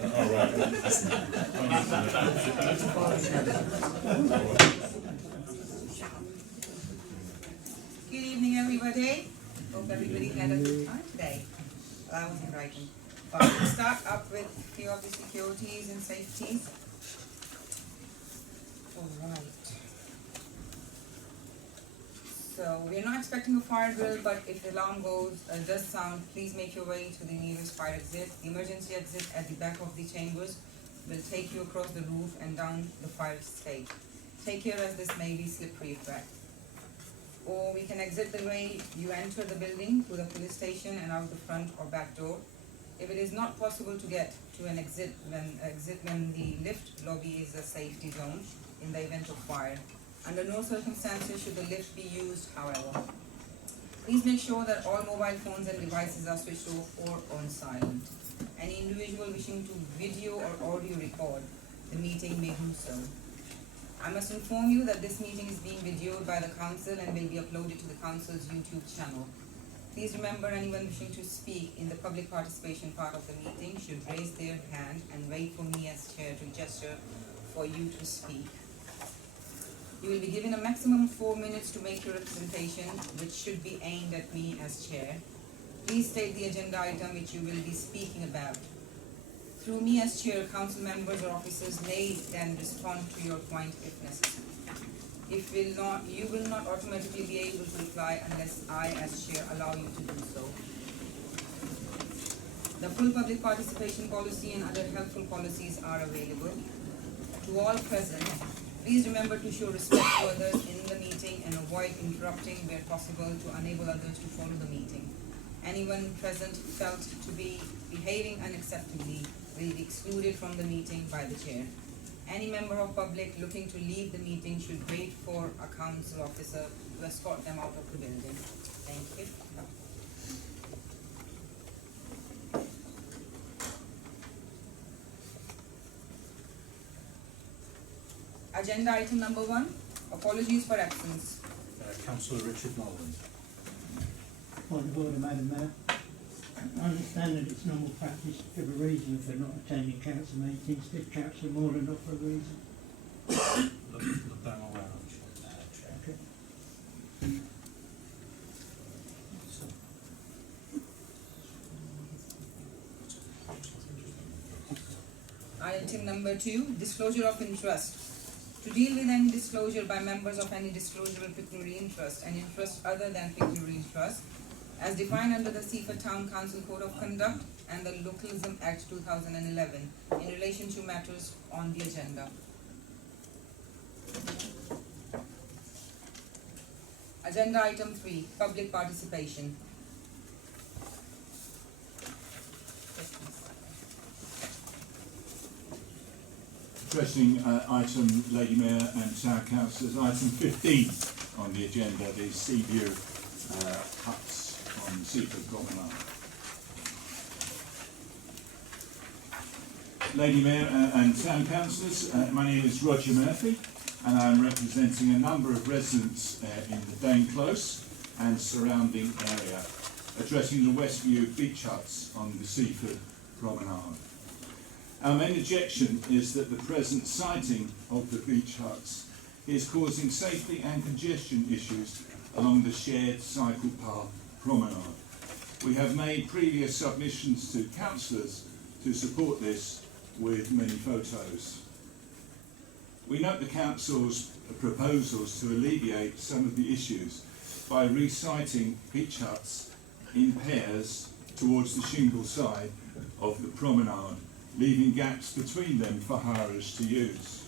Good evening, everybody. Hope everybody had a good time today. Well, I wasn't writing. But we'll start up with a few of the securities and safeties. Alright. So we're not expecting a fire drill, but if the alarm does sound, please make your way to the nearest fire exit. The emergency exit at the back of the chambers will take you across the roof and down the fire escape. Take care as this may be slippery effect. Or we can exit the way you enter the building through the police station and out the front or back door. If it is not possible to get to an exit when the lift lobby is a safety zone in the event of fire. Under no circumstances should the lift be used, however. Please make sure that all mobile phones and devices are switched off or on silent. Any individual wishing to video or audio record the meeting may do so. I must inform you that this meeting is being videoed by the council and will be uploaded to the council's YouTube channel. Please remember, anyone wishing to speak in the public participation part of the meeting should raise their hand and wait for me as chair to gesture for you to speak. You will be given a maximum of 4 minutes to make your representation, which should be aimed at me as chair. Please state the agenda item which you will be speaking about. Through me as chair, council members or officers may then respond to your point if necessary. You will not automatically be able to reply unless I as chair allow you to do so. The full public participation policy and other helpful policies are available. To all present, please remember to show respect to others in the meeting and avoid interrupting where possible to enable others to follow the meeting. Anyone present felt to be behaving unacceptably will be excluded from the meeting by the chair. Any member of public looking to leave the meeting should wait for a council officer to escort them out of the building. Thank you. Agenda item number 1, apologies for absence. Councillor Richard Nolan. Point of order, Madam Mayor. I understand that it's normal practice to give a reason for not attending council meetings. Did Councillor Moreland offer a reason? Look down all round, Chair. Okay. Item number 2, disclosure of interest. To deal with any disclosure by members of any disclosable pecuniary interest, an interest other than pecuniary interest, as defined under the Seaford Town Council Code of Conduct and the Localism Act 2011 in relation to matters on the agenda. Agenda item 3, public participation. Addressing item, Lady Mayor and Town Councillors, item 15 on the agenda, the Seaview huts on Seaford Promenade. Lady Mayor and Town Councillors, my name is Roger Murphy and I'm representing a number of residents in the Dane Close and surrounding area, addressing the Westview beach huts on the Seaford Promenade. Our main objection is that the present siting of the beach huts is causing safety and congestion issues along the shared cycle path promenade. We have made previous submissions to councillors to support this with many photos. We note the council's proposals to alleviate some of the issues by resiting beach huts in pairs towards the shingle side of the promenade, leaving gaps between them for hirers to use.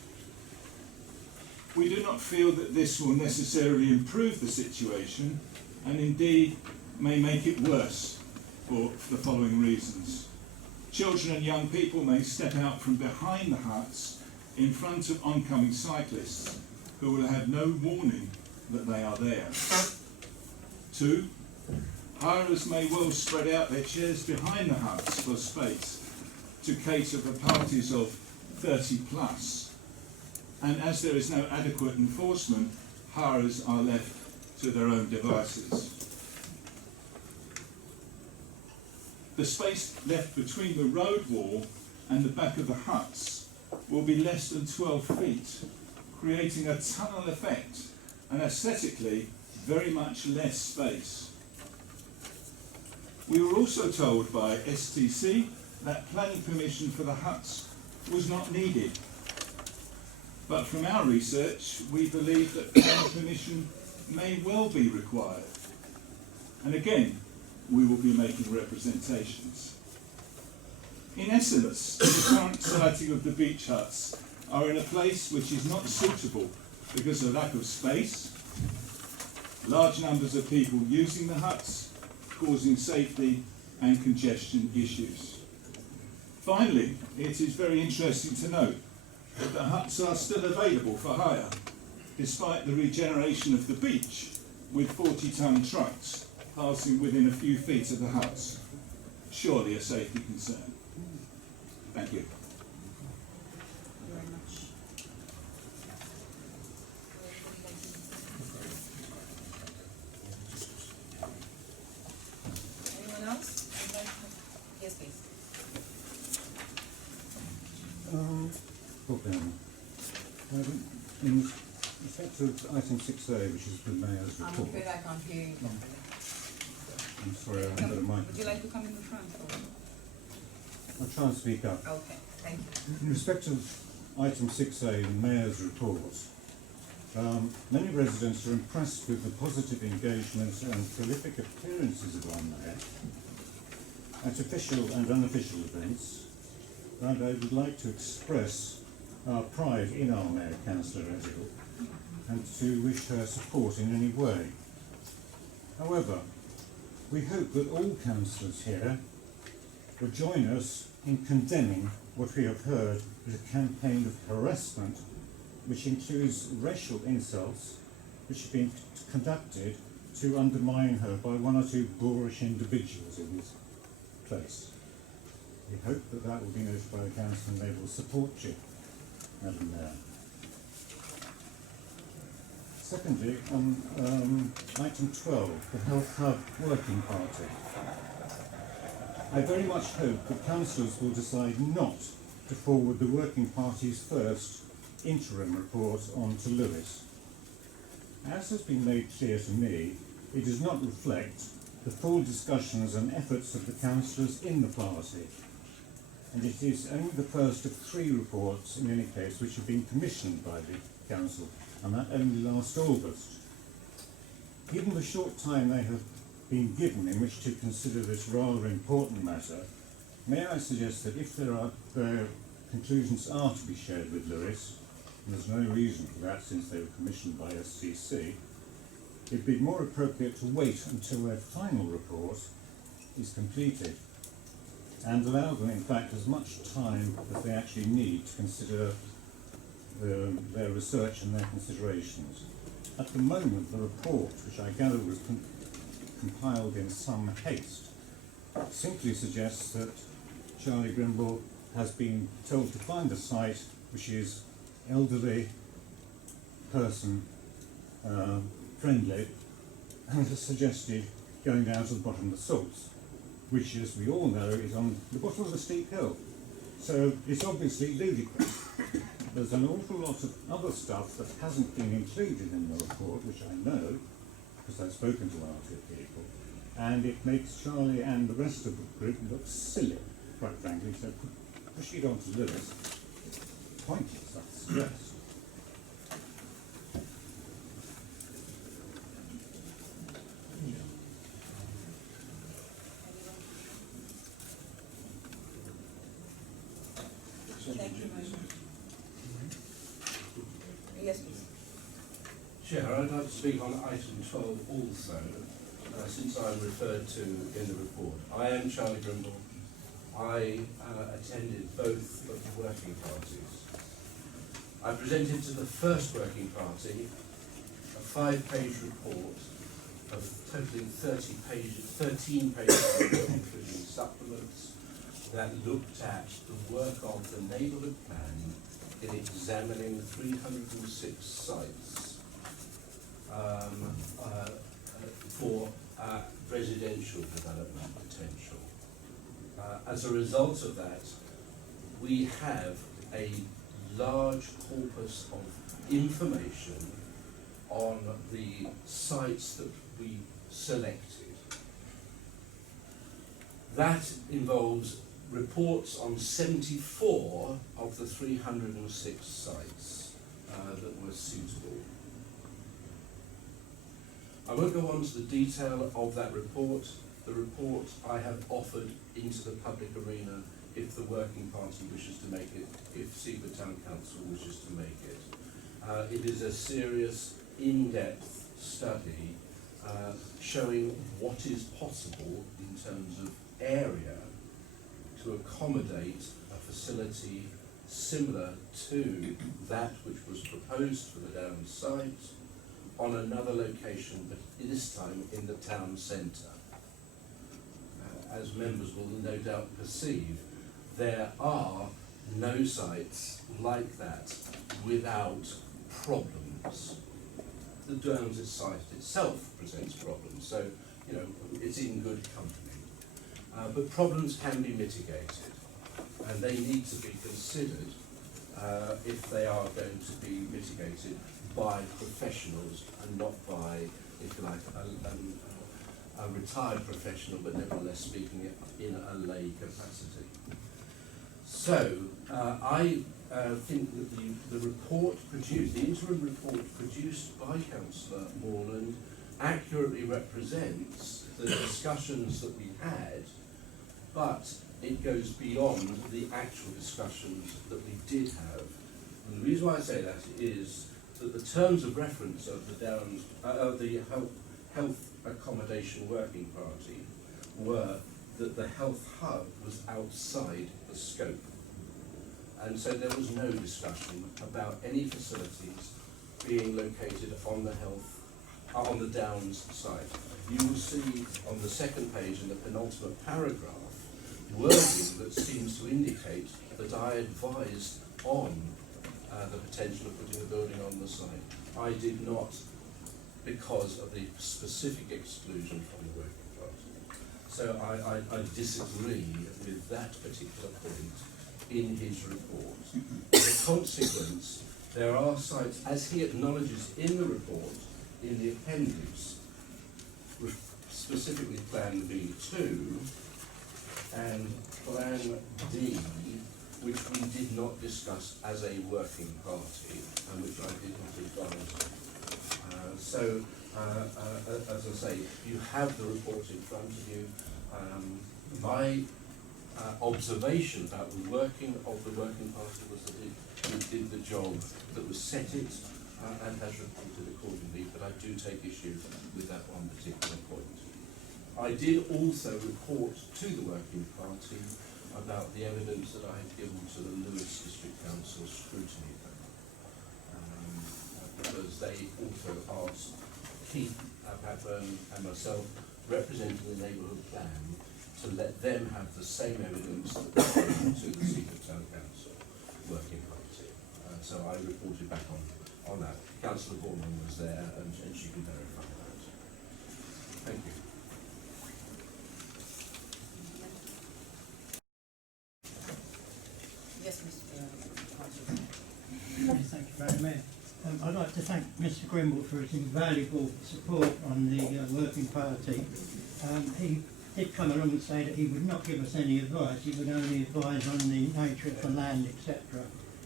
We do not feel that this will necessarily improve the situation and indeed may make it worse for the following reasons. Children and young people may step out from behind the huts in front of oncoming cyclists who will have no warning that they are there. 2, hirers may well spread out their chairs behind the huts for space to cater for parties of 30 plus. And as there is no adequate enforcement, hirers are left to their own devices. The space left between the road wall and the back of the huts will be less than 12 feet, creating a tunnel effect and aesthetically very much less space. We were also told by STC that planning permission for the huts was not needed. But from our research, we believe that planning permission may well be required. And again, we will be making representations. In essence, the current siting of the beach huts are in a place which is not suitable because of lack of space, large numbers of people using the huts, causing safety and congestion issues. Finally, it is very interesting to note that the huts are still available for hire, despite the regeneration of the beach with 40-ton trucks passing within a few feet of the huts. Surely a safety concern. Thank you. Thank you very much. Anyone else? Yes, please. In respect of item 6A, which is the Mayor's I'm report, afraid I can't hear you properly. I'm sorry, I haven't got a mic. Would you like to come in the front? I'll try and speak up. Okay, thank you. In respect of item 6A, the Mayor's report, many residents are impressed with the positive engagement and prolific appearances of our Mayor at official and unofficial events, and I would like to express our pride in our Mayor, Councillor Ezell, and to wish her support in any way. However, we hope that all councillors here will join us in condemning what we have heard is a campaign of harassment which includes racial insults which have been conducted to undermine her by one or two boorish individuals in this place. We hope that that will be noted by the council and they will support you, Madam Mayor. Secondly, on item 12, the Health Hub Working Party. I very much hope that councillors will decide not to forward the Working Party's first interim report on to Lewis. As has been made clear to me, it does not reflect the full discussions and efforts of the councillors in the party, and it is only the first of 3 reports, in any case, which have been commissioned by the council, and that only last August. Given the short time they have been given in which to consider this rather important matter, may I suggest that if their conclusions are to be shared with Lewis, and there's no reason for that since they were commissioned by SCC, it'd be more appropriate to wait until their final report is completed and allow them, in fact, as much time as they actually need to consider their research and their considerations. At the moment, the report, which I gather was compiled in some haste, simply suggests that Charlie Grimble has been told to find a site which is elderly, person friendly, and has suggested going down to the bottom of the salts, which, as we all know, is on the bottom of a steep hill. So it's obviously ludicrous. There's an awful lot of other stuff that hasn't been included in the report, which I know, because I've spoken to one or two people, and it makes Charlie and the rest of the group look silly, quite frankly. So pushing it on to Lewis, it's pointless, I suggest. Thank you, Madam. Yes, please. Chair, I'd like to speak on item 12 also, since I'm referred to in the report. I am Charlie Grimble. I attended both of the working parties. I presented to the first working party a 5-page report of totaling 13 pages, including supplements, that looked at the work of the neighbourhood plan in examining 306 sites for residential development potential. As a result of that, we have a large corpus of information on the sites that we selected. That involves reports on 74 of the 306 sites that were suitable. I won't go on to the detail of that report. The report I have offered into the public arena if the working party wishes to make it, if Seaford Town Council wishes to make it. It is a serious, in-depth study showing what is possible in terms of area to accommodate a facility similar to that which was proposed for the Downs site on another location, but this time in the town centre. As members will no doubt perceive, there are no sites like that without problems. The Downs site itself presents problems, so you know it's in good company. But problems can be mitigated, and they need to be considered if they are going to be mitigated by professionals and not by, if you like, a retired professional, but nevertheless speaking in a lay capacity. So I think that the report produced, the interim report produced by Councillor Morland, accurately represents the discussions that we had, but it goes beyond the actual discussions that we did have. And the reason why I say that is that the terms of reference of the Downs, the Health Accommodation Working Party were that the health hub was outside the scope. And so there was no discussion about any facilities being located on the Downs site. You will see on the second page in the penultimate paragraph wording that seems to indicate that I advised on the potential of putting a building on the site. I did not, because of the specific exclusion from the working party. So I disagree with that particular point in his report. As a consequence, there are sites, as he acknowledges in the report, in the appendix, specifically Plan B2 and Plan D, which we did not discuss as a working party and which I did not advise on. As I say, you have the report in front of you. My observation about the working of the working party was that it did the job that was set it and has reported accordingly, but I do take issue with that one particular point. I did also report to the working party about the evidence that I had given to the Lewis District Council scrutiny panel, because they also asked Keith Papburn and myself, representing the neighbourhood plan, to let them have the same evidence that they gave to the Seaford Town Council working party. So I reported back on that. Councillor Borman was there and she can verify that. Thank you. Yes, Mr. Thank you very much. I'd like to thank Mr. Grimble for his invaluable support on the working party. He did come along and say that he would not give us any advice, he would only advise on the nature of the land, etc.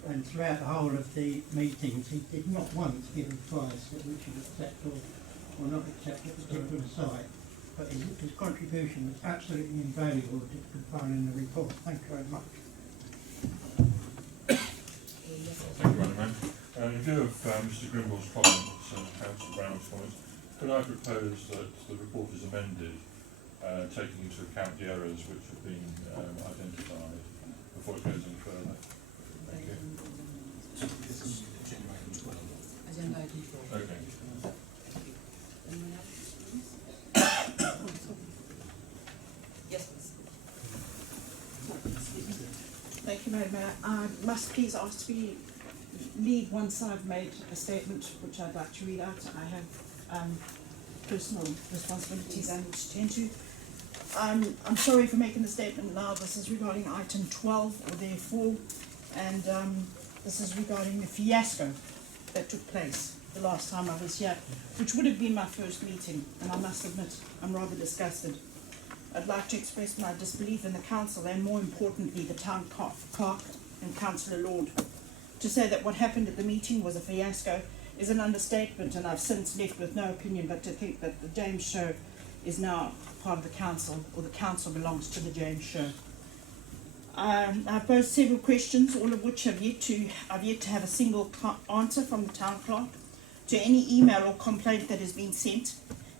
And throughout the whole of the meetings, he did not once give advice that we should accept or not accept a particular site. But his contribution was absolutely invaluable to compiling the report. Thank you very much. Thank you, Madam Mayor. In view of Mr. Grimble's comments and Councillor Brown's comments, could I propose that the report is amended, taking into account the errors which have been identified before it goes any further? Thank you. This is agenda item 12. Agenda item 12. Okay. Anyone else, please? Yes, please. Thank you, Madam Mayor. I must please ask to leave once I've made a statement which I'd like to read out. I have personal responsibilities I need to tend to. I'm sorry for making the statement now. This is regarding item 12 or therefore, and this is regarding the fiasco that took place the last time I was here, which would have been my first meeting, and I must admit I'm rather disgusted. I'd like to express my disbelief in the council and more importantly the town clerk and Councillor Lord. To say that what happened at the meeting was a fiasco is an understatement, and I've since left with no opinion but to think that the James Show is now part of the council, or the council belongs to the James Show. I've posed several questions, all of which I've yet to have a single answer from the town clerk to any email or complaint that has been sent,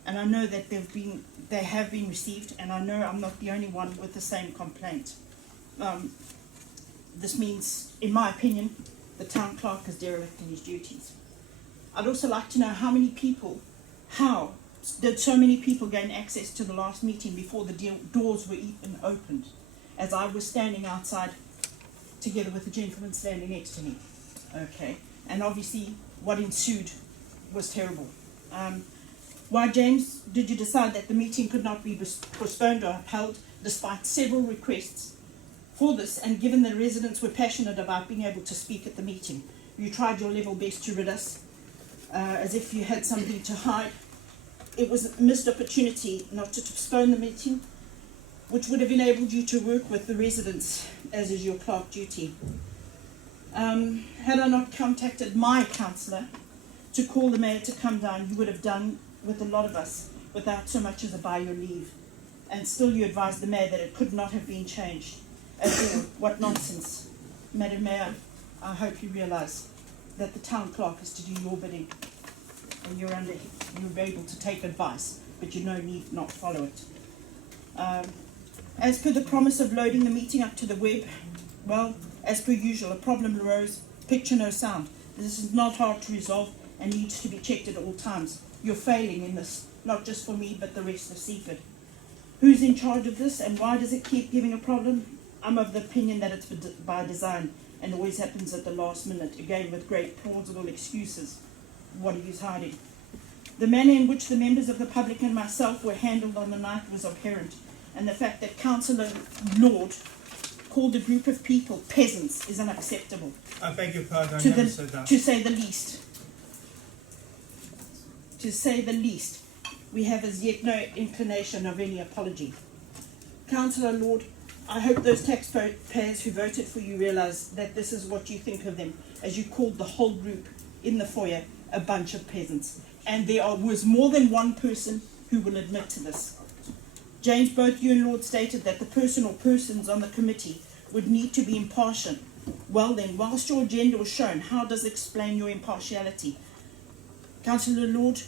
and I know that they have been received, and I know I'm not the only one with the same complaint. This means, in my opinion, the town clerk is derelict in his duties. I'd also like to know how did so many people gain access to the last meeting before the doors were even opened, as I was standing outside together with the gentleman standing next to me. Okay, and obviously what ensued was terrible. Why, James, did you decide that the meeting could not be postponed or upheld despite several requests for this, and given the residents were passionate about being able to speak at the meeting? You tried your level best to rid us, as if you had something to hide. It was a missed opportunity not to postpone the meeting, which would have enabled you to work with the residents, as is your clerk duty. Had I not contacted my councillor to call the mayor to come down, you would have done with a lot of us without so much as a by your leave. And still you advised the mayor that it could not have been changed at all. What nonsense. Madam Mayor, I hope you realise that the town clerk is to do your bidding, and you're able to take advice, but you need not follow it. As per the promise of loading the meeting up to the web, well, as per usual, a problem arose, picture no sound. This is not hard to resolve and needs to be checked at all times. You're failing in this, not just for me, but the rest of Seaford. Who's in charge of this, and why does it keep giving a problem? I'm of the opinion that it's by design and always happens at the last minute, again with great plausible excuses. What are you hiding? The manner in which the members of the public and myself were handled on the night was abhorrent, and the fact that Councillor Lord called a group of people peasants is unacceptable. I beg your pardon, I never said that. To say the least. To say the least. We have as yet no inclination of any apology. Councillor Lord, I hope those taxpayers who voted for you realise that this is what you think of them, as you called the whole group in the foyer a bunch of peasants. And there was more than one person who will admit to this. James, both you and Lord stated that the person or persons on the committee would need to be impartial. Well then, whilst your agenda was shown, how does it explain your impartiality? Councillor Lord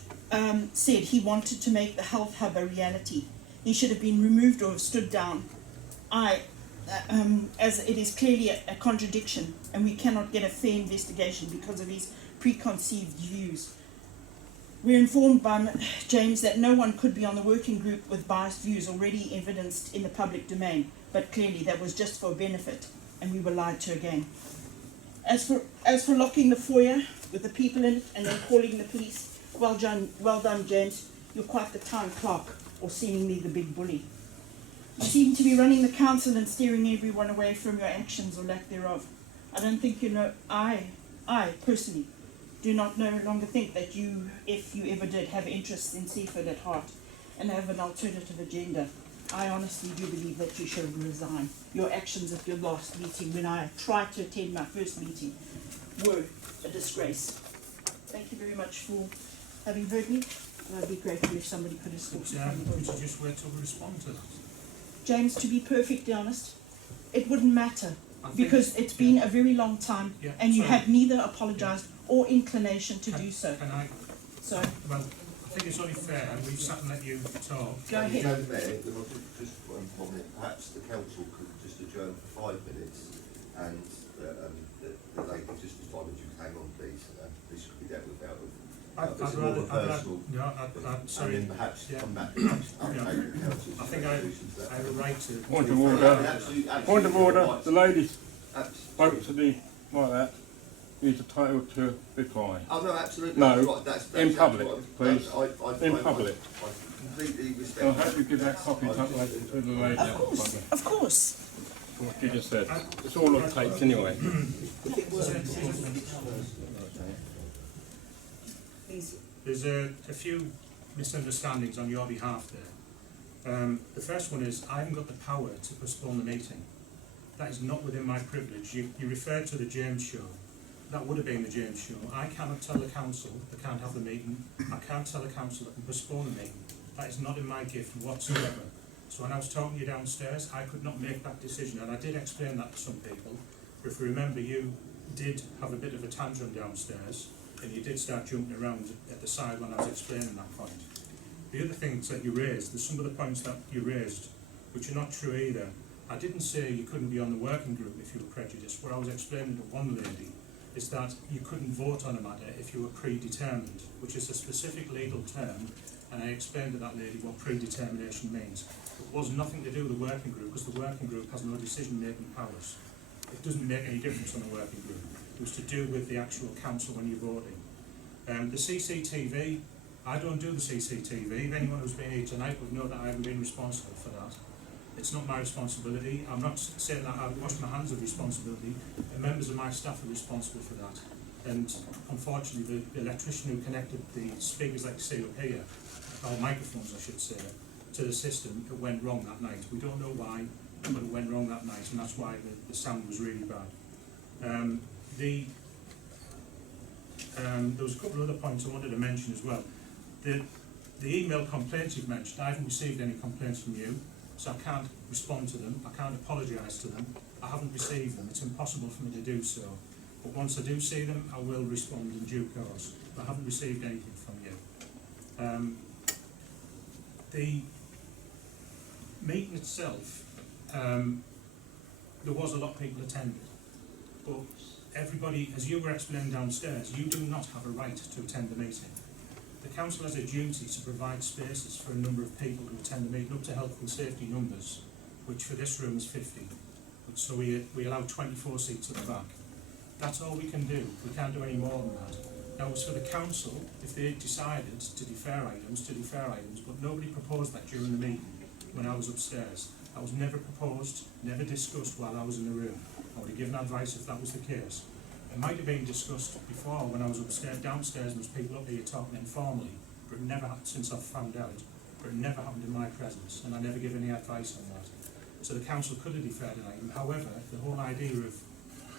said he wanted to make the health hub a reality. He should have been removed or have stood down. As it is clearly a contradiction, and we cannot get a fair investigation because of his preconceived views. We're informed by James that no one could be on the working group with biased views already evidenced in the public domain, but clearly that was just for benefit, and we were lied to again. As for locking the foyer with the people in it and then calling the police, well done, James. You're quite the town clerk, or seemingly the big bully. You seem to be running the council and steering everyone away from your actions or lack thereof. I don't think you know. I personally do not no longer think that you, if you ever did, have interests in Seaford at heart and have an alternative agenda. I honestly do believe that you should resign. Your actions at your last meeting, when I tried to attend my first meeting, were a disgrace. Thank you very much for having heard me, and I'd be grateful if somebody could have spoken to me. Would you just wait till we respond to that? James, to be perfectly honest, it wouldn't matter, because it's been a very long time, and you have neither apologised or inclination to do so. Can I? So, Well, I think it's only fair, and we've sat and let you talk. go ahead. Madam Mayor, just one comment. Perhaps the council could just adjourn for 5 minutes, and the lady just decided you hang on, please. This could be dealt with out of. I'd sorry. And then perhaps Yeah. come back and update the council. I think I have a right to. Point of order. Point of order. The lady spoke to me like that. is entitled to reply. Oh no, absolutely. No, that's right. That's in public, absolutely right. please. In public. I completely respect. I'll have you give that copy to the lady. Of course, of course. What you just said. It's all on tapes anyway. Please. There's a few misunderstandings on your behalf there. The first one is I haven't got the power to postpone the meeting. That is not within my privilege. You referred to the James show. That would have been the James show. I cannot tell the council they can't have the meeting. I can't tell the council they can postpone the meeting. That is not in my gift whatsoever. So when I was talking to you downstairs, I could not make that decision, and I did explain that to some people. If you remember, you did have a bit of a tantrum downstairs, and you did start jumping around at the side when I was explaining that point. The other things that you raised, there's some of the points that you raised, which are not true either. I didn't say you couldn't be on the working group if you were prejudiced. What I was explaining to one lady is that you couldn't vote on a matter if you were predetermined, which is a specific legal term, and I explained to that lady what predetermination means. It was nothing to do with the working group, because the working group has no decision-making powers. It doesn't make any difference on the working group. It was to do with the actual council when you're voting. The CCTV, I don't do the CCTV. If anyone who's been here tonight would know that I haven't been responsible for that. It's not my responsibility. I'm not saying that I've washed my hands of responsibility. The members of my staff are responsible for that. And unfortunately, the electrician who connected the speakers that you see up here, or microphones I should say, to the system, it went wrong that night. We don't know why, but it went wrong that night, and that's why the sound was really bad. There was a couple of other points I wanted to mention as well. The email complaints you've mentioned, I haven't received any complaints from you, so I can't respond to them, I can't apologise to them, I haven't received them, it's impossible for me to do so. But once I do see them, I will respond in due course. But I haven't received anything from you. The meeting itself, there was a lot of people attended, but everybody, as you were explaining downstairs, you do not have a right to attend the meeting. The council has a duty to provide spaces for a number of people to attend the meeting, up to health and safety numbers, which for this room is 50. So we allow 24 seats at the back. That's all we can do. We can't do any more than that. Now, as for the council, if they decided to defer items, but nobody proposed that during the meeting when I was upstairs. That was never proposed, never discussed while I was in the room. I would have given advice if that was the case. It might have been discussed before when I was downstairs and there was people up here talking informally, but it never happened since I've found out. But it never happened in my presence, and I never give any advice on that. So the council could have deferred an item. However, the whole idea of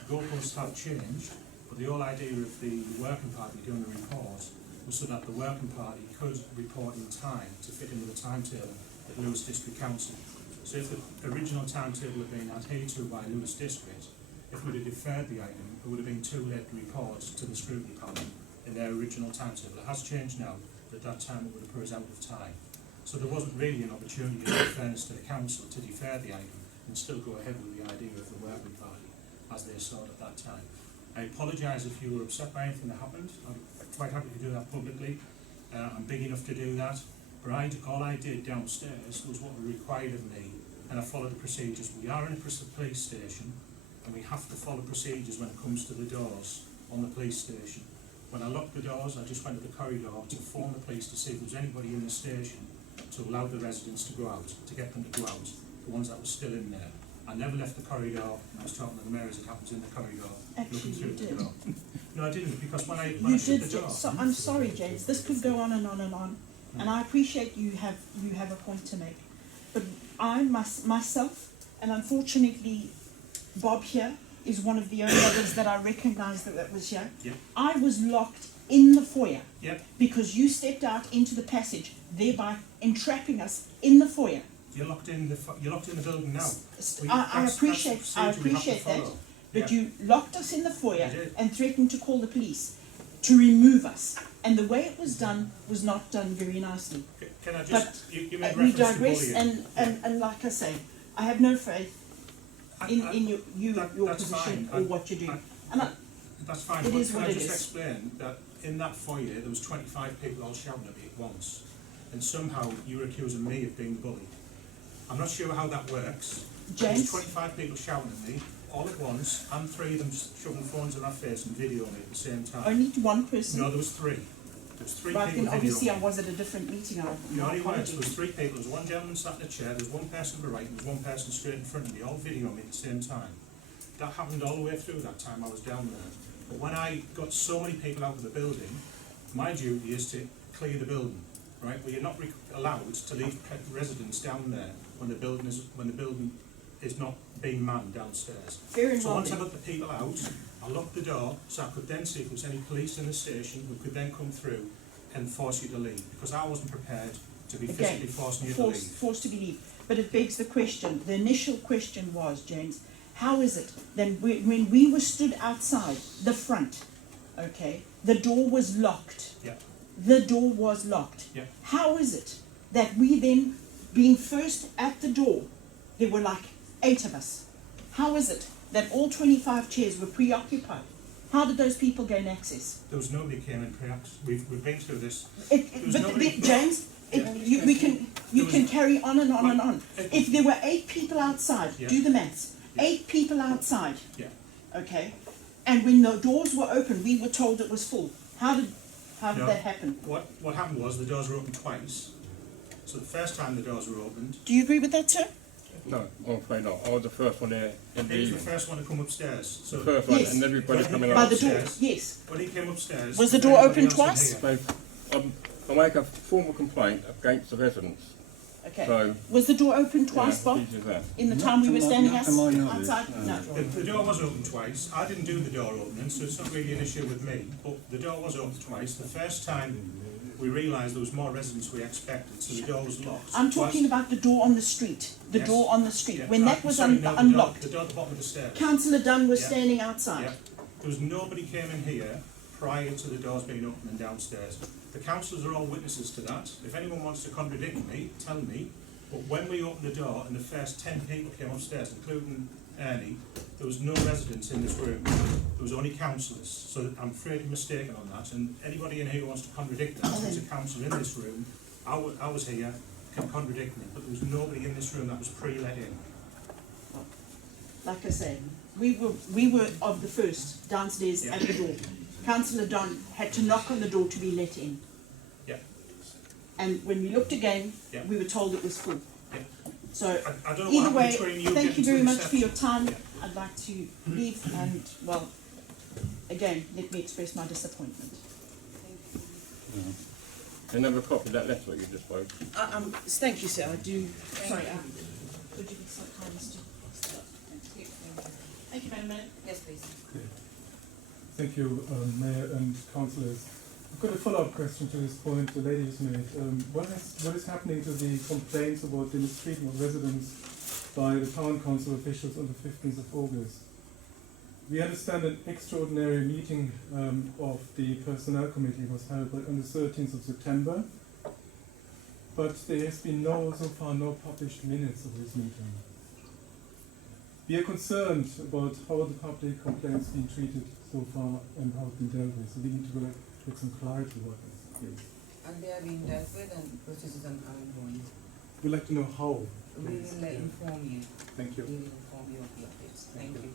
goalposts have changed, but the whole idea of the working party doing a report was so that the working party could report in time to fit into the timetable at Lewis District Council. So if the original timetable had been adhered to by Lewis District, if we'd have deferred the item, it would have been too late to report to the scrutiny panel in their original timetable. It has changed now, but at that time it would have put us out of time. So there wasn't really an opportunity, in fairness to the council, to defer the item and still go ahead with the idea of the working party as they saw it at that time. I apologise if you were upset by anything that happened. I'm quite happy to do that publicly. I'm big enough to do that. But all I did downstairs was what was required of me, and I followed the procedures. We are in a police station, and we have to follow procedures when it comes to the doors on the police station. When I locked the doors, I just went to the corridor to phone the police to see if there was anybody in the station to allow the residents to go out, to get them to go out, the ones that were still in there. I never left the corridor. I was talking to the mayor as it happens in the corridor, Actually, looking through you the did. door. No, I didn't, because when I You shut did. the door... So, I'm sorry, James. This could go on and on and on, and I appreciate you have a point to make. But I myself, and unfortunately, Bob here is one of the only others that I recognise that was here. Yep. I was locked in the foyer Yep. because you stepped out into the passage, thereby entrapping us in the foyer. You're locked in the building now. I appreciate that, but you locked us in the foyer I did. and threatened to call the police to remove us. And the way it was done was not done very nicely. Can I But just... You made we reference digress, to bullying. and like I say, I have no faith in your that's position fine. or what you do. And That's fine, It but is can what I it just is. explain that in that foyer there was 25 people all shouting at me at once, and somehow you were accusing me of being the bully. I'm not sure how that works. There was James, 25 people shouting at me, all at once, and three of them shoving phones in our face and videoing it at the same time. Only one person. No, there was three. There was three Right, people then obviously videoing. I was at a different meeting. The only words, there was three people. There was one gentleman sat in a chair, there was one person to the right, and there was one person straight in front of me, all videoing me at the same time. That happened all the way through that time I was down there. But when I got so many people out of the building, my duty is to clear the building, right? Well, you're not allowed to leave residents down there when the building is not being manned downstairs. Fair and So well once I then. got the people out, I locked the door so I could then see if there was any police in the station who could then come through and force you to leave, because I wasn't prepared to be physically forcing you to leave. Forced to believe. But it begs the question, the initial question was, James, how is it that when we were stood outside the front, okay, the door was locked. Yeah. The door was locked. Yeah. How is it that we then, being first at the door, there were like 8 of us. How is it that all 25 chairs were preoccupied? How did those people gain access? There was nobody came in pre-act. We've been through this. was But nobody- James, Yeah. you can carry on and on and on. It- If there were 8 people outside, Yeah. do the maths. Yeah. 8 people outside. Yeah. Okay. And when the doors were open, we were told it was full. How did No. that happen? What happened was the doors were opened twice. So the first time the doors were opened, Do you agree with that, sir? No, I'm afraid not. I was the first one there in the he was the evening. first one to come upstairs. So The first one, Yes. and everybody coming By out. the door. Upstairs. Yes. when he came upstairs, Was the door everybody open else in twice? here. I make a formal complaint against the residents. Okay. So, Was the door open twice, yeah, Bob? easy as that. In the Not time we to were my- standing not to my knowledge, outside? no. No. The door was open twice. I didn't do the door opening, so it's not really an issue with me. But the door was open twice. The first time we realised there was more residents we expected, so the door was locked. I'm talking about the door on the street. The Yes. door on the street. Yeah. When that was Sorry, no, unlocked, The door at the bottom of the stairs. Councillor Dunn was Yeah. standing outside. Yeah. There was nobody came in here prior to the doors being open and downstairs. The councillors are all witnesses to that. If anyone wants to contradict me, tell me. But when we opened the door and the first 10 people came upstairs, including Ernie, there was no residents in this room. There was only councillors. So I'm afraid you're mistaken on that. And anybody in here who wants to contradict that, who's a councillor in this room, I was here, can contradict me. But there was nobody in this room that was pre-let in. Like I say, we were of the first downstairs Yeah. at the door. Councillor Don had to knock on the door to be let in. Yeah. And when we looked again, Yeah. we were told it was full. Yeah. So I don't know either what way, happened between you thank you getting very to much for your reception. time. Yeah. I'd like to leave and, well, again, let me express my disappointment. They never copied that letter that you just wrote. Thank you, sir. I do. Sorry. Would you be so kind as to? Thank you, Madam Mayor. Yes, please. Thank you, Mayor and Councillors. I've got a follow-up question to this point the lady has made. What is happening to the complaints about the mistreatment of residents by the town council officials on the 15th of August? We understand an extraordinary meeting of the personnel committee was held on the 13th of September, but there has been so far no published minutes of this meeting. We are concerned about how the public complaints been treated so far and how it's been dealt with. So we need to get some clarity about this, please. And they are being dealt with and processes are ongoing. We'd like to know how. We will inform you. Thank you. We will inform you of the updates. Thank you.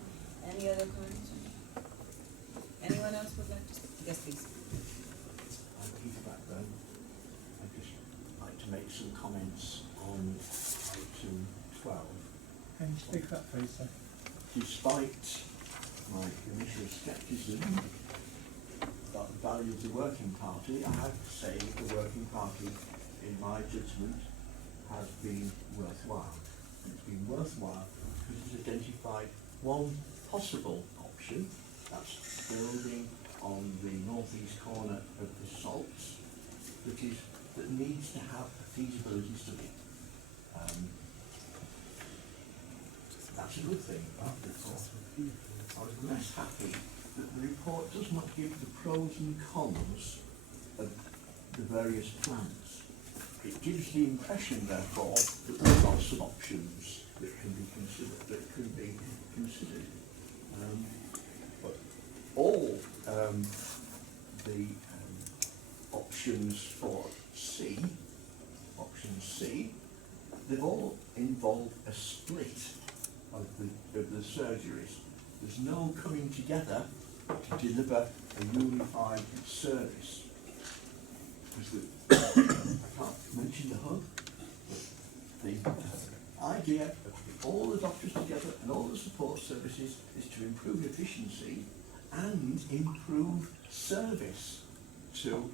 Any other comments? Anyone else would like to speak? Yes, please. I'm Peter Blackburn. I'd just like to make some comments on item 12. Can you speak up, please, sir? Despite my initial scepticism about the value of the working party, I have to say the working party, in my judgment, has been worthwhile. And it's been worthwhile because it's identified one possible option, that's building on the northeast corner of the Salts, that needs to have a feasibility study. That's a good thing about the report. I was less happy that the report does not give the pros and cons of the various plans. It gives the impression, therefore, that there are lots of options that can be considered. But all the options for option C, they've all involved a split of the surgeries. There's no coming together to deliver a unified service. Because I can't mention the hub, but the idea of all the doctors together and all the support services is to improve efficiency and improve service to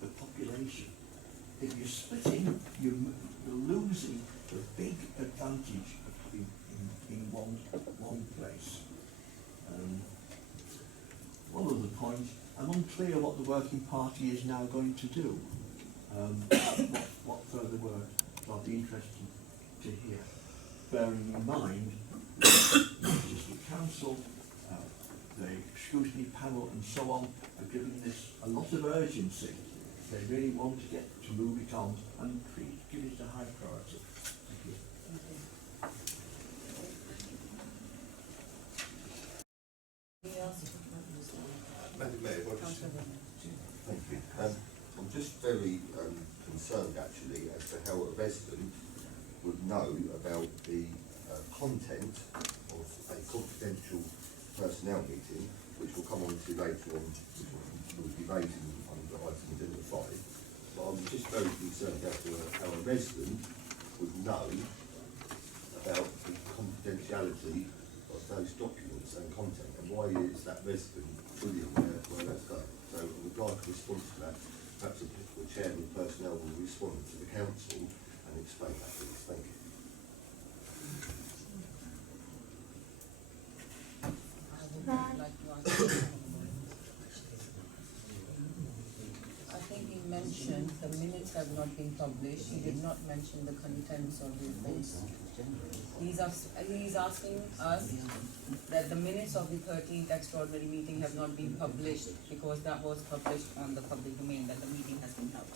the population. If you're splitting, you're losing the big advantage of having in one place. One other point, I'm unclear what the working party is now going to do. What further work? I'll be interested to hear. Bearing in mind, the council, the scrutiny panel and so on are giving this a lot of urgency. They really want to get to move it on and give it a high priority. Thank you. Madam Mayor, if I just, thank you. I'm just very concerned actually as to how a resident would know about the content of a confidential personnel meeting, which we'll come on to later on, which we'll be raising under item agenda 5. But I'm just very concerned as to how a resident would know about the confidentiality of those documents and content, and why is that resident fully aware of where that's going. So I would like a response to that. Perhaps the chair of personnel will respond to the council and explain that to us. Thank you. I think he mentioned the minutes have not been published. He did not mention the contents of the reports. He's asking us that the minutes of the 13th extraordinary meeting have not been published because that was published on the public domain, that the meeting has been held.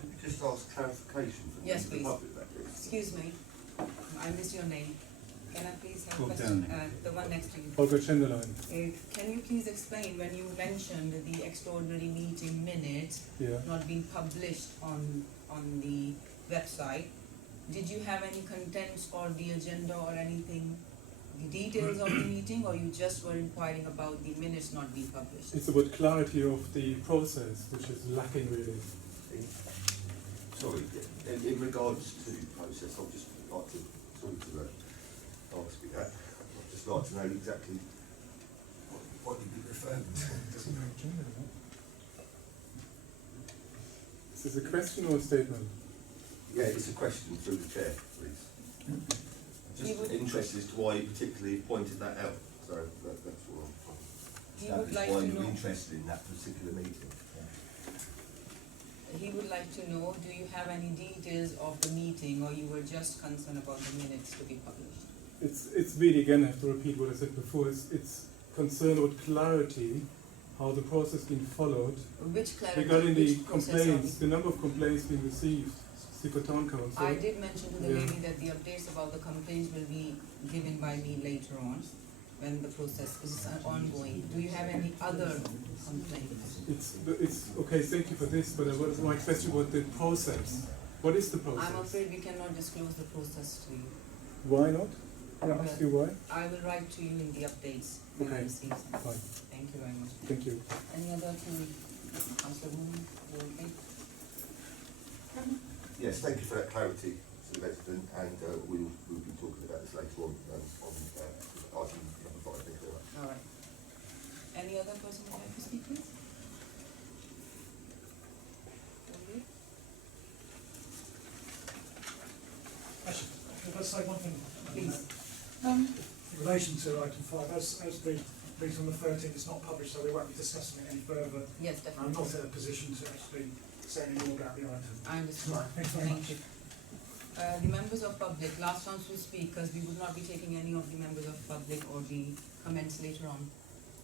Could you just ask clarification from Yes, the please. public that is? Excuse me, I missed your name. Can I please have a Hold question? down. The one next to you. Holger Chenderlein. Can you please explain when you mentioned the extraordinary meeting minutes Yeah. not being published on the website? Did you have any contents or the agenda or anything, the details of the meeting, or you just were inquiring about the minutes not being published? It's about clarity of the process, which is lacking really. Sorry, in regards to process, I'd just like to ask you that. I'd just like to know exactly what you'd be referring to. Is this a question or a statement? Yeah, it's a question through the chair, please. Just interested as to why you particularly pointed that out. So that's all I'm He would like why to you're know. interested in that particular meeting. He would like to know, do you have any details of the meeting, or you were just concerned about the minutes to be published? It's really, again, I have to repeat what I said before, it's concern about clarity, how the process been followed. Which clarity? Regarding the which process complaints, the number of complaints being received, Seaford Town Council. I did mention to the Yeah. lady that the updates about the complaints will be given by me later on, when the process is ongoing. Do you have any other complaints? It's okay, thank you for this, but my question about the process. What is the process? I'm afraid we cannot disclose the process to you. Why not? Can I ask you why? I will write to you in the updates when I Okay, receive them. fine. Thank you very much. Thank you. Any other thing, Councillor Moon, Yes, thank you for that clarity to the resident, and we'll be talking about this later on item number 5. Thank you very much. All right. Any other person would like to speak, please? Okay. Actually, if I say one thing, Please. in relation to item 5, as the meeting on the 13th is not published, so we won't be discussing it any further. Yes, I'm definitely. not in a position to actually say any more about the item. I understand. Right, thanks very Thank much. you. The members of public, last chance to speak, because we would not be taking any of the members of public or the comments later on.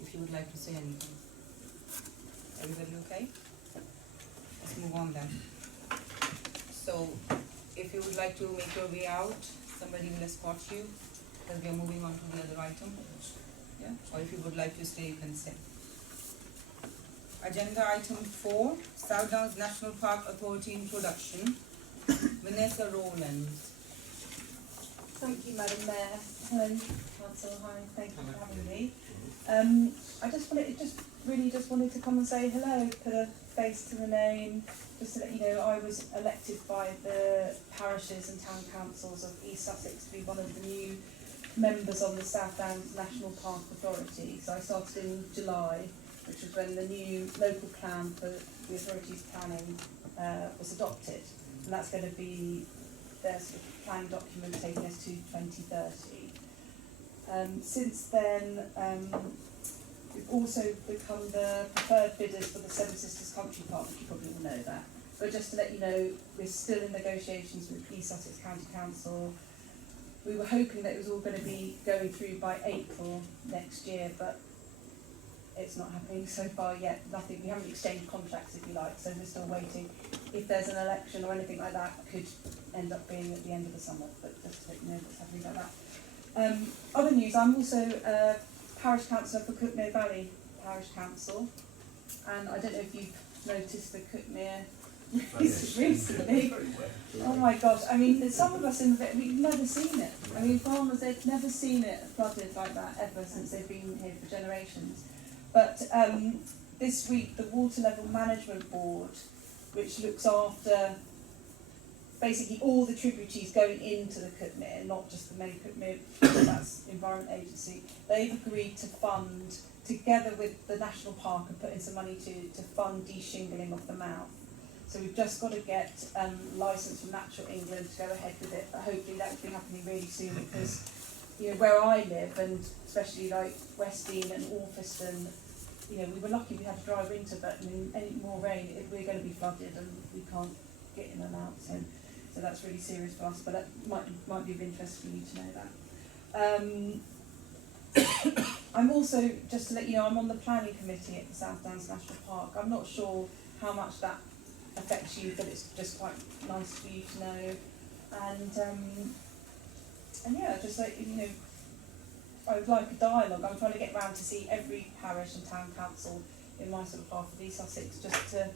If you would like to say anything. Everybody okay? Let's move on then. So, if you would like to make your way out, somebody will escort you, because we are moving on to the other item. Yeah? Or if you would like to stay, you can stay. Agenda item 4, South Downs National Park Authority introduction. Vanessa Rowland. Thank you, Madam Mayor. Hello, Council. Hi, thank you for having me. I just wanted to come and say hello, put a face to the name, just to let you know I was elected by the parishes and town councils of East Sussex to be one of the new members on the South Downs National Park Authority. So I started in July, which was when the new local plan for the authority's planning was adopted, and that's going to be their sort of planning document taking us to 2030. Since then, we've also become the preferred bidders for the Seven Sisters Country Park, which you probably all know that. But just to let you know, we're still in negotiations with East Sussex County Council. We were hoping that it was all going to be going through by April next year, but it's not happening so far yet. Nothing. We haven't exchanged contracts, if you like, so we're still waiting. If there's an election or anything like that, it could end up being at the end of the summer, but just to let you know what's happening like that. Other news, I'm also Parish Councillor for Cuckmere Valley Parish Council, and I don't know if you've noticed the Cuckmere recently. Oh my gosh, I mean, some of us in the bit, we've never seen it. I mean, farmers, they've never seen it flooded like that ever since they've been here for generations. But this week, the Water Level Management Board, which looks after basically all the tributaries going into the Cuckmere, not just the main Cuckmere, that's Environment Agency, they've agreed to fund, together with the National Park, and put in some money to fund de-shingling of the mouth. So we've just got to get licence from Natural England to go ahead with it, but hopefully that will be happening really soon, because you know where I live, and especially like Westdean and Orphiston, you know, we were lucky we had a dry winter, but I mean, any more rain, we're going to be flooded and we can't get in and out. So that's really serious for us, but that might be of interest for you to know that. I'm also, just to let you know, I'm on the planning committee at the South Downs National Park. I'm not sure how much that affects you, but it's just quite nice for you to know. And yeah, just like, you know, I would like a dialogue. I'm trying to get round to see every parish and town council in my sort of half of East Sussex, just to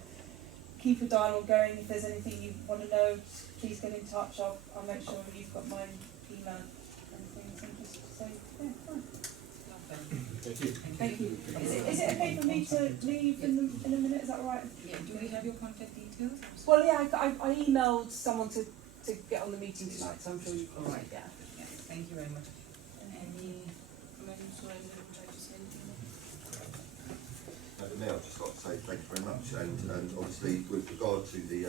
keep a dialogue going. If there's anything you want to know, please get in touch. I'll make sure you've got my email and things, and just say, yeah, fine. Thank you. Thank you. Is it okay for me to leave in a minute? Is that all right? Yeah, do we have your contact details? Well, yeah, I emailed someone to get on the meeting tonight, so I'm sure you've got it. Yeah. Yeah, thank you very much. Any comments or anything would like to say anything? Madam Mayor, I'd just like to say thank you very much, and obviously with regard to the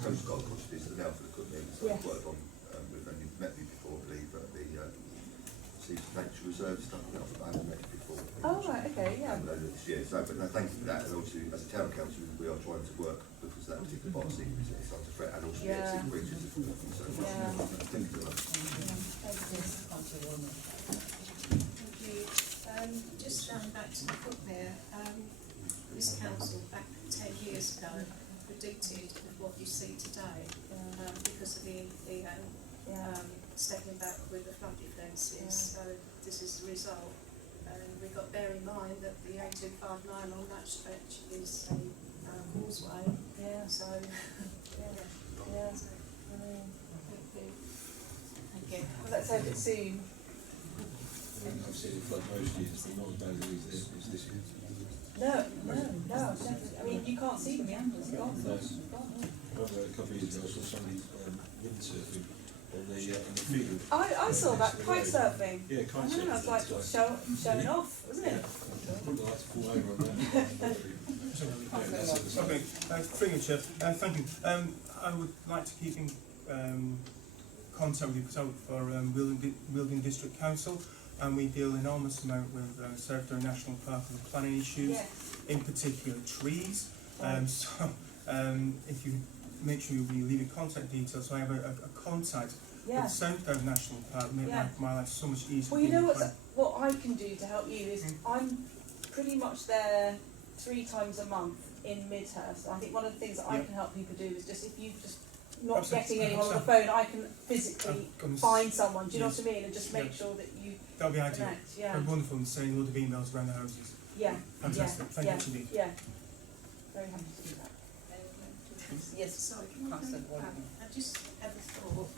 Coast Guard cottages that are now for the Cuckmere, so I've worked on with, and you've met me before, I believe, at the Sea Nature Reserve stuff. I haven't met you before. Oh right, okay, yeah. This year, so but no, thank you for that, and obviously as a town council we are trying to work because that particular part of sea is under threat, and also the exit bridges. So thank you very much. Thank you. Just back to the Cuckmere, this council back 10 years ago predicted what you see today because of the stepping back with the flood defences. So this is the result. And we've got to bear in mind that the A259 on that stretch is a causeway. Yeah. So, Yeah. thank you. Well, let's hope it's soon. I've seen it flood most years, but not as bad as it is this year. No. I mean, you can't see them, yeah. It's gone. No. A couple of years ago, I saw somebody windsurfing on the field. I saw that kite surfing. Yeah, kite surfing. I was like showing off, wasn't it? I wouldn't like to fall over on that. Okay, through you, Chair. Thank you. I would like to keep in contact with you because I work for Wilding District Council, and we deal enormous amount with Surfdale National Park and the planning issues, in particular trees. If you make sure you leave your contact details, so I have a contact with Surfdale National Park, make my life so much easier. Well, you know what I can do to help you is I'm pretty much there 3 times a month in Midhurst. I think one of the things that I can help people do is just if you just not getting anyone on the phone, I can physically find someone. Do you know what I mean? And just make sure that you that'll be ideal. connect. Yeah. Very wonderful, and sending a lot of emails around the houses. Yeah. Fantastic. Thank you indeed. Yeah. Very happy to do that. Yes. Sorry, can I just have a thought?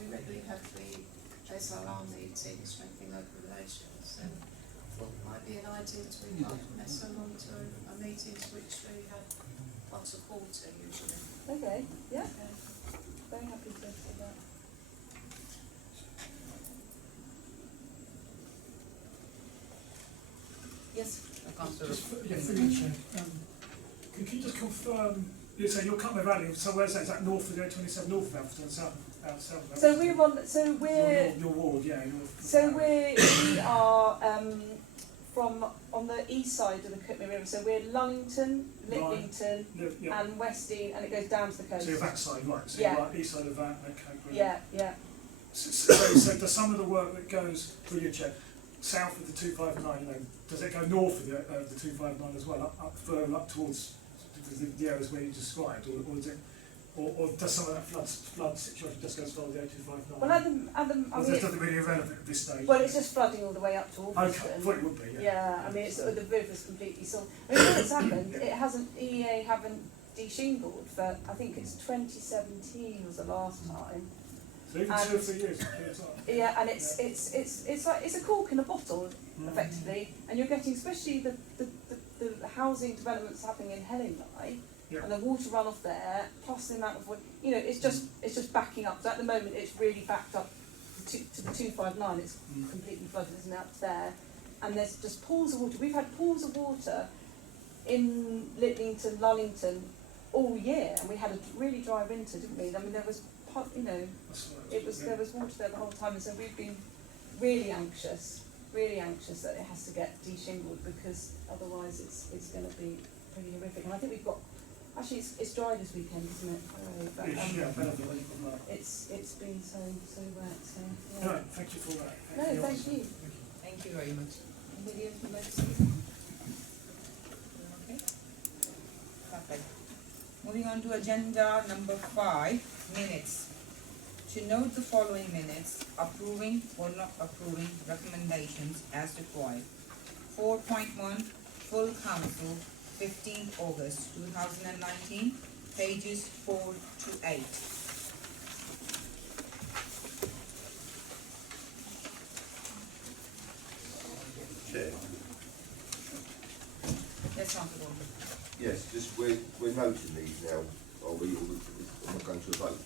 we regularly have the SRR meeting, strengthening local relations, and it might be an idea to invite someone to a meeting to which we have lots of water usually. Okay, yeah. Very happy to do that. Yes, Councillor. Yeah, through you, Chair. Could you just confirm, you say you're Cutler Valley, so where's that? Is that north of the A27, north of Alfreton, south of Alfreton? So we're on. So we're. Your ward, yeah. North. So we are from on the east side of the Kootenay River. So we're Lullington, Litlington, Yeah. and Westdean, and it goes down to the coast. So you're that side, right? So Yeah. you're like east side of that. Okay, great. Yeah, yeah. So does some of the work that goes through your check south of the 259, you know, does it go north of the 259 as well, up further up towards the areas where you described, or is it, or does some of that flood situation just go as far as the 259? Well, at the, I mean, it doesn't really irrelevant at this stage. well, it's just flooding all the way up to Alfreton. Okay, I thought it would be. Yeah, I mean, it's the river's completely so. I mean, what's happened? It hasn't. EEA haven't de-shingled for. I think it's 2017 was the last time. So even 2 or 3 years. Yeah, and it's like it's a cork in a bottle, effectively, and you're getting especially the housing developments happening in Hellingly, and the water runoff there, plus the amount of water, you know, it's just backing up. So at the moment, it's really backed up to the 259. It's completely flooded, isn't it, up there? And there's just pools of water. We've had pools of water in Litlington, Lullington all year, and we had a really dry winter, didn't we? I mean, there was, you know, there was water there the whole time, and so we've been really anxious that it has to get de-shingled, because otherwise it's going to be pretty horrific. And I think we've got, actually it's dry this weekend, isn't it? But, it's been so wet. So yeah. No, thank you for that. No, thank you. Thank you very much. Anybody else would like to say? Okay. Perfect. Moving on to agenda number 5, minutes. To note the following minutes, approving or not approving recommendations as required. 4.1, full council, 15th August 2019, pages 4 to 8. Chair. Yes, Councillor. Yes, just we're noting these now. Are we not going to a vote?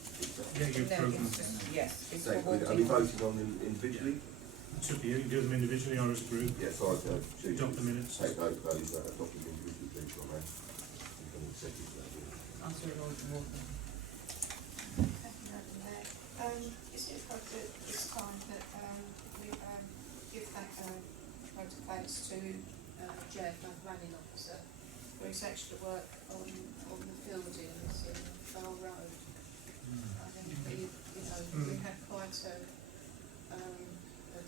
Yeah, you've approved them. Yes, it's So, for voting. are we voting on them individually? It's up to you, you can do them individually or as a group. Yes, I choose Adopt the minutes. take note of those that adopt them individually, please, my man. You can second that. Councillor Walker. Is it appropriate this time that we give that vote of thanks to Jeff, our planning officer, for his extra work on the buildings in Bell Road? I think we had quite a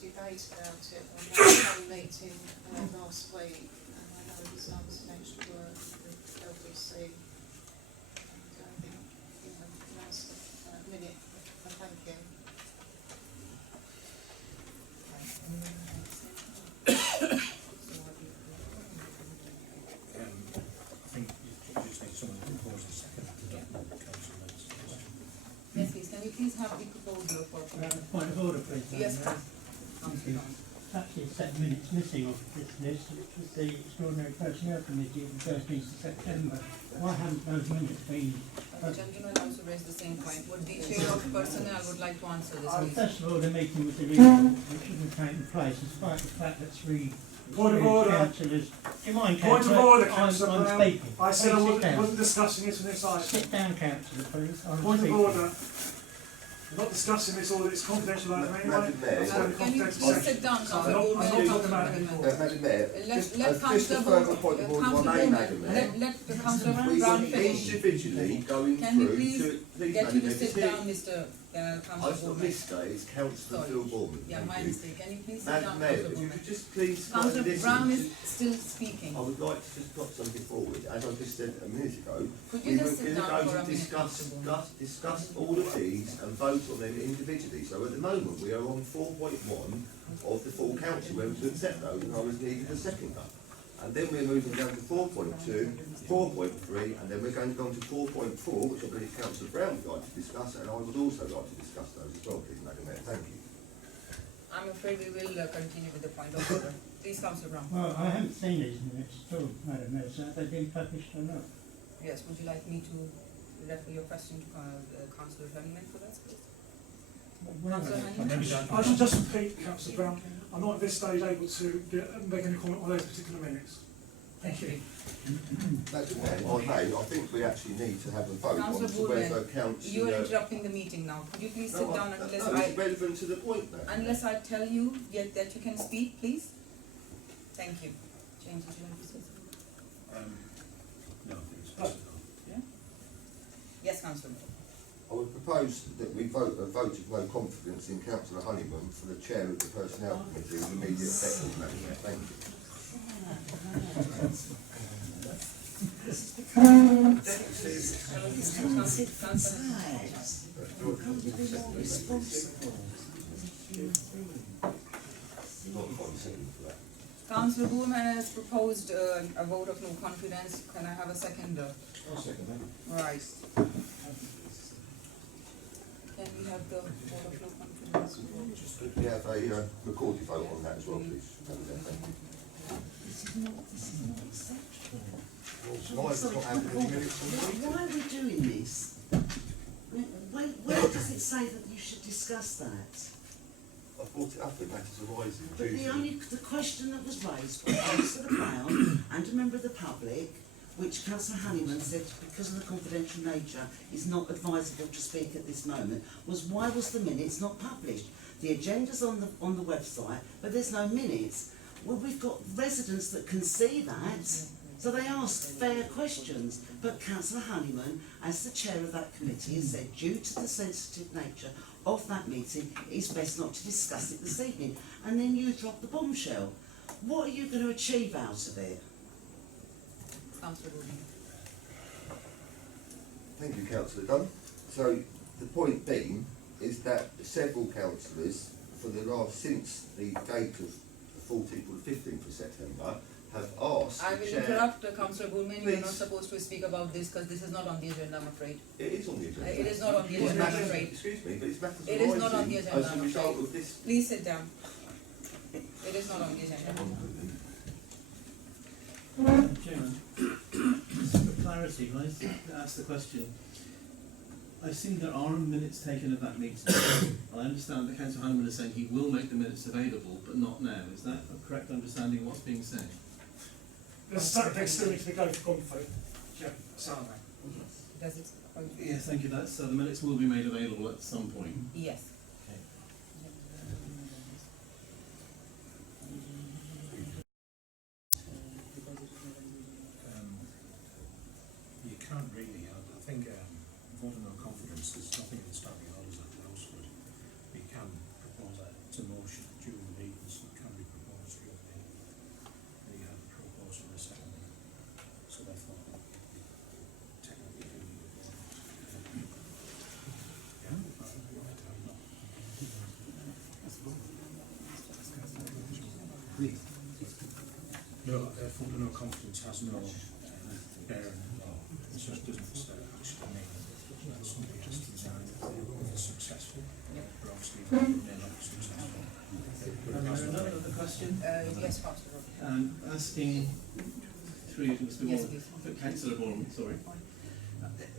debate about it on the meeting last week, and I know he's done some extra work with LBC. And I think, last minute, I thank him. I think you probably just need someone to propose the second council minutes. Yes, please. Can you please have the proposal for Point of order, please. Yes, Thank you. Actually, a set of minutes missing off this list, which was the Extraordinary Personnel Committee of the 13th of September. Why haven't those minutes been? The gentleman also raised the same point. Would the chair of personnel would like to answer this, please? First of all, the meeting was illegal, which shouldn't have taken place, despite the fact that three Point of order. councillors. Do you mind, Point of Councillor? order, I'm Councillor Brown. speaking. I said I Please sit down. wasn't discussing this in this item. Sit down, Councillor, please. I'm Point of speaking. order. We're not discussing this order, it's confidential item anyway. Madam Mayor, It's only Can you confidential please section. sit down, I'm Councillor? not We'll talking talk about about it it. before. Madam Mayor, Let just a Councillor further point of order, my name, Madam Mayor. Let the Councillor We Brown want finish. individually going Can we through please to, please, get Madam you to Mayor, sit just here. down, Mr. I've Councillor got Bowman? this day, it's Councillor Sorry. Phil Borman. Yeah, Thank my you. mistake. Can you please sit Madam down, Mayor, Councillor if you Bowman? could just please Councillor listen Brown to- is still speaking. I would like to just put something forward, as I just said a minute ago. Could We you were just sit going down for a to minute, discuss all of these and vote on them individually. So at the moment, we are on 4.1 of the full council, where we could accept those, and I was needed a seconder. And then we're moving down to 4.2, 4.3, and then we're going to go on to 4.4, which I believe Councillor Brown would like to discuss, and I would also like to discuss those as well, please, Madam Mayor. Thank you. I'm afraid we will continue with the point of order. Please, Councillor Brown. Well, I haven't seen these minutes at all, Madam Mayor, so have they been published or not? Yes, would you like me to refer your question to Councillor Honeyman for that, please? Councillor Honeyman? I should just repeat, Councillor Brown, I'm not at this stage able to make any comment on those particular minutes. Thank you. Madam Mayor, I think we actually need to have a vote on to whether Councillor... You are interrupting the meeting now. Could you please sit down unless it's relevant to the point, Madam Unless I tell you yet that you can speak, please? Thank you. James, would you like to say something? No, I think it's possible. Yeah? Yes, Councillor. I would propose that we vote a vote of no confidence in Councillor Honeyman for the chair of the Personnel Committee with immediate effect, Madam Mayor. Thank you. Councillor Boorman has proposed a vote of no confidence. Can I have a second? I'll second that. Right. Can we have the vote of no confidence? Could we have a recorded vote on that as well, please? Madam Mayor, thank you. This is not acceptable. Why is it not having any minutes on the meeting? Why are we doing this? Where does it say that you should discuss that? I brought it up in matters arising. But the question that was raised by Councillor Brown and a member of the public, which Councillor Honeyman said because of the confidential nature is not advisable to speak at this moment, was why was the minutes not published? The agenda's on the website, but there's no minutes. Well, we've got residents that can see that, so they ask fair questions. But Councillor Honeyman, as the chair of that committee, has said due to the sensitive nature of that meeting, it's best not to discuss it this evening. And then you drop the bombshell. What are you going to achieve out of it? Councillor Boorman. Thank you, Councillor Dunn. So the point being is that several councillors, since the date of the 14th or the 15th of September, have asked I the will chair... interrupt Councillor Boorman. You are not Please. supposed to speak about this because this is not on the agenda, I'm afraid. It is on the agenda. It is not on the agenda, I'm afraid. Excuse me, but it's matters It is not on the agenda, as a I'm result afraid. of this... Please sit down. It is not on the agenda. Chairman, just for clarity, when I ask the question, I assume there are minutes taken of that meeting. I understand that Councillor Hanneman is saying he will make the minutes available, but not now. Is that a correct understanding of what's being said? There's certain things still need to go for comfort. Yeah, sorry. Does it? Yeah, thank you. So the minutes will be made available at some point. Yes. You can't really. I think vote of no confidence. There's nothing in the standing orders that allows for it. You can propose a motion during the meeting, so it can be proposed during the meeting. And you have to propose for a second. So therefore, technically, you need a vote. Yeah. No, vote of no confidence has no bearing on law. It just doesn't actually mean that somebody has to resign if it's successful. But obviously, they're not successful. Another question? Yes, Councillor. Asking through you to Mr. Yes, Warren, please. Councillor Warren, sorry.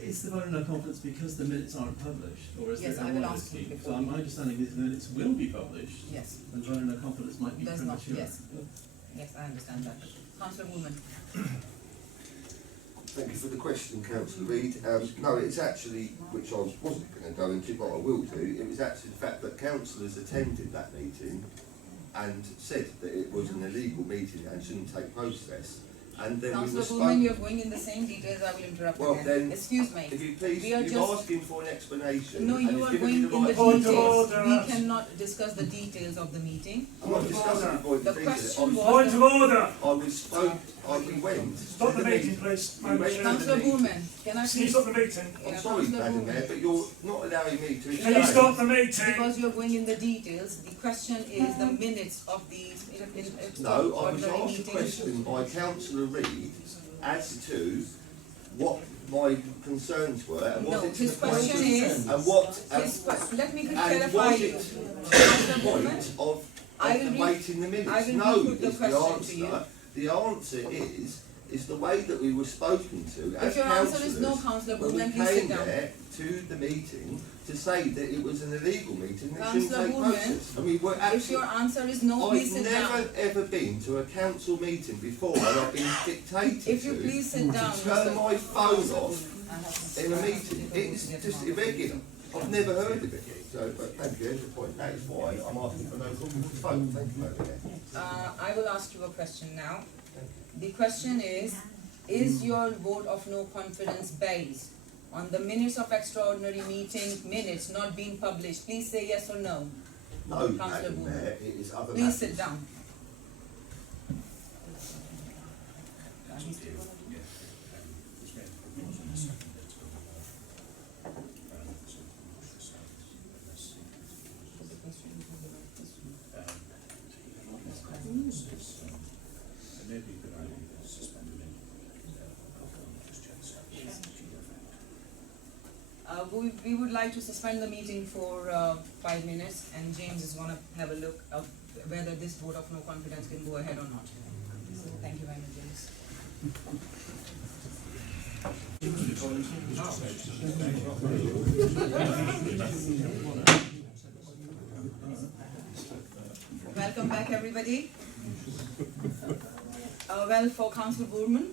Is the vote of no confidence because the minutes aren't published, or is Yes, there I a will wider ask you scheme? before. So my understanding is the minutes will be published. Yes. And vote of no confidence might be Does not, premature. yes. Yes, I understand that. Councillor Woolman. Thank you for the question, Councillor Reid. No, it's actually, which I wasn't going to go into, but I will do, it was actually the fact that councillors attended that meeting and said that it was an illegal meeting and shouldn't take process. and then we Councillor were Bullman, you're going in the same details, I will interrupt Well, again. then, Excuse me. if you please, We are you're just- asking for an explanation. No, and you it's are given going you in the the right Point of details. order. We cannot discuss the details of the meeting. I'm not discussing the point The of detail. question was- Point of order. We went. Stop to the meeting, please. We went to the Councillor meeting. Bullman, can I Can you please? stop the meeting? I'm Yeah, sorry, Councillor Madam Bullman. Mayor, but you're not allowing me to Can you stop the meeting? Because you're going in the details, the question is the minutes of the No, I was ordinary asked a meeting. question by Councillor Reid as to what my concerns were and was No, it to his the point question is- and what let me and clarify was you. it to Councillor the Bullman, point of I will waiting the minutes? I will No, re-put the is the question to you. answer. The answer is the way that we were spoken to as If your answer is no, councillors Councillor when we Bullman, please came sit down. there to the meeting to say that it was an illegal meeting that shouldn't Councillor take Bullman, process. I mean, we're if your answer is no, please I've sit down. never ever been to a council meeting before and I've been dictated If you please sit down, to turn Mr. my phone off in a meeting. It's just irregular. I've never heard of it. So, but thank you, there's the point. That is why I'm asking for no comment to vote. Thank you, Madam Mayor. I will ask you a question now. The question is your vote of no confidence based on the minutes of extraordinary meeting minutes not being published? Please say yes or no. No, Councillor Madam Bullman. Mayor, it is other Please matters. sit down. We would like to suspend the meeting for 5 minutes, and James is going to have a look at whether this vote of no confidence can go ahead or not. So thank you very much, James. Welcome back, everybody. Well, for Councillor Boorman,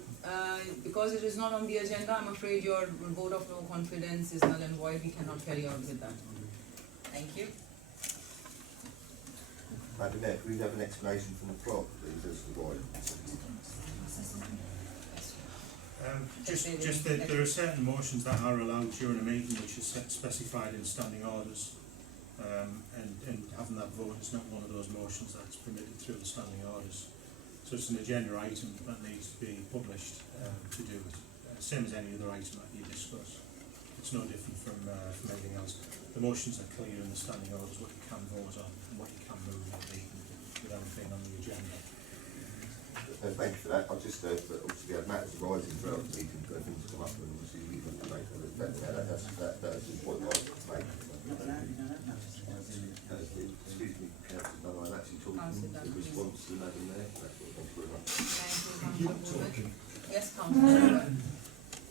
because it is not on the agenda, I'm afraid your vote of no confidence is null and void. We cannot carry on with that. Thank you. Madam Mayor, could we have an explanation from the clerk, please, as to why? Just that there are certain motions that are allowed during a meeting which are specified in standing orders, and having that vote is not one of those motions that's permitted through the standing orders. So it's an agenda item that needs to be published to do it, same as any other item that you discuss. It's no different from anything else. The motions are clear in the standing orders, what you can vote on and what you can move in the meeting without being on the agenda. Thank you for that. I just, obviously we had matters arising throughout the meeting, things come up and obviously we have to make that's the point I was making. Excuse me, Councillor, no, I'm actually talking in response to Madam Mayor. That's what thank you very much. Thank you, Councillor Boorman. Yes, Councillor.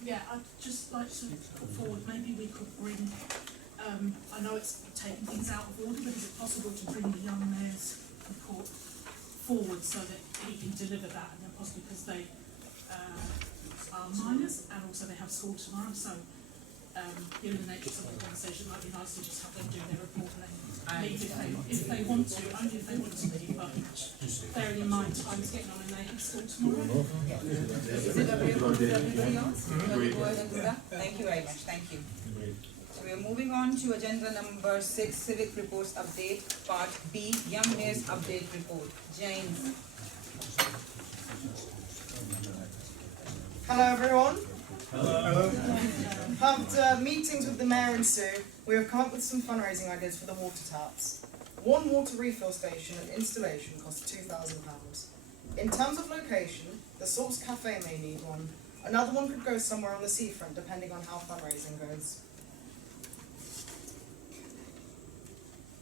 Yeah, I'd just like to put forward, maybe we could bring, I know it's taking things out of order, but is it possible to bring the young mayor's report forward so that he can deliver that, and then possibly because they are minors and also they have school tomorrow, so given the nature of the conversation, it might be nice to just have them do their report and then leave if they want to, only if they want to leave, but bearing in mind time's getting on and they have school tomorrow. Is it agreeable with everybody else? Shall we go ahead and do that? Thank you very much. Thank you. So we are moving on to agenda number 6, Civic Reports Update, Part B, Young Mayor's Update Report. James. Hello everyone. Hello. After meetings with the Mayor and Sue, we have come up with some fundraising ideas for the water taps. One water refill station and installation costs £2,000. In terms of location, the Source Cafe may need one. Another one could go somewhere on the seafront depending on how fundraising goes.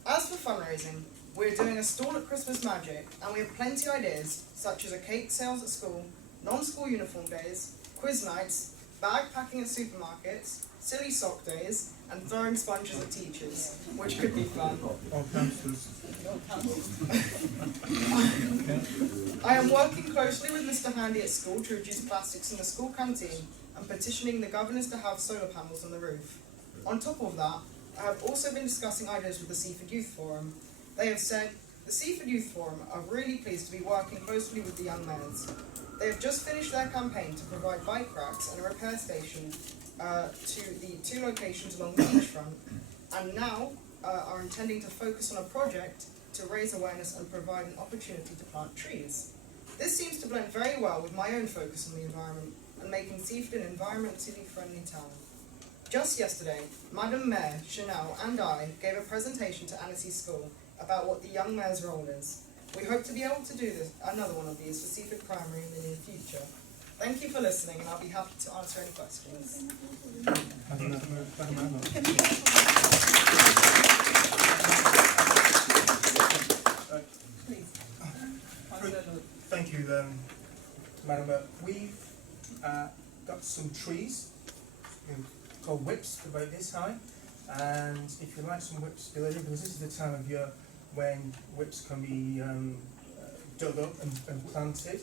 As for fundraising, we're doing a stall at Christmas Magic and we have plenty of ideas such as a cake sales at school, non-school uniform days, quiz nights, bag packing at supermarkets, silly sock days, and throwing sponges at teachers, which could be fun. I am working closely with Mr. Handy at school to reduce plastics in the school canteen and petitioning the governors to have solar panels on the roof. On top of that, I have also been discussing ideas with the Seaford Youth Forum. They have said The Seaford Youth Forum are really pleased to be working closely with the young mayors. They have just finished their campaign to provide bike racks and a repair station to the 2 locations along the beachfront, and now are intending to focus on a project to raise awareness and provide an opportunity to plant trees. This seems to blend very well with my own focus on the environment and making Seaford an environmentally friendly town. Just yesterday, Madam Mayor Chanel and I gave a presentation to Annecy School about what the young mayor's role is. We hope to be able to do another one of these for Seaford Primary in the near future. Thank you for listening, and I'll be happy to answer any questions. Thank you, Madam Mayor. We've got some trees called whips about this high, and if you like some whips delivered, because this is the time of year when whips can be dug up and planted.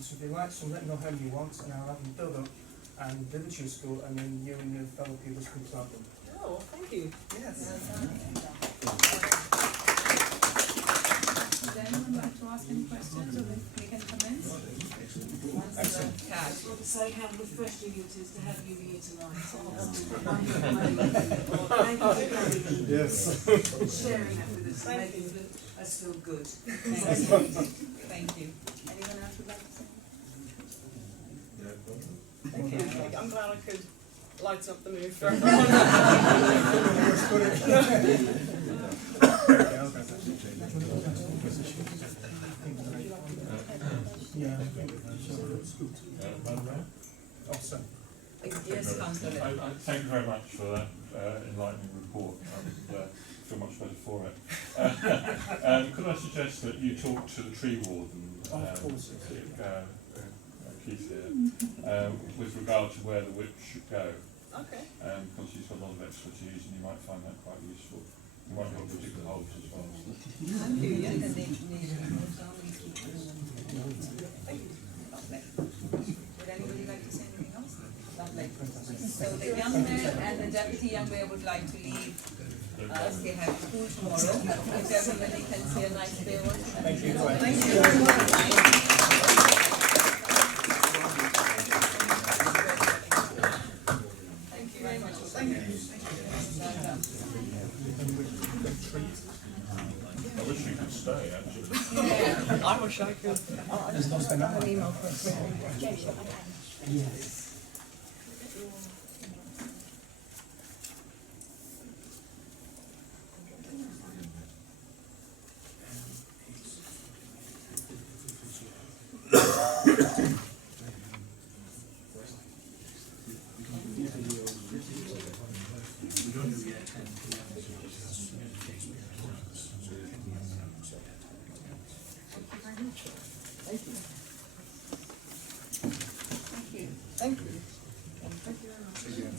So if you like some, let me know how many you want, and I'll have them dug up and delivered to your school, and then you and your fellow pupils can plant them. Oh, thank you. Yes. Does anyone like to ask any questions or make any comments? So how refreshing it is to have you here tonight. Thank you for coming. Yes. Sharing that with us, making us feel good. Thank you. Anyone else would like to say? Thank you. I'm glad I could light up the mood for Yes, Councillor. Thank you very much for that enlightening report. I feel much better for it. Could I suggest that you talk to the tree warden, Keith here, with regard to where the whip should go? Okay. Because he's got a lot of expertise and you might find that quite useful. You might have to dig the holes as well. Thank you. Yeah, and they would anybody like to say anything else? Lovely. So the young mayor and the deputy young mayor would like to leave us. They have school tomorrow. If everybody can say a nice farewell. Thank you. Thank you very much. I wish you could stay, actually. I wish I could. I just lost an email for Yes. Thank you. Thank you.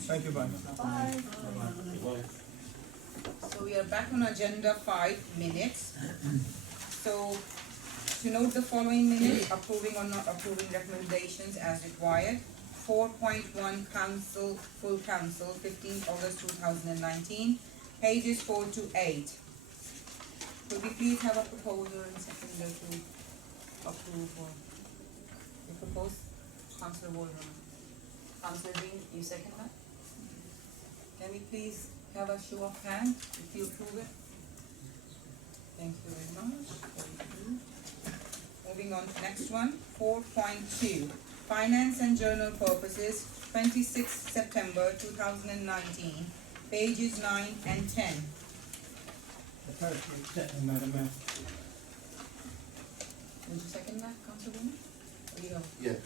Thank you, bye. Bye. So we are back on agenda 5 minutes. So to note the following minutes, approving or not approving recommendations as required. 4.1 Council, Full Council, 15th August 2019, pages 4 to 8. Could we please have a proposer and seconder to approve or you propose? Councillor Wolverine. Councillor Green, you second that? Can we please have a show of hands if you approve it? Thank you very much. Moving on to next one, 4.2. Finance and Journal Purposes, 26th September 2019, pages 9 and 10. Madam Mayor. Would you second that, Councilwoman? Yeah,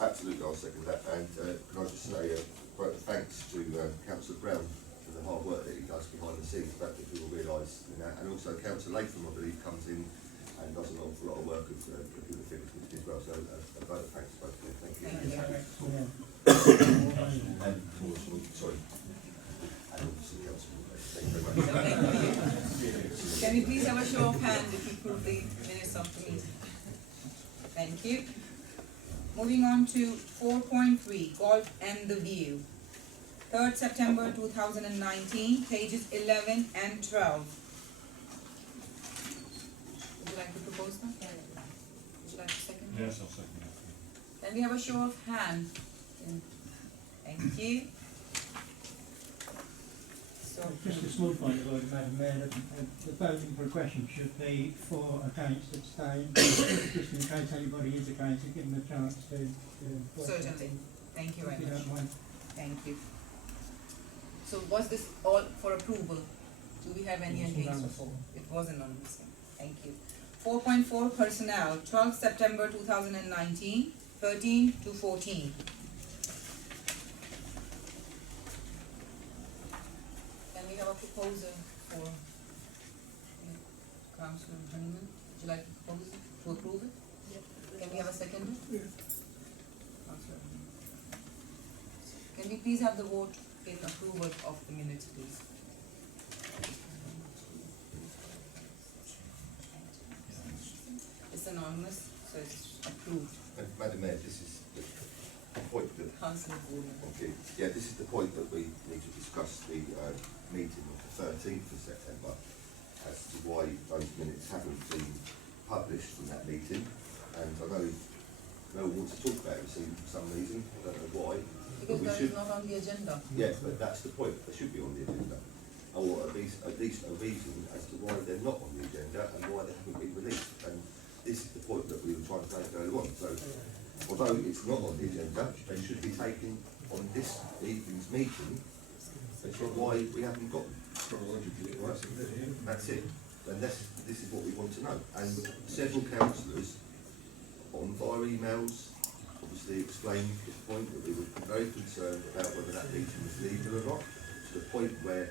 absolutely, I'll second that. And can I just say great thanks to Councillor Brown for the hard work that he does behind the scenes, that people realise, and also Councillor Latham, I believe, comes in and does an awful lot of work with the figures as well. So a vote of thanks to both of you. Thank you. Sorry. And also Councillor. Thank you very much. Can we please have a show of hands if you approve the minutes of the meeting? Thank you. Moving on to 4.3, Golf and the View. 3rd September 2019, pages 11 and 12. voice now? Would you like to second? Yes, I'll second that. Can we have a show of hands? Thank you. So, Just a small point of order, Madam Mayor, the voting progression should be for, against, abstain, just in case anybody is against, give them a chance to vote. certainly. Thank you very If you much. don't mind. Thank you. So was this all for approval? Do we have any It was against unanimous. before? It was anonymous. Thank you. 4.4 personnel, 12 September 2019, 13 to 14. Can we have a proposal for Councillor Honeyman? Would you like to propose it, to approve it? Can we have a second? Councillor Honeyman. Can we please have the vote in approval of the minutes, please? It's anonymous, so it's approved. Madam Mayor, this is the point that. Councillor Gordon. Okay, yeah, this is the point that we need to discuss the meeting of the 13th of September as to why those minutes haven't been published from that meeting. And I know no one wants to talk about it for some reason, I don't know why. Because we that should, is not on the agenda. yeah, but that's the point, they should be on the agenda. Or at least a reason as to why they're not on the agenda and why they haven't been released. And this is the point that we were trying to make earlier on. So, although it's not on the agenda, they should be taken on this evening's meeting. That's why we haven't got them. Right? That's it. And this is what we want to know. And several councillors on via emails obviously explained the point that we were very concerned about whether that meeting was legal or not, to the point where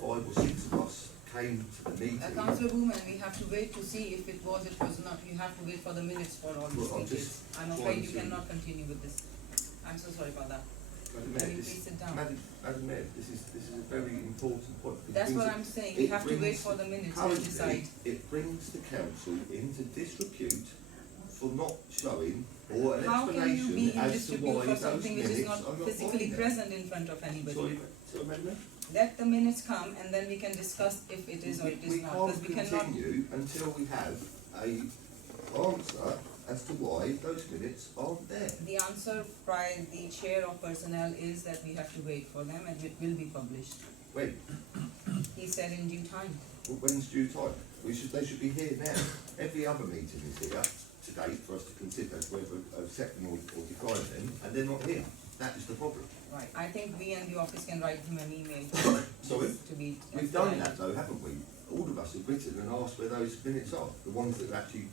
5 or 6 of us came to the meeting. Councillor Bowman, we have to wait to see if it was not. You have to wait for the minutes for all these Well, details. I'm afraid you cannot continue with this. I'm so sorry about that. Madam Can Mayor, you please sit down? Madam Mayor, this is a very important point. It That's brings what it- I'm saying. it We have to wait brings- for the minutes to currently, decide. It brings the council into disrepute for not showing or an How can you explanation be in as to dispute why for those something which is minutes not are not physically on there. present in front of anybody? Sorry, Madam Mayor? Let the minutes come and then we can discuss if it is or it is We not. can't Because we cannot. continue until we have a answer as to why those minutes aren't there. The answer by the chair of personnel is that we have to wait for them and it will be published. When? He said in due time. Well, when's due time? They should be here now. Every other meeting is here to date for us to consider whether accept them or decline them, and they're not here. That is the problem. Right. I think we and the office can write him an email Sorry? to be. We've done that though, haven't we? All of us have written and asked where those minutes are. The ones that actually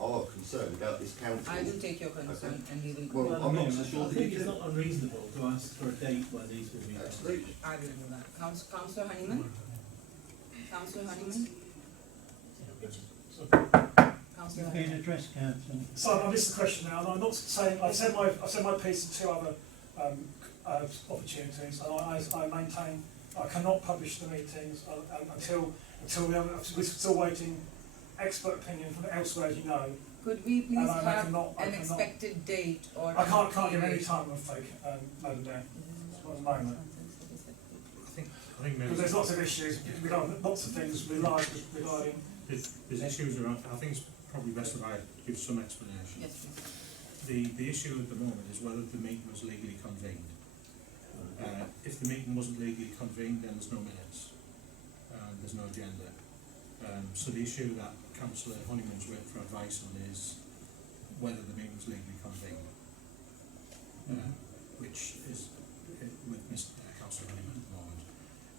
are concerned about this council. I do take your concern and we will. Well, I'm not so sure I that think you it's do. not unreasonable to ask for a date when these will be. Absolutely. I will do that. Councillor Honeyman? Councillor Honeyman? You've been addressed, Councillor. So I missed the question now, and I'm not saying, I've said my piece in 2 other opportunities, and I maintain I cannot publish the meetings until we're still waiting expert opinion from elsewhere, as you know. Could we please And I have cannot- I an cannot- expected date or? I can't give period? any time of fake, Madam Mayor, at the moment. I think maybe Because there's lots of issues, regarding lots of things regarding. there's issues around. I think it's probably best if I give some explanation. Yes, please. The issue at the moment is whether the meeting was legally convened. If the meeting wasn't legally convened, then there's no minutes, there's no agenda. So the issue that Councillor Honeyman's waiting for advice on is whether the meeting was legally convened, which is with Mr. Councillor Honeyman at the moment.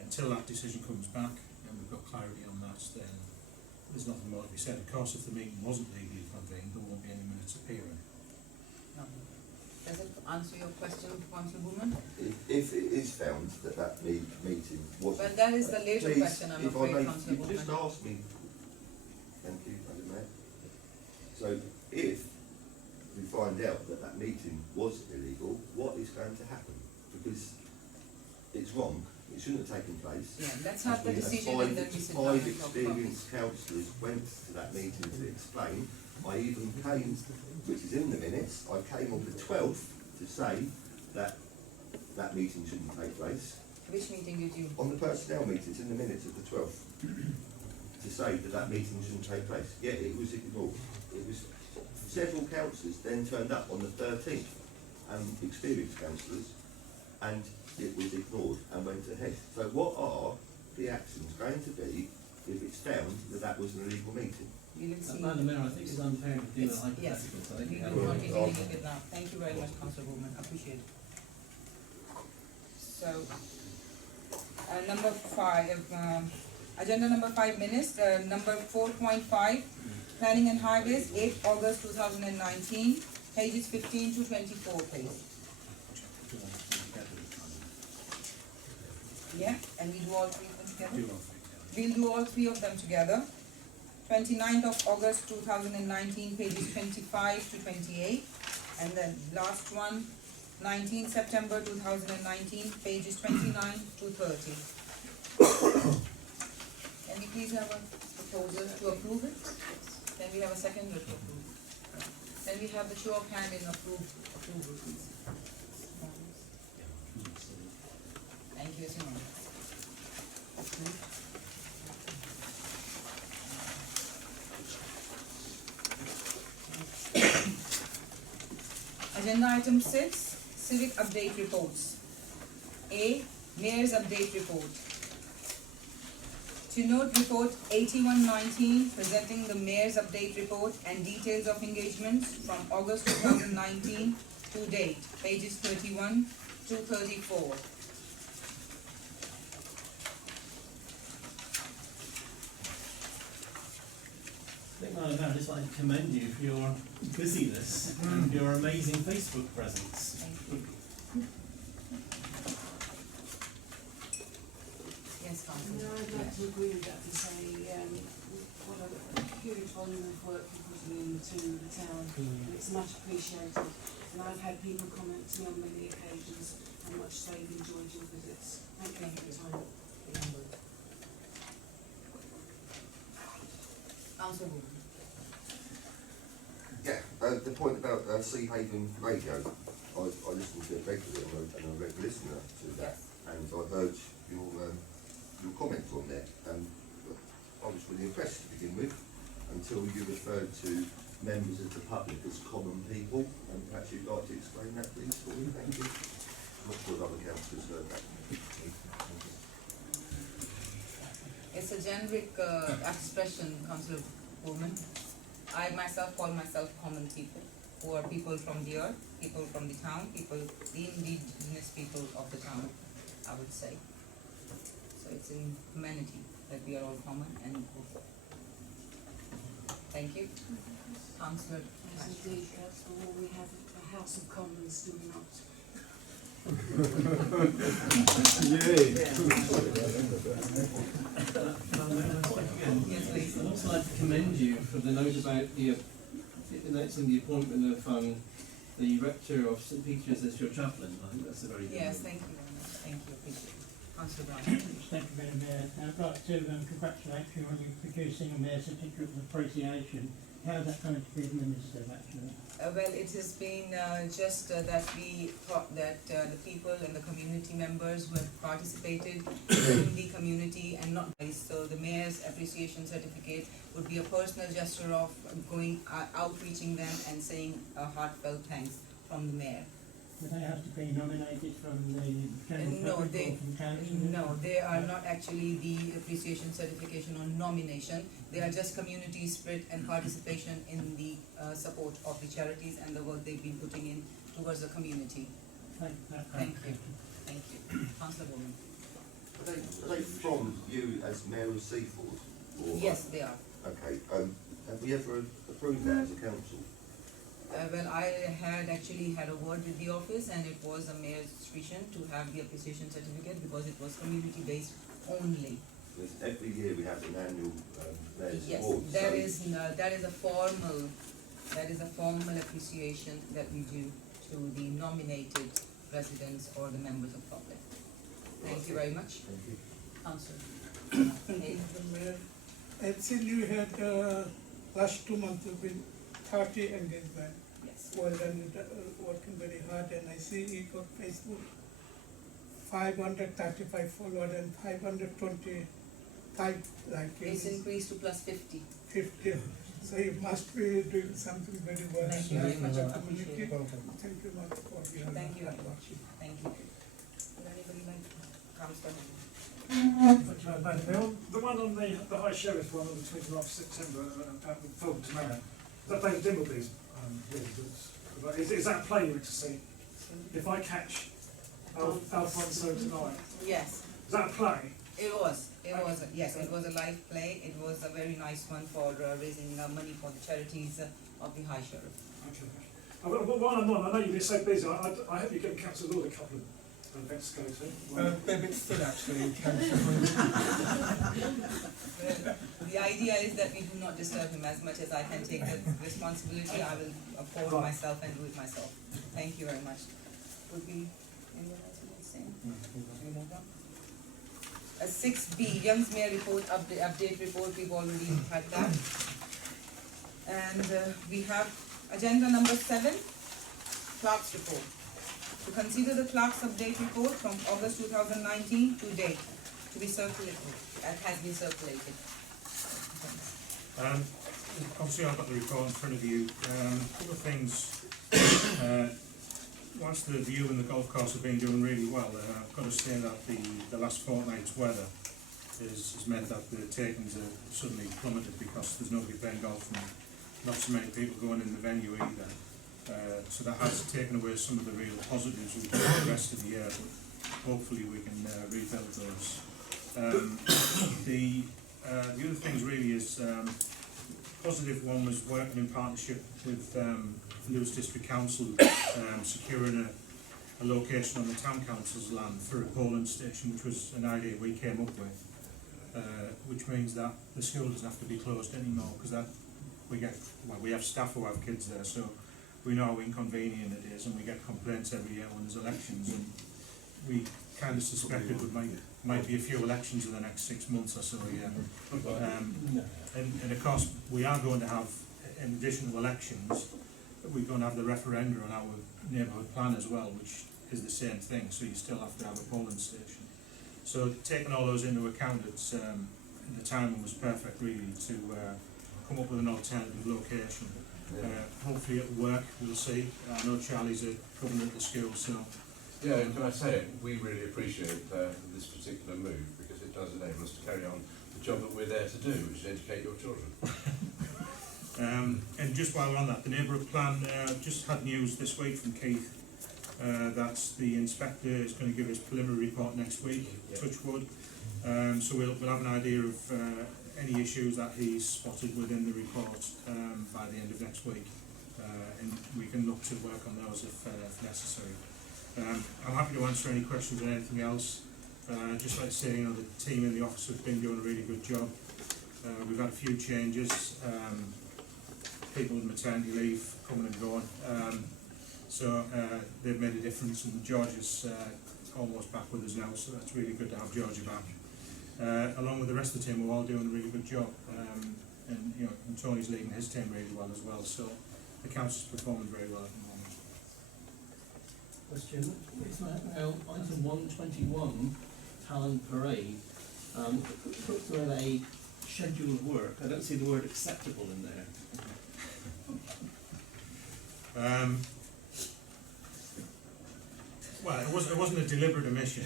Until that decision comes back and we've got clarity on that, then there's nothing more to be said. Of course, if the meeting wasn't legally convened, there won't be any minutes appearing. No. Does it answer your question, Councillor Bowman? If it is found that meeting wasn't. Well, that is the later Please, question, I'm if I afraid, may, Councillor you just Bowman. asked me. Thank you, Madam Mayor. So if we find out that meeting was illegal, what is going to happen? Because it's wrong, it shouldn't have taken place. Yeah, let's have the As we had decision and then we sit down five and talk about experienced councillors went to that meeting to explain. I even came, which is in the minutes, I came on the 12th to say that that meeting shouldn't take place. Which meeting did you? On the personnel meeting, it's in the minutes of the 12th. to say that that meeting shouldn't take place. Yet it was ignored. It was several councillors then turned up on the 13th, experienced councillors, and it was ignored and went ahead. So what are the actions going to be if it's found that that was an illegal meeting? We will see. Madam Mayor, I think it's unfair to deal with Yes, hypotheticals. I think we we have will to- not be dealing with that. Thank you very much, Councillor Woman. Appreciate it. So, number 5, agenda number 5 minutes, number 4.5, Planning and Highways, 8th August 2019, pages 15 to 24, please. Yeah, and we do all 3 of them together? We'll do all 3 of them together. 29th of August 2019, pages 25 to 28, and then last one, 19th September 2019, pages 29 to 30. Can we please have a proposal to approve it? Can we have a second to approve? Can we have the show of hand in approval, please? Thank you, Simon. Agenda item 6, civic update reports. A, Mayor's update report. To note report 8119 presenting the Mayor's update report and details of engagements from August 2019 to date, pages 31 to 34. I think, Madam Mayor, I'd just like to commend you for your busyness and your amazing Facebook presence. Yes, Councillor. No, I'd like to agree with that and say what a huge volume of work you're putting into the town. And it's much appreciated. And I've had people comment to me on many occasions how much they've enjoyed your visits. Thank you for your time. Councillor Wood. Yeah, the point about Sea Haven Radio, I listen to it regularly and I'm a regular listener to that, and I heard your comments on there, and I was really impressed to begin with, until you referred to members of the public as common people, and perhaps you'd like to explain that please for me, thank you. I'm not sure if other councillors heard that. It's a generic expression, Councillor Woman. I myself call myself common people, who are people from the earth, people from the town, people, the indigenous people of the town, I would say. So it's in humanity that we are all common and equal. Thank you. Councillor. Yes, indeed, that's all we have a House of Commons, do we not? I'd also like to commend you for the note about the announcing the appointment of the rector of St Peter's as your chaplain. I think that's a very good Yes, move. thank you very much. Thank you. Appreciate it. Councillor Brown. Thank you, Madam Mayor. I'd like to congratulate you on producing a Mayor's Certificate of Appreciation. How is that going to be administered, actually? Well, it has been just that we thought that the people and the community members who have participated in the community and not so the Mayor's Appreciation Certificate would be a personal gesture of going outreaching them and saying a heartfelt thanks from the Mayor. Do they have to be nominated from the general No, public they or from council? no, they are not actually the appreciation certification or nomination. They are just community spirit and participation in the support of the charities and the work they've been putting in towards the community. Thank you. Thank you. Councillor Bowman. Are they from you as Mayor of Seaford? Or Yes, they are. Okay, have we ever approved that as a council? Well, I had actually had a word with the office and it was a mayor's discretion to have the appreciation certificate because it was community based only. Because every year we have an annual Mayor's Yes, Award. that is a formal appreciation that we do to the nominated residents or the members of public. Thank you very much. Thank you. Councillor. I've seen you had last 2 months have been 30 engagement. Yes. Well done, working very hard, and I see you got Facebook 535 followed and 520 type like It's increased to plus 50. 50. So you must be doing something very well. Thank you very much. I Community. appreciate it. Thank you much for your Thank you very much. Thank you. Would anybody like to come start? The one on the High Sheriff one on the 29th of September at the Fulham tomorrow, is that David Dimbleby's is that a play you to see? If I catch Alfonso tonight. Yes. Is that a play? It was, yes, it was a live play. It was a very nice one for raising money for the charities of the High Sheriff. Okay. While I'm on, I know you've been so busy, I hope you get Council Lord a couple of events to go to. They're a bit full actually. The idea is that we do not disturb him as much as I can take the responsibility. I will afford myself and do it myself. Thank you very much. Would be anyone else would say? We move on. 6B, Young's Mayor Report, update report, we've already had that. And we have agenda number 7, Clerk's report. To consider the Clerk's update report from August 2019 to date, to be circulated, has been circulated. Obviously I've got the report in front of you. A couple of things. Whilst the view and the golf course have been doing really well, I've got to say that the last fortnight's weather has meant that the takings have suddenly plummeted because there's nobody playing golf and not so many people going in the venue either. So that has taken away some of the real positives we get for the rest of the year, but hopefully we can rebuild those. The other things really is positive one was working in partnership with Lewis District Council, securing a location on the Town Council's land for a polling station, which was an idea we came up with, which means that the school doesn't have to be closed anymore, because that we have staff who have kids there, so we know how inconvenient it is, and we get complaints every year when there's elections, and we kind of suspected there might be a few elections in the next 6 months or so, yeah. And of course, we are going to have, in addition to elections, we're going to have the referenda on our neighbourhood plan as well, which is the same thing, so you still have to have a polling station. So taking all those into account, it's, the timing was perfect really to come up with an alternative location. Hopefully it'll work, we'll see. I know Charlie's a governor at the school, so... Yeah, and can I say it, we really appreciate this particular move, because it does enable us to carry on the job that we're there to do, which is educate your children. And just while we're on that, the neighbourhood plan just had news this week from Keith that the inspector is going to give his preliminary report next week, Touchwood. So we'll have an idea of any issues that he's spotted within the report by the end of next week, and we can look to work on those if necessary. I'm happy to answer any questions or anything else. Just like to say, the team in the office have been doing a really good job. We've had a few changes, people with maternity leave coming and going, so they've made a difference, and George is almost back with us now, so that's really good to have Georgia back. Along with the rest of the team, we're all doing a really good job, and Tony's leading his team really well as well, so the council's performing very well at the moment. Question. Now, item 121, talent parade. Put through a schedule of work. I don't see the word acceptable in there. Well, it wasn't a deliberate omission.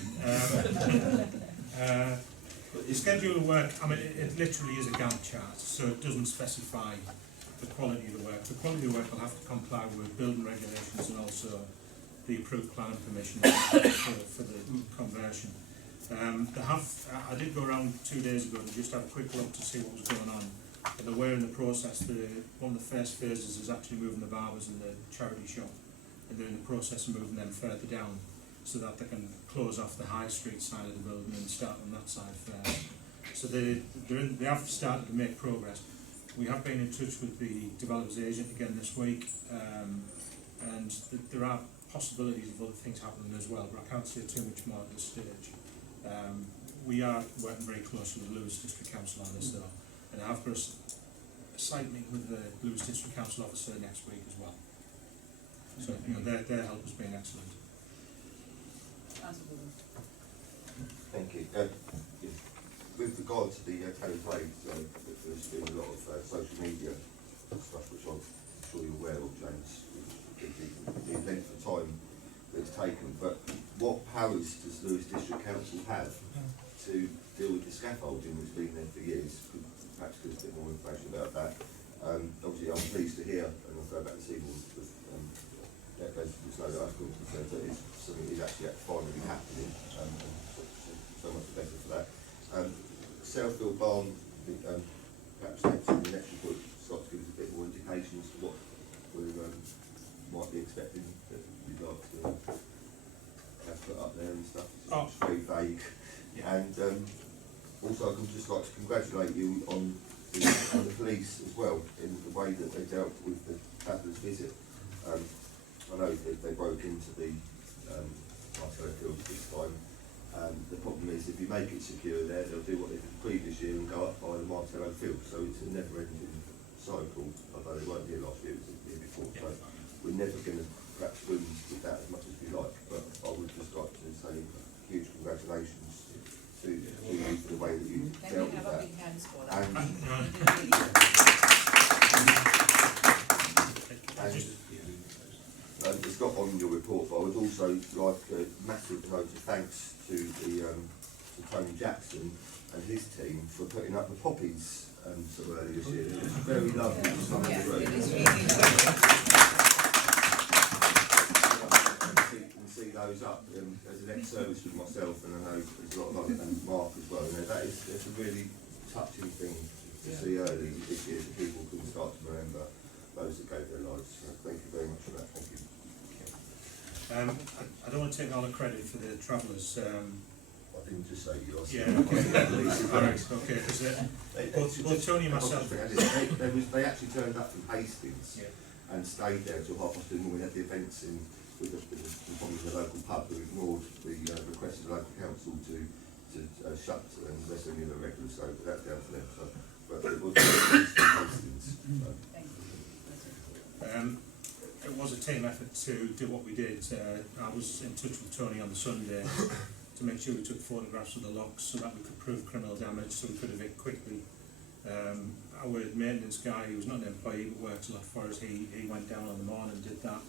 The schedule of work, I mean, it literally is a Gantt chart, so it doesn't specify the quality of the work. The quality of the work will have to comply with building regulations and also the approved plan and permission for the conversion. I did go around 2 days ago to just have a quick look to see what was going on. And they're aware in the process, one of the first phases is actually moving the barbers in the charity shop, and they're in the process of moving them further down so that they can close off the high street side of the building and start on that side first. So they have started to make progress. We have been in touch with the developers agent again this week, and there are possibilities of other things happening as well, but I can't say too much more at this stage. We are working very closely with Lewis District Council on this though, and I have got a site meeting with the Lewis District Council officer next week as well. So their help has been excellent. Thank you. with regard to the Talent Trades, there's been a lot of social media stuff which I'm sure you're aware of, James, the length of time that it's taken. But what powers does Lewes District Council have to deal with the scaffolding that's been there for years? Perhaps give us a bit more information about that. Obviously, I'm pleased to hear, and I'll go back this evening with there's no that I've got concerned that it's something that is actually finally happening. So much the better for that. Southfield Barn, perhaps in the next report, start to give us a bit more indication as to what we might be expecting that we'd like to have put up there and stuff. It's very vague. Yeah. And also, I'd just like to congratulate you on the police as well in the way that they dealt with the traveller's visit. I know that they broke into the Martello Fields this time. The problem is, if you make it secure there, they'll do what they did the previous year and go up by the Martello Field. So it's a never-ending cycle. Although they weren't here last year, it was the year before. So we're never going to perhaps win with that as much as we like. But I would just like to say huge congratulations to you for the way that you dealt with that. Big hands for that. And it's not on your report, but I would also like a massive note of thanks to to Tony Jackson and his team for putting up the poppies so early this year. It was very lovely to come through. And see those up as an ex-service with myself, and I know there's a lot of other, and Mark as well. You know, that's a really touching thing to see early this year, so people can start to remember those that gave their lives. So thank you very much for that. Thank you. I don't want to take all the credit for the travellers. I didn't just say you. Yeah, okay. All right, okay. Because both Tony and myself. They actually turned up from Hastings and stayed there till 2:30 when we had the events in with the local pub who ignored the request of the local council to shut unless they knew the regulars. So that's down to them. So, but it was Hastings. So. It was a team effort to do what we did. I was in touch with Tony on the Sunday to make sure we took photographs of the locks so that we could prove criminal damage, so we could evict quickly. Our maintenance guy, who was not an employee but works a lot for us, he went down on the morning and did that.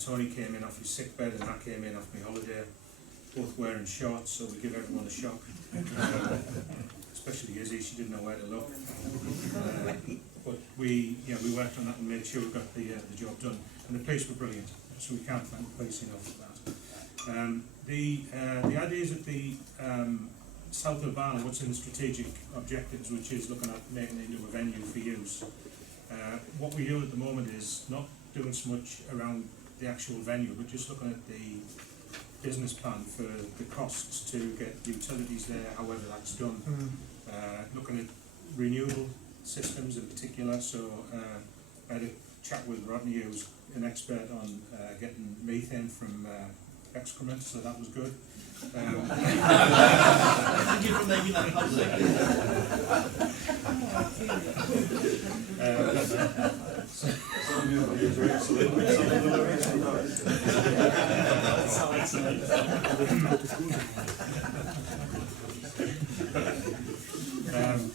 Tony came in off his sick bed and I came in off my holiday, both wearing shorts, so we give everyone a shock. Especially Izzy, she didn't know where to look. But we worked on that and made sure we got the job done. And the police were brilliant, so we can't thank the police enough for that. The ideas of the South of Barn, what's in the strategic objectives, which is looking at making it into a venue for use. What we do at the moment is not doing so much around the actual venue, but just looking at the business plan for the costs to get utilities there, however that's done. Looking at renewable systems in particular, so I had a chat with Rodney, who's an expert on getting methane from excrement, so that was good. Thank you for making that public. Some of your ideas are excellent, some of them are excellent.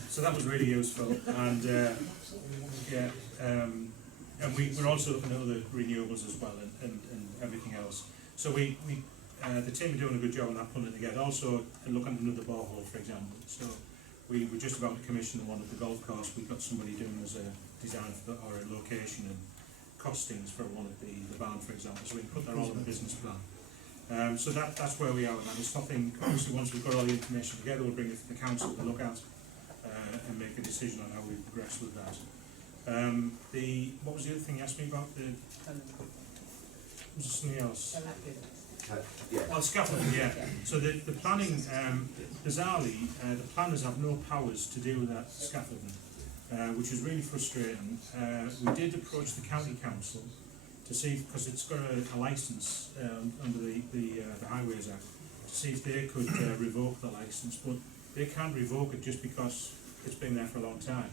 So that was really useful, and and we're also looking at other renewables as well, and everything else. So the team are doing a good job on that, pulling it together. Also looking at another borehole, for example. So we were just about to commission one at the golf course. We've got somebody doing as a design for or a location and costings for one at the barn, for example. So we can put that all in the business plan. So that's where we are with that. It's nothing. Obviously, once we've got all the information together, we'll bring it to the council to look at and make a decision on how we progress with that. What was the other thing you asked me about? Was there something else? Oh, scaffolding, yeah. So the planning, bizarrely, the planners have no powers to deal with that scaffolding, which is really frustrating. We did approach the county council to see, because it's got a licence under the Highways Act, to see if they could revoke the licence, but they can't revoke it just because it's been there for a long time.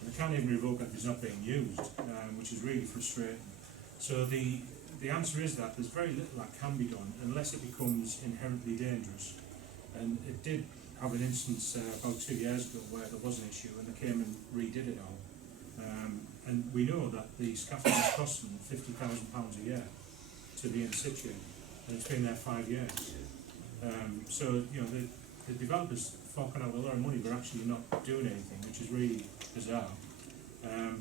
And they can't even revoke it if it's not being used, which is really frustrating. So the answer is that there's very little that can be done unless it becomes inherently dangerous. And it did have an instance about 2 years ago where there was an issue and they came and redid it all. And we know that the scaffolding is costing £50,000 a year to be in situ, and it's been there 5 years. So, you know, the developers forking out a lot of money, but actually not doing anything, which is really bizarre.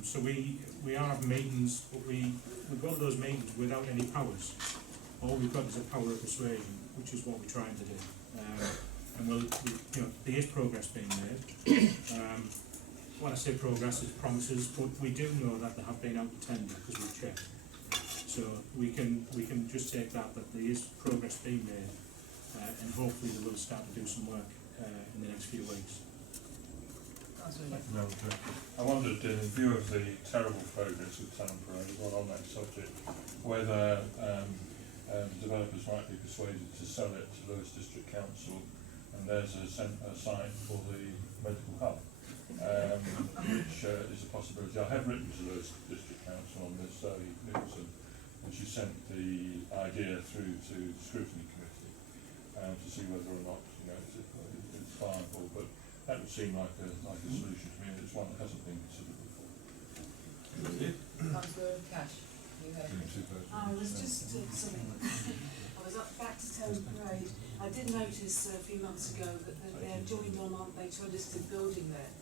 So we are having meetings, but we go to those meetings without any powers. All we've got is a power of persuasion, which is what we're trying to do. And you know, there is progress being made. When I say progress, it's promises, but we do know that they have been out to tender because we've checked. So we can just take that there is progress being made, and hopefully they will start to do some work in the next few weeks. I wondered, in view of the terrible progress of Town Parade, while on that subject, whether developers might be persuaded to sell it to Lewes District Council, and there's a site for the medical hub, which is a possibility. I have written to Lewes District Council on this, Sally Nicholson, and she sent the idea through to the scrutiny committee to see whether or not, you know, it's viable. But that would seem like a solution to me, and it's one that hasn't been considered before. Councillor Cash, you had a question. I was just something. I was up back to Town Parade. I did notice a few months ago that they're joined on, aren't they, to a listed building there,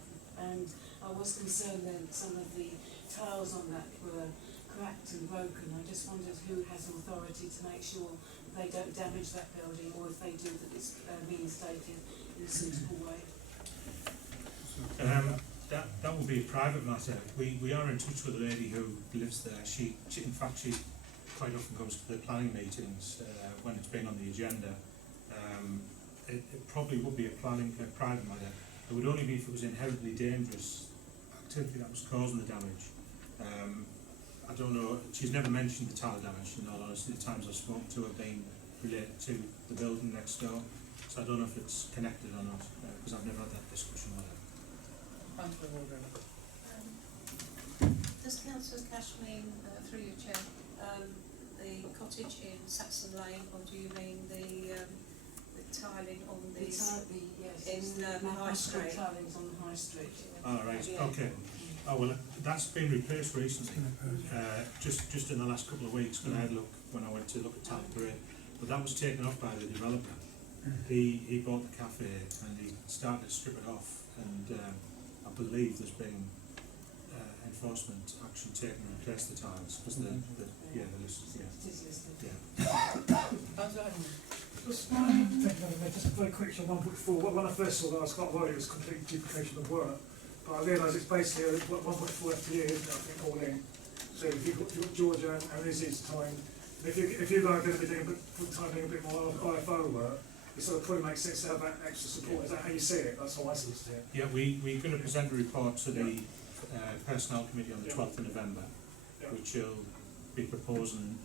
and I was concerned that some of the tiles on that were cracked and broken. I just wondered who has authority to make sure they don't damage that building, or if they do, that it's reinstated in a suitable way. That will be a private matter. We are in touch with a lady who lives there. She in fact quite often goes to the planning meetings when it's been on the agenda. It probably would be a private matter. It would only be if it was inherently dangerous activity that was causing the damage. I don't know. She's never mentioned the tile damage. In all honesty, the times I've spoken to her have been related to the building next door. So I don't know if it's connected or not because I've never had that discussion with her. Does Councillor Cash mean, through your chair, the cottage in Saxon Lane, or do you mean the tiling on the High Street? Tilings on the High Street. Oh, right, okay. Oh, well, that's been replaced recently, just in the last couple of weeks when I went to look at Town Parade. But that was taken off by the developer. He bought the cafe and he started to strip it off, and I believe there's been enforcement action taken to replace the tiles because the list is Just very quickly on 1.4. When I first saw that, I was quite worried it was complete duplication of work. But I realise it's basically 1.4 FTE, isn't it, I think, all in. So if you've got Georgia and Lizzie's time, if you guys are going to be doing a bit more IFO work, it sort of probably makes sense to have that extra support. Is that how you see it? That's how I sort of see it. Yeah, we're going to present a report to the Personnel Committee on the 12th of November, which will be proposing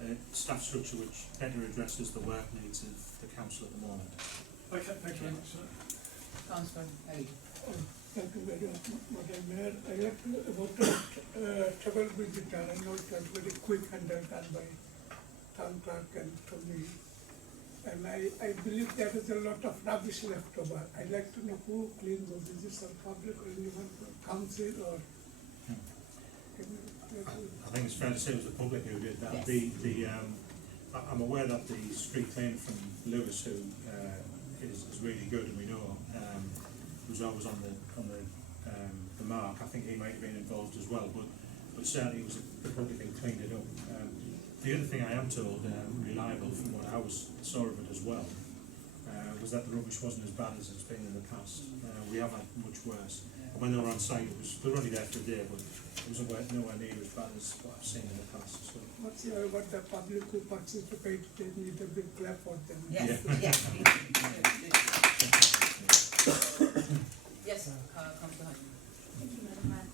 a staff structure which better addresses the work needs of the council at the moment. Okay, thank you very much, sir. Councillor Ellie. Thank you very much, Madam Mayor. I like to about travel with the town. I know it was very quick and done by town clerk and to me. And I believe there is a lot of rubbish left over. I'd like to know who cleans those. Is this a public or anyone from council or? I think it's fair to say it was the public who did that. Yes. I'm aware that the street cleaner from Lewes, who is really good, and we know was always on the mark. I think he might have been involved as well, but certainly it was the public who cleaned it up. The other thing I am told, reliable from what I saw of it as well, was that the rubbish wasn't as bad as it's been in the past. We have had much worse. And when they were on site, they were only there for a day, but it was nowhere near as bad as what I've seen in the past. So. What's what the public who participate, they need a big clap for them. Yes, yes. Yes, Councillor Hunt. Thank you, Madam Mayor.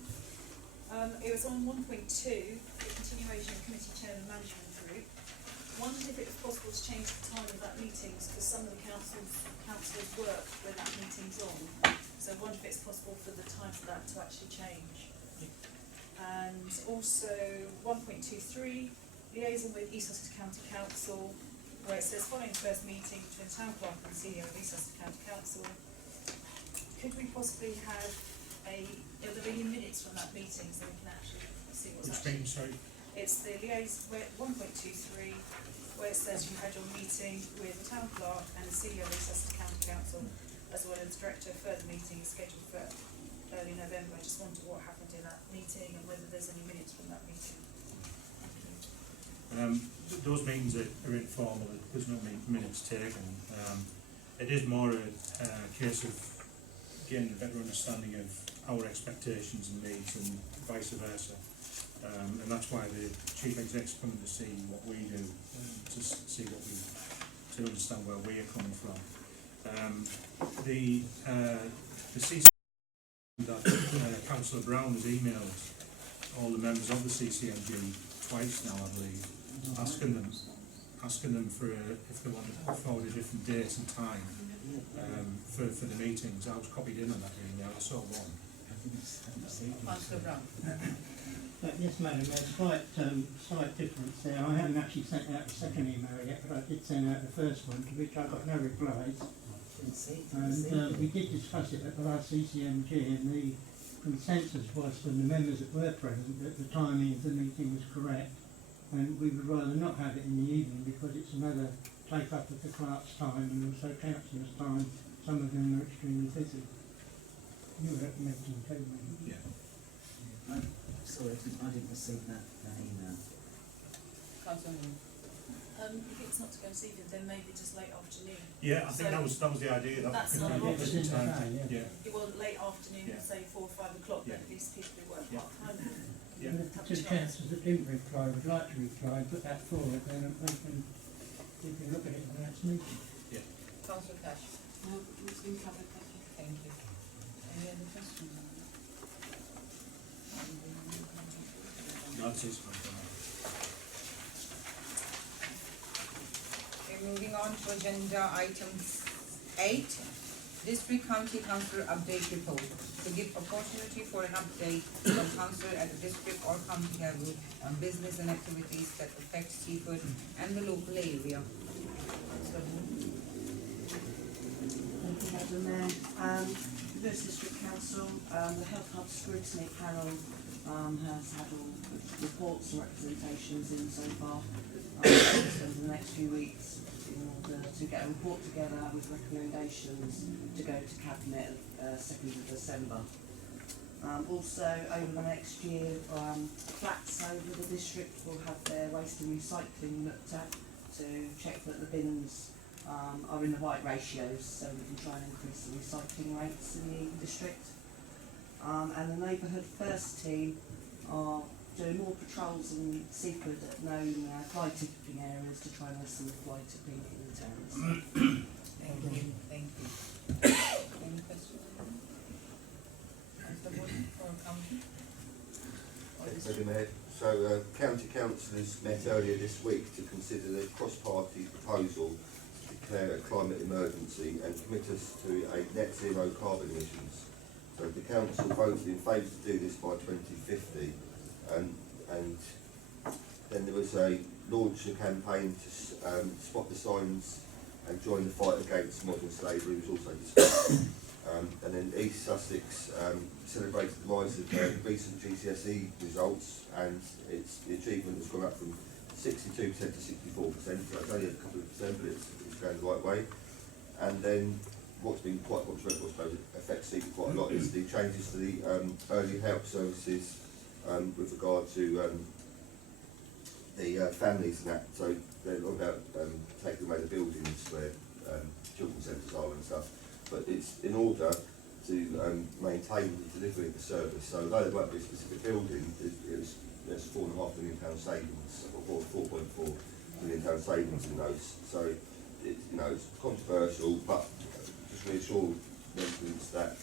It was on 1.2, the continuation of committee chair and management group. Wondered if it was possible to change the time of that meeting, because some of the councillors work when that meeting's on. So I wonder if it's possible for the time for that to actually change. And also 1.23, liaison with East Sussex County Council. where it says following first meeting between town clerk and CEO of East Sussex County Council, could we possibly have are there any minutes from that meeting so we can actually see what's Which actually... meeting, sorry? It's the liaison, 1.23, where it says you had your meeting with the town clerk and the CEO of East Sussex County Council, as well as director. Further meeting is scheduled for early November. I just wonder what happened in that meeting and whether there's any minutes from that meeting. Those meetings are informal, there's no minutes taken. It is more a case of getting a better understanding of our expectations and needs and vice versa. And that's why the chief exec's coming to see what we do, to see what we, to understand where we are coming from. The CCMG that Councillor Brown has emailed all the members of the CCMG twice now, I believe, asking them for if they want to put forward a different date and time for the meetings. I was copied in on that email. I saw one. Councillor Brown. Yes, Madam, there's slight difference there. I haven't actually sent out the second email yet, but I did send out the first one, to which I got no replies. And we did discuss it at the last CCMG, and the consensus was from the members that were present that the timing of the meeting was correct, and we would rather not have it in the evening because it's another take up of the clerk's time and also councillors' time. Some of them are extremely busy. You were at the meeting too, maybe. Yeah. Sorry, I didn't receive that email. Councillor. If it's not to go this evening, then maybe just late afternoon. Yeah, I think that was the idea. That's not an option. Yeah. You want late afternoon, Yeah. say 4 or 5 o'clock, Yeah. but at least people who work Yeah. part-time. Yeah. And if the two councillors that didn't reply would like to reply, put that forward, then we can look at it in the next meeting. Yeah. Councillor Cash. No, it's been covered, thank you. Thank you. Any other questions? That's it. Okay, moving on to agenda item 8, District County Council Update Report. To give opportunity for an update from council at the district or county level on business and activities that affect Seaford and the local area. So, Thank you, Madam Mayor. The First District Council, the Health Hub Scrutiny Panel has had all the reports and representations in so far. Over the next few weeks in order to get a report together with recommendations to go to Cabinet 2nd of December. Also, over the next year, flats over the district will have their waste and recycling looked at to check that the bins are in the right ratios, so we can try and increase the recycling rates in the district. And the Neighbourhood First team are doing more patrols in Seaford at known fly tipping areas to try and lessen the fly tipping in the towns. Thank you. Thank you. Any questions? Councillor Wood for county? Madam Mayor, so county councillors met earlier this week to consider the cross-party proposal to declare a climate emergency and commit us to a net zero carbon emissions. So the council voted in favour to do this by 2050, and then there was a launch a campaign to spot the signs and join the fight against modern slavery was also discussed. And then East Sussex celebrated the rise of recent GCSE results, and the achievement has gone up from 62% to 64%, so it's only a couple of percent, but it's going the right way. And then what's been quite controversial, I suppose, affects Seaford quite a lot, is the changes to the early help services with regard to the families and that. So they're all about taking away the buildings where children's centres are and stuff. But it's in order to maintain the delivery of the service. So although there won't be a specific building, there's £4.5 million savings, or £4.4 million savings in those. So it's controversial, but just reassure residents that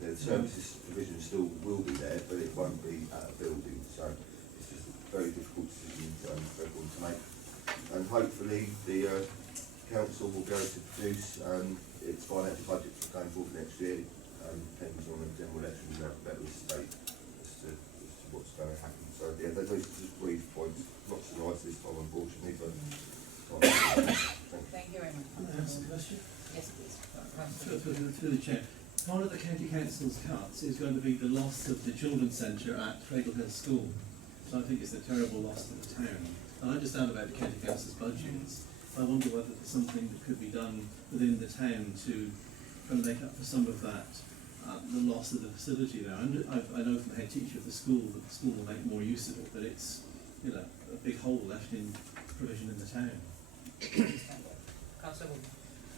the services provision still will be there, but it won't be at a building. So it's just a very difficult decision for everyone to make. And hopefully the council will be able to produce its financial budget for going forward next year. Depends on the general election, we'll have a better state as to what's going to happen. So yeah, those are just brief points. Not so nice this time, unfortunately, but Thank you very much. Can I ask a question? Yes, please. Through the chair. Part of the county council's cuts is going to be the loss of the children's centre at Cradle Hill School. So I think it's a terrible loss to the town. I understand about the county council's budgets. I wonder whether there's something that could be done within the town to try and make up for some of that, the loss of the facility there. I know from the head teacher of the school that the school will make more use of it, but it's, you know, a big hole left in provision in the town. Councillor Wood.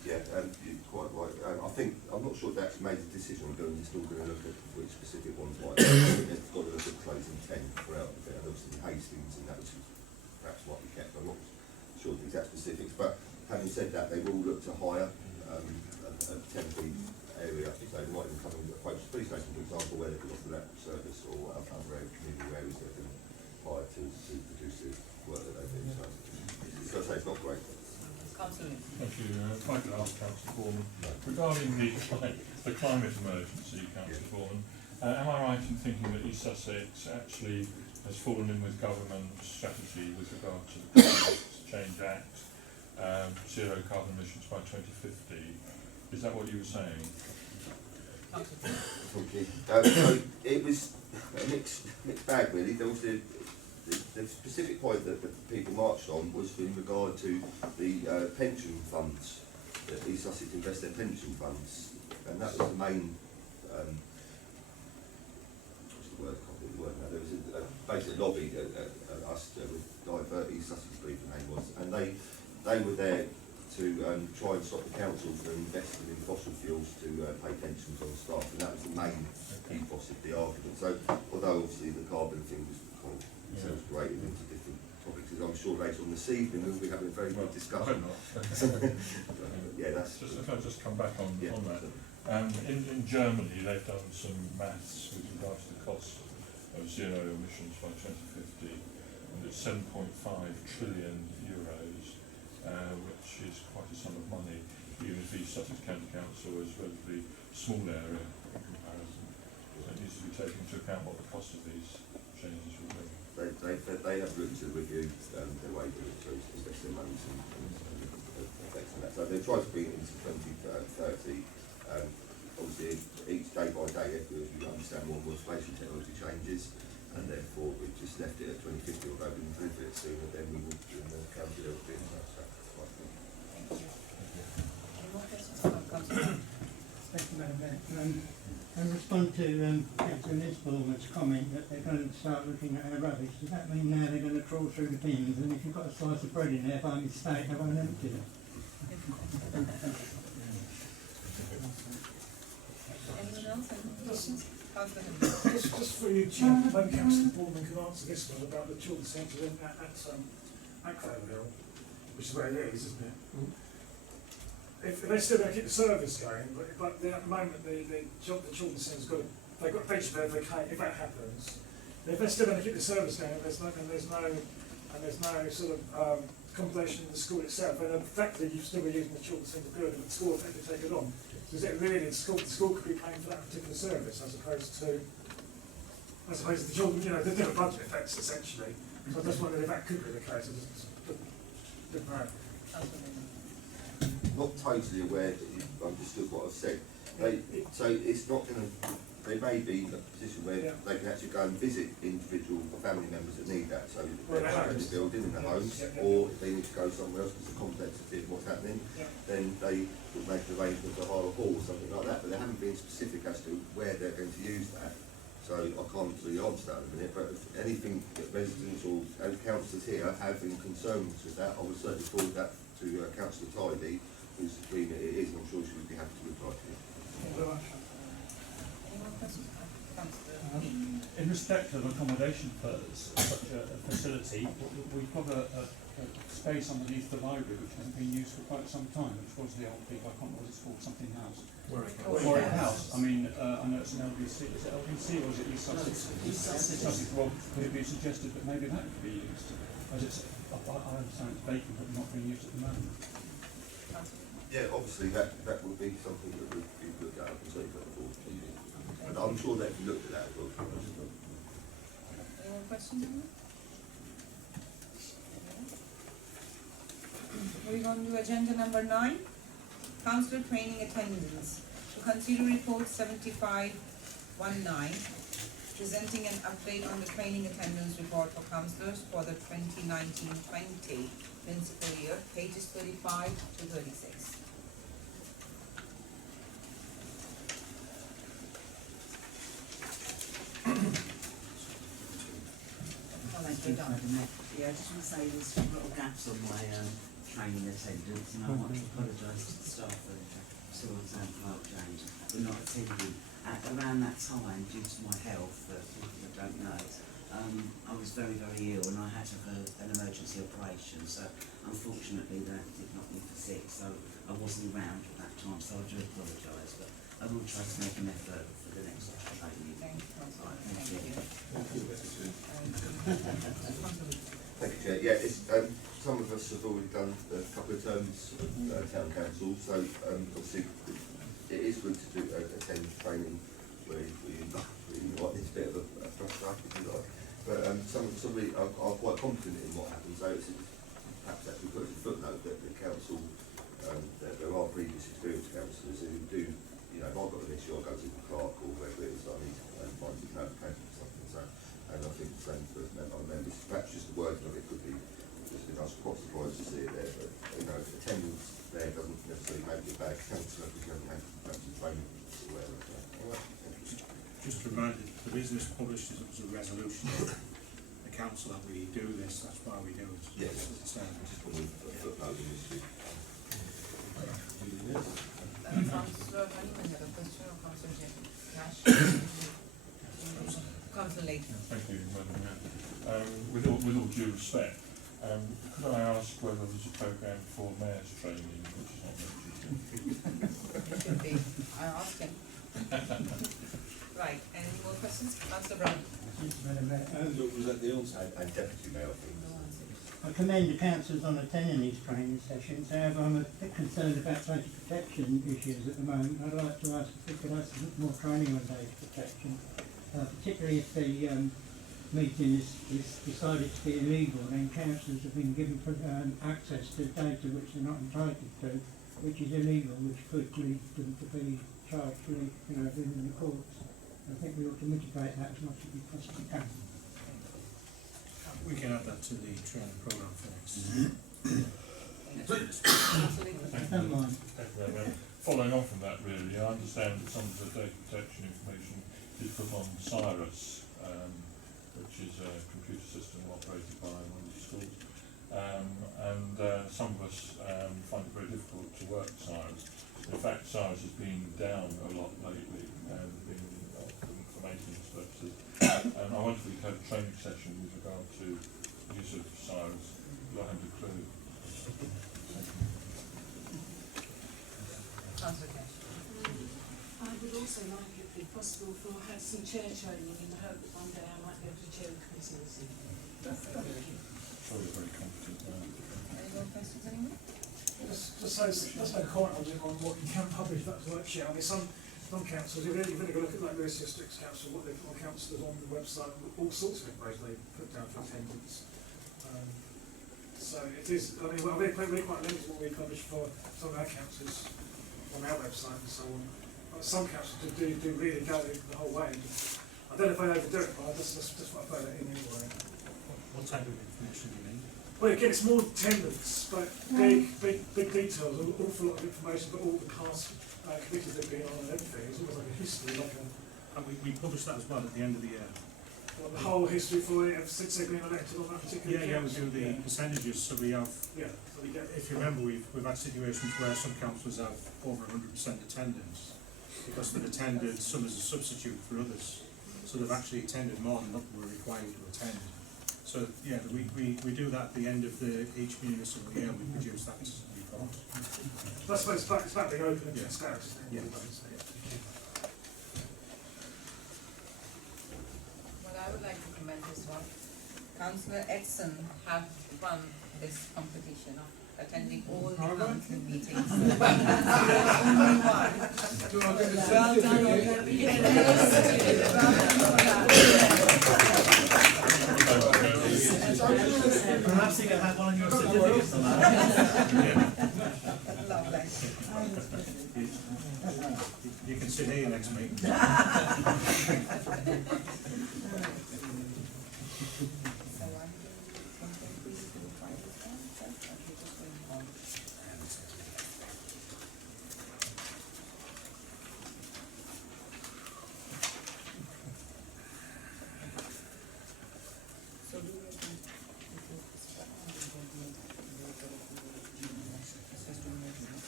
Yeah, you're quite right. I think, I'm not sure they actually made a decision on going, they're still going to look at which specific ones might be. They've got to look at closing 10 throughout the bit, and obviously Hastings and that, which is perhaps might be kept. I'm not sure the exact specifics, but having said that, they will look to hire a temporary area. So they might even come and approach the police station, for example, where they could offer that service, or other community areas that can hire to produce the work that they do. So it's got to say, it's not great. Thank you. If I could ask Councillor Foreman, regarding the climate emergency, Councillor Foreman, am I right in thinking that East Sussex actually has fallen in with government strategy with regard to the Climate Change Act, zero carbon emissions by 2050? Is that what you were saying? Thank you. So it was a mixed bag, really. There was the specific point that the people marched on was in regard to the pension funds, East Sussex invest their pension funds, and that was the main, what's the word, I can't think of the word now, there was a basic lobby us to divert East Sussex, I believe the name was, and they were there to try and stop the council from investing in fossil fuels to pay pensions on staff, and that was the main ethos of the argument. So, although obviously the carbon thing was kind of sounds great into different topics, as I'm sure later on this evening we'll be having a very good discussion. Yeah, that's just, if I just come back on that. In Germany, they've done some maths with regard to the cost of zero emissions by 2050, and it's 7.5 trillion euros, which is quite a sum of money, even if East Sussex County Council is a relatively small area in comparison. So it needs to be taken into account what the cost of these changes will be. They have looked to review their way to invest their money and effects on that. So they try to bring it into 2030. Obviously, each day by day, as we understand more and more information technology changes, and therefore we've just left it at 2050, although we can deliver it sooner, then we will in the county level do that. So, Any more questions from Councillor? Thank you, Madam Mayor. In response to Councillor Lisbon's comment that they're going to start looking at our rubbish, does that mean now they're going to trawl through the bins, and if you've got a slice of bread in there by mistake, they won't empty it? Anyone else? Any questions? Just for you, Chair, maybe Councillor Boardman can answer this one about the children's centre at Cradle Hill, which is where it is, isn't it? If they're still going to keep the service going, but at the moment the children's centre's got, they've got pension verification, if that happens, if they're still going to keep the service going, and there's no sort of accommodation in the school itself, and effectively you've still been using the children's centre building, but the school effectively take it on. So is it really the school could be paying for that particular service as opposed to the children, you know, there's different budget effects essentially. So I just wondered if that could be the case. I just didn't know. not totally aware that you've understood what I've said. So it's not going to. They may be in a position where they can actually go and visit individual family members that need that. So they're in the building in the homes, or if they need to go somewhere else because the complexity of what's happening, then they would make an arrangement to hire a hall or something like that. But they haven't been specific as to where they're going to use that. So I can't really answer that in a minute. But if anything that residents or councillors here have in concerns with that, I would certainly forward that to Councillor Tidy, whose remit it is, and I'm sure she would be happy to reply to you. Any more questions? In respect of accommodation for such a facility, we've got a space underneath the library which hasn't been used for quite some time, which was the old people, I can't remember what it's called, something house. Warwick House. I mean, I know it's an LBC. Is it LBC or is it East Sussex? East Sussex. Well, could it be suggested that maybe that could be used? As it's, I understand it's vacant but not being used at the moment. Yeah, obviously that would be something that would be looked at and certainly put forward to you. And I'm sure they've looked at that as well. Any more questions on that? Moving on to agenda number 9, councillor training attendance. To consider report 7519, presenting an update on the training attendance report for councillors for the 2019-20 municipal year, pages 35 to 36. Thank you, Madam Mayor. Yeah, I just want to say there's some little gaps on my training attendance, and I want to apologise to the staff of Sewells and Park James for not attending at around that time due to my health. For people that don't know, I was very, very ill, and I had to have an emergency operation. So unfortunately, that did knock me for sick. So I wasn't around at that time. So I do apologise, but I will try to make an effort for the next training. Thank you. Thank you. Thank you, Chair. Yeah, it's, some of us have already done a couple of terms of town council, so obviously it is good to attend training where you know it's a bit of a brush up, if you like. But some are quite confident in what happens. So it's perhaps actually put as a footnote that the council, that there are previous experienced councillors who do, you know, if I've got an issue, I'll go to the clerk or wherever it is that I need to find some clarification or something. So, and I think the same for other members. Perhaps just the wording of it could be just a nice quite surprised to see it there, but you know, attendance there doesn't necessarily make it a bad councillor because you haven't had some training or whatever. All right, thank you. Just to remind you, the business published as a resolution. The council that we do this, that's why we do it. Yes. It's footnote in this week. Councillor Honeyman, have a question, or Councillor Cash? Councillor Layton. Thank you, Madam Mayor. With all due respect, could I ask whether there's a programme for mayor's training, which is not mentioned? It should be. I asked him. Right, any more questions? Councillor Brown. Madam Mayor, Was that the onside and deputy mayor, I think? I commend the councillors on attending these training sessions. However, I'm a bit concerned about data protection issues at the moment. I'd like to ask if we could have some more training on data protection, particularly if the meeting is decided to be illegal, then councillors have been given access to data which they're not entitled to, which is illegal, which could lead them to be charged with, in the courts. I think we ought to mitigate that as much as we possibly can. We can add that to the training programme for next. Don't mind. Following on from that, really, I understand that some of the data protection information is put on Cyrus, which is a computer system operated by one of the schools, and some of us find it very difficult to work Cyrus. In fact, Cyrus has been down a lot lately and been for maintenance purposes. And I wonder if we could have a training session with regard to the use of Cyrus. I haven't a clue. Councillor Cash. I would also like it, if possible, for have some chair training in the hope that one day I might be able to chair a committee or something. Sure, you're very competent there. Any more questions, anyone? Just make a comment on what you can publish that worksheet. I mean, some councils, you've really got to look at like Lewis Districts Council, what they've got councillors on the website, all sorts of information they put down for attendance. So it is, I mean, we're quite limited what we publish for some of our councils on our website and so on. But some councils do really go the whole way. I don't know if I overdo it, but that's what I put that in anyway. What type of information do you need? Well, again, it's more attendance, but big details, an awful lot of information about all the past committees they've been on and everything. It's almost like a history, And we publish that as well at the end of the year. Well, the whole history for it since they've been elected on that particular Yeah, we council. do the percentages, so we have, so we get, if you remember, we've had situations where some councillors have over 100% attendance, because they've attended some as a substitute for others, so they've actually attended more than what were required to attend. So, yeah, we do that at the end of each municipal year, we produce that report. I suppose it's about being open and transparent. Yeah. Well, I would like to commend this one. Councillor Edson have won this competition of attending all the council meetings. Only one. Well done on Perhaps you can have one of your certificates on that. You can sit here next meeting.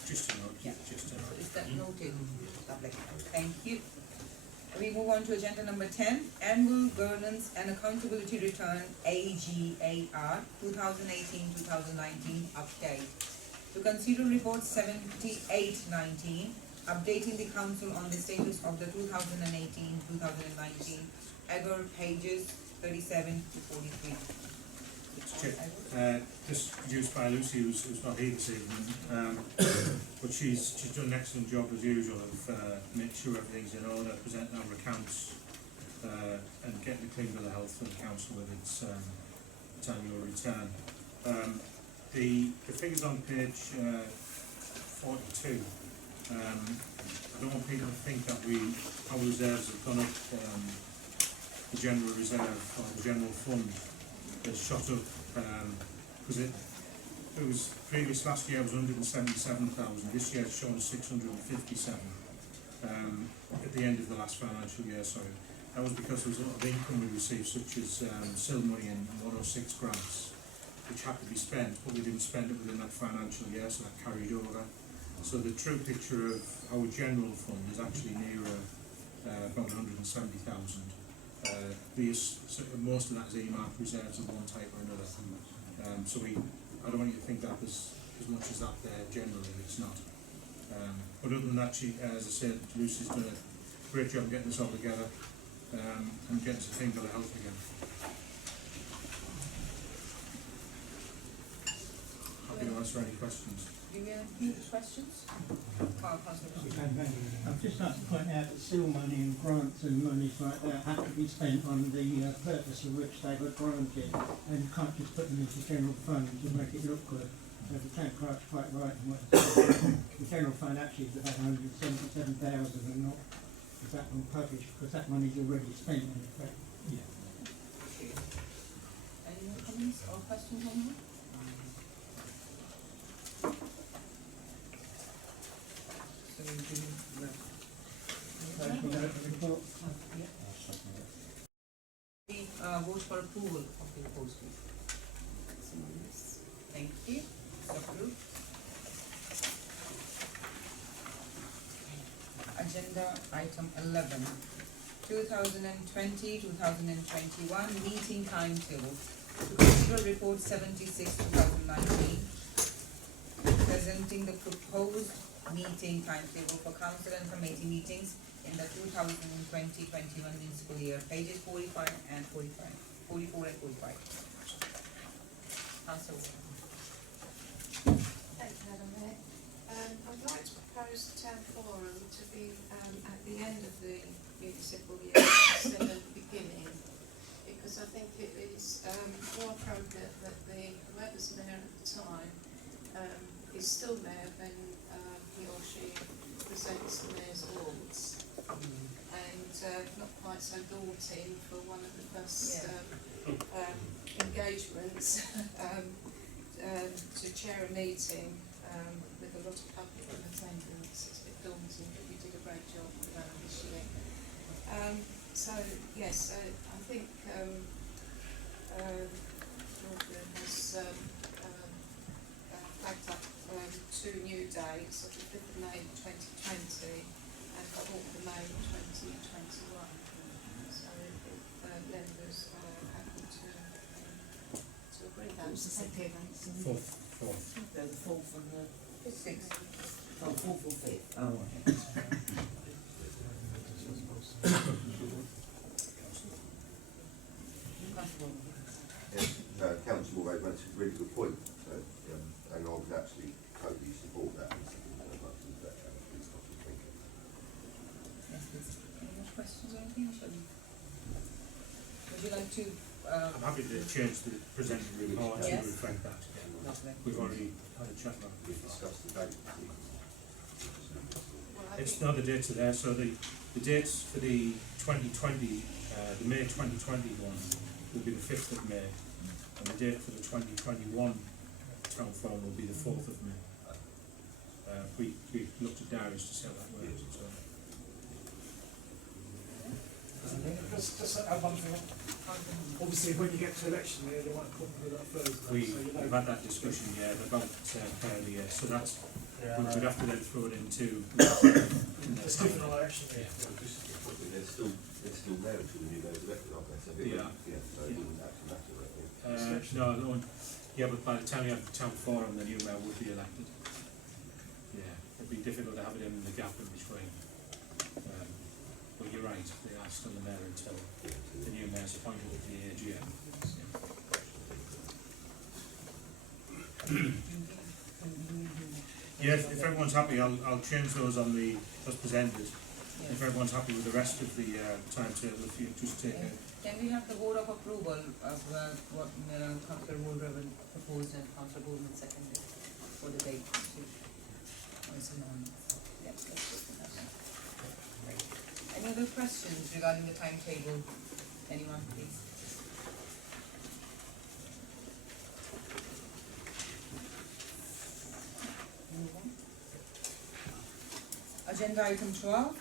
Just a note, Yeah. just a note. Is that noted? Lovely. Thank you. We move on to agenda number 10, Annual Governance and Accountability Return, AGAR, 2018-2019 update. To consider report 7819, updating the council on the status of the 2018-2019 AGAR, pages 37 to 43. This produced by Lucy, who's not here this evening, but she's done an excellent job as usual of making sure everything's in order, presenting our accounts, and getting a clean bill of health for the council with its annual return. The figures on page 42. I don't want people to think that our reserves have gone up. The general reserve or the general fund has shot up because it was previous last year was 177,000. This year it's shown 657 at the end of the last financial year. Sorry, that was because there was a lot of income we received, such as SIL money and 106 grants, which had to be spent, but we didn't spend it within that financial year, so that carried over. So the true picture of our general fund is actually nearer about 170,000. Most of that is earmarked reserves of one type or another. So I don't want you to think that there's as much as that there generally, it's not. But other than that, as I said, Lucy's done a great job getting this all together and getting us a clean bill of health again. Happy to answer any questions. Do you have any questions? I'd just like to point out that SIL money and grants and monies like that have to be spent on the purpose for which they were granted, and you can't just put them into general fund to make it look good. So the town clerk's quite right in what he said. The general fund actually is about 177,000 and not is that one published, because that money's already spent in effect. Any more comments or questions on that? So we do vote for approval of the report, please. Thank you. Approved. Agenda item 11, 2020-2021 meeting timetable. To consider report 76/2019, presenting the proposed meeting timetable for council and committee meetings in the 2020-21 municipal year, pages 44 and 45. Councillor. Thank you, Madam Mayor. I'd like to propose the town forum to be at the end of the municipal year instead of the beginning, because I think it is more appropriate that whoever's mayor at the time is still mayor when he or she presents the mayor's awards, and not quite so daunting for one of the first engagements to chair a meeting with a lot of public in attendance. It's a bit daunting, but you did a great job this year. So yes, I think Georgia has flagged up two new dates, of the 5th of May 2020 and the 4th of May 2021. So if members are happy to agree that. What's the second date? Fourth. The 4th and the 6th. Oh, 4th or 5th. Oh, okay. Councillor Morgan makes a really good point, and I would actually totally support that. Thank you. Yes, please. Any more questions or anything? Shall we? Would you like to? I'm happy to change the presented report to Yes. reflect that. Lovely. We've already had a chat about it. We've discussed the date. Well, It's not, the dates are there, so the dates for the 2020, the May 2020 one will be the 5th of May, and the date for the 2021 town forum will be the 4th of May. We looked at diaries to see how that works, so. Just add one thing. Obviously, when you get to election year, they want to put that Thursday. We've had that discussion, yeah, about earlier, so that's, we'd have to then throw it into. It's different on election year. They're still there until the new mayor's elected, aren't they? So it Yeah. wouldn't- so it wouldn't actually matter, right? No, no one, yeah, but by the time you have the town forum, the new mayor would be elected. Yeah, it'd be difficult to have it in the gap in between. But you're right, they are still the mayor until the new mayor's appointed at the AGM. Yeah, if everyone's happy, I'll change those on the, as presented. If everyone's happy with the rest of the timetable, if you just take a. Can we have the vote of approval of what Councillor Woolraven proposed and Councillor Goldman seconded for the date? Yes, let's go for that. Right. Any other questions regarding the timetable? Anyone, please? Move on. Agenda item 12.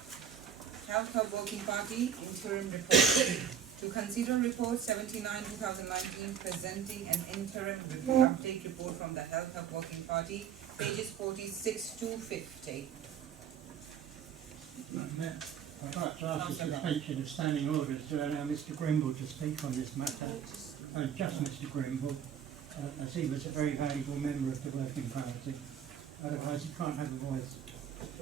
Health Hub Working Party Interim Report. To consider report 79/2019 presenting an interim update report from the Health Hub Working Party, pages 46 to 50. I'd like to ask the suspension of standing orders to allow Mr Grimble to speak on this matter. Just Mr Grimble, as he was a very valuable member of the Working Party. Otherwise he can't have a voice.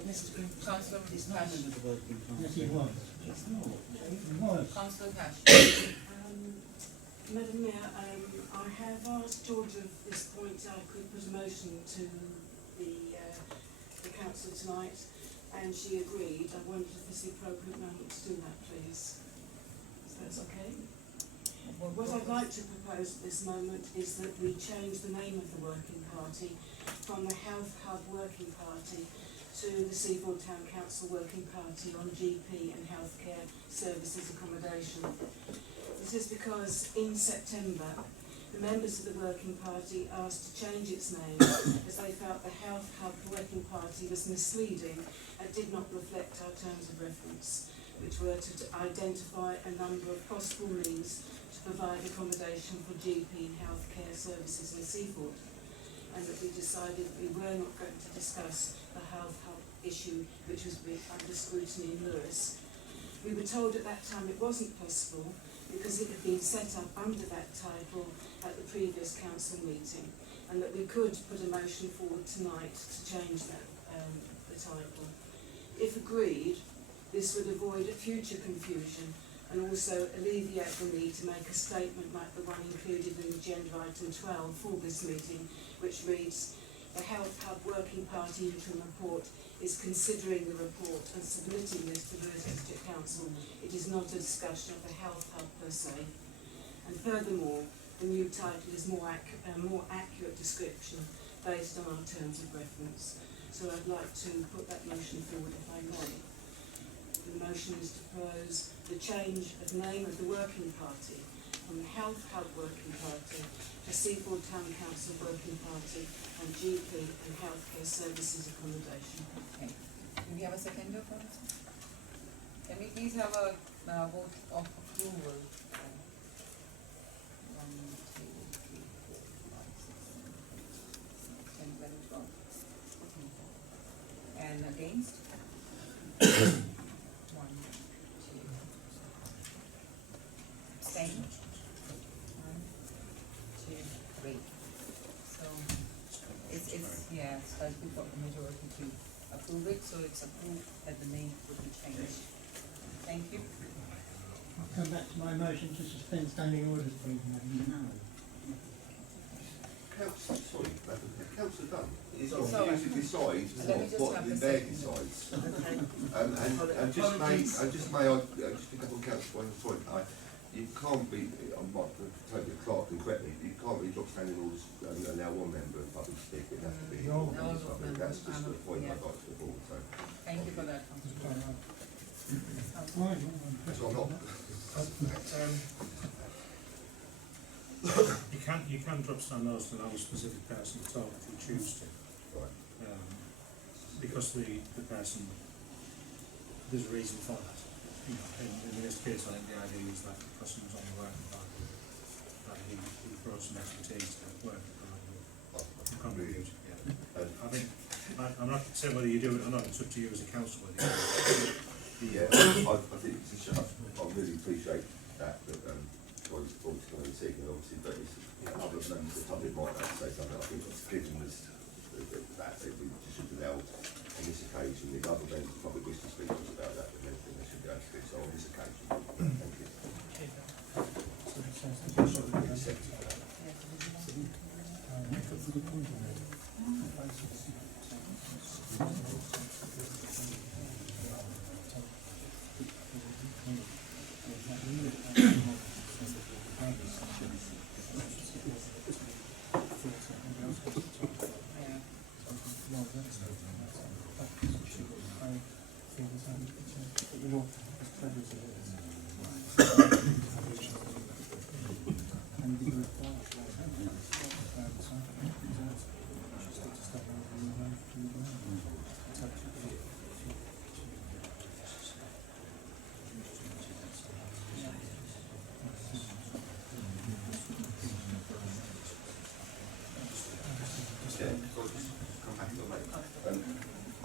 Mr Grimble, Councillor he's not under the Working Party. Yes, he was. He's not. He was. Councillor Cash. Madam Mayor, I have asked Georgia at this point I could put a motion to the council tonight, and she agreed. I wondered if this is the appropriate moment to do that, please. So that's okay? What I'd like to propose at this moment is that we change the name of the Working Party from the Health Hub Working Party to the Seaboard Town Council Working Party on GP and healthcare services accommodation. This is because in September, the members of the Working Party asked to change its name as they felt the Health Hub Working Party was misleading and did not reflect our terms of reference, which were to identify a number of possible means to provide accommodation for GP and healthcare services in Seaboard, and that we decided we were not going to discuss the Health Hub issue, which was under scrutiny in Lewis. We were told at that time it wasn't possible because it had been set up under that title at the previous council meeting, and that we could put a motion forward tonight to change that, the title. If agreed, this would avoid future confusion and also alleviate the need to make a statement like the one included in agenda item 12 for this meeting, which reads, the Health Hub Working Party interim report is considering the report and submitting this to the District Council. It is not a discussion of the Health Hub per se. And furthermore, the new title is a more accurate description based on our terms of reference. So I'd like to put that motion forward if I may. The motion is to propose the change of name of the Working Party from the Health Hub Working Party to Seaboard Town Council Working Party and GP and Healthcare Services Accommodation. Okay. Do we have a seconder for this? Can we please have a vote of approval? 1, 2, 3, 4, 5, 6, 7, 8, 10, 11, 12. And against? 1, 2. Abstain? 1, 2, 3. So it's we've got the majority to approve it, so it's approved that the name will be changed. Thank you. I'll come back to my motion to suspend standing orders, please, Madam. Sorry, Councillor Dunn is Sorry. on you to decide Let me just what have the a mayor second. decides. And just may I pick up on Councillor one point. You can't be, I'm not totally Clark and correctly, you can't really drop standing orders allow one member of the public to speak, it has to be. No. That's just the point I'd like to avoid, so. Thank you for that, Councillor. So I'm not. You can drop stand those to no specific person at all if you choose to. Right. Because the person, there's a reason for that. You know, in this case, I think the idea is that the person was on the working party, that he brought some expertise to the working party. Contribute. Yeah. I think, I'm not saying whether you do it or not, it's up to you as a council whether you do it. Yeah, I think it's a shame. I really appreciate that what it's brought to the evening, obviously, but it's, other members of the public might have to say something. I think it's given us that we should allow on this occasion, if other members of the public wish to speak to us about that, then they should be able to do so on this occasion. Thank you.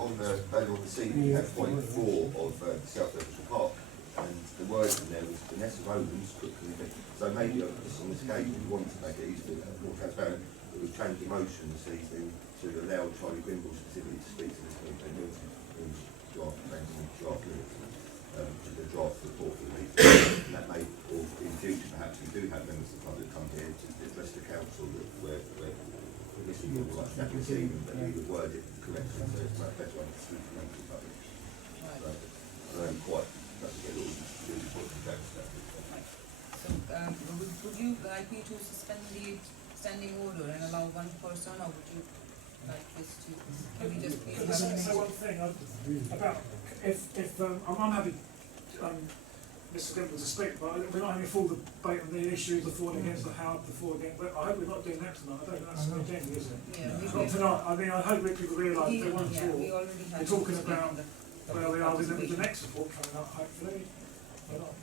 On the scene, we have point 4 of South Devonshire Park, and the word in there was Vanessa Owens quickly. So maybe on this occasion we want to make it easier, more transparent, but we've changed the motion this evening to allow Charlie Grimble specifically to speak to this meeting, draft minutes, to the draft report for the meeting. And that may, or in future perhaps we do have members of the public come here to address the council that we're missing people like that this evening, but we would word it correctly so it's much better understood from the public. So I don't quite get all really what the facts that. So, would you like me to suspend the standing order and allow one person, or would you like this to, can we just please have So one thing, about, if I'm happy, Mr. Grimble to speak, but we're not having a full debate on the issues, the for and against, the how, the for and against, but I hope we're not doing that tonight. I don't think that's the agenda, is it? Yeah, Not tonight. I mean, I hope that people realise they want to talk. we already had We're talking to about speak where we are with the next report coming up, hopefully.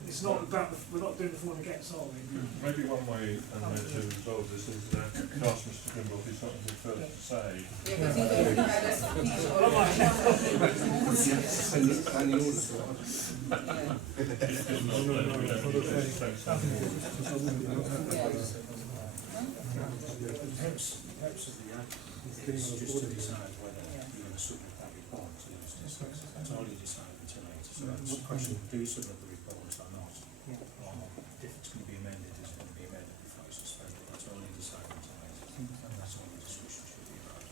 It's not about, we're not doing the for and against, are we? Maybe one way to resolve this is to ask Mr. Grimble if he's got anything further to say. Yeah, because he's already had a speech Perhaps of the act is just to decide whether you're going to submit that report to this discussion. That's already decided tonight. So that's the question, do you submit the report or not? Or if it's going to be amended, it's going to be amended before it's suspended. That's already decided tonight. And that's all the discussion should be about.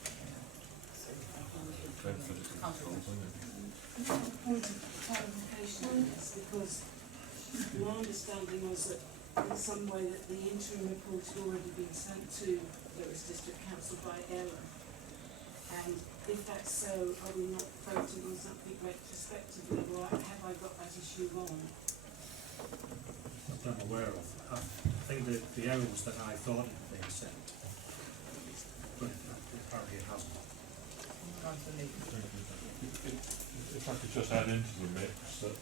Point of clarification on this, because my understanding was that in some way that the interim report had already been sent to Lewis District Council by error. And if that's so, are we not voting on something retrospectively, or have I got that issue wrong? Not that I'm aware of. I think that the error was that I thought it had been sent, but apparently it hasn't. If I could just add into the mix that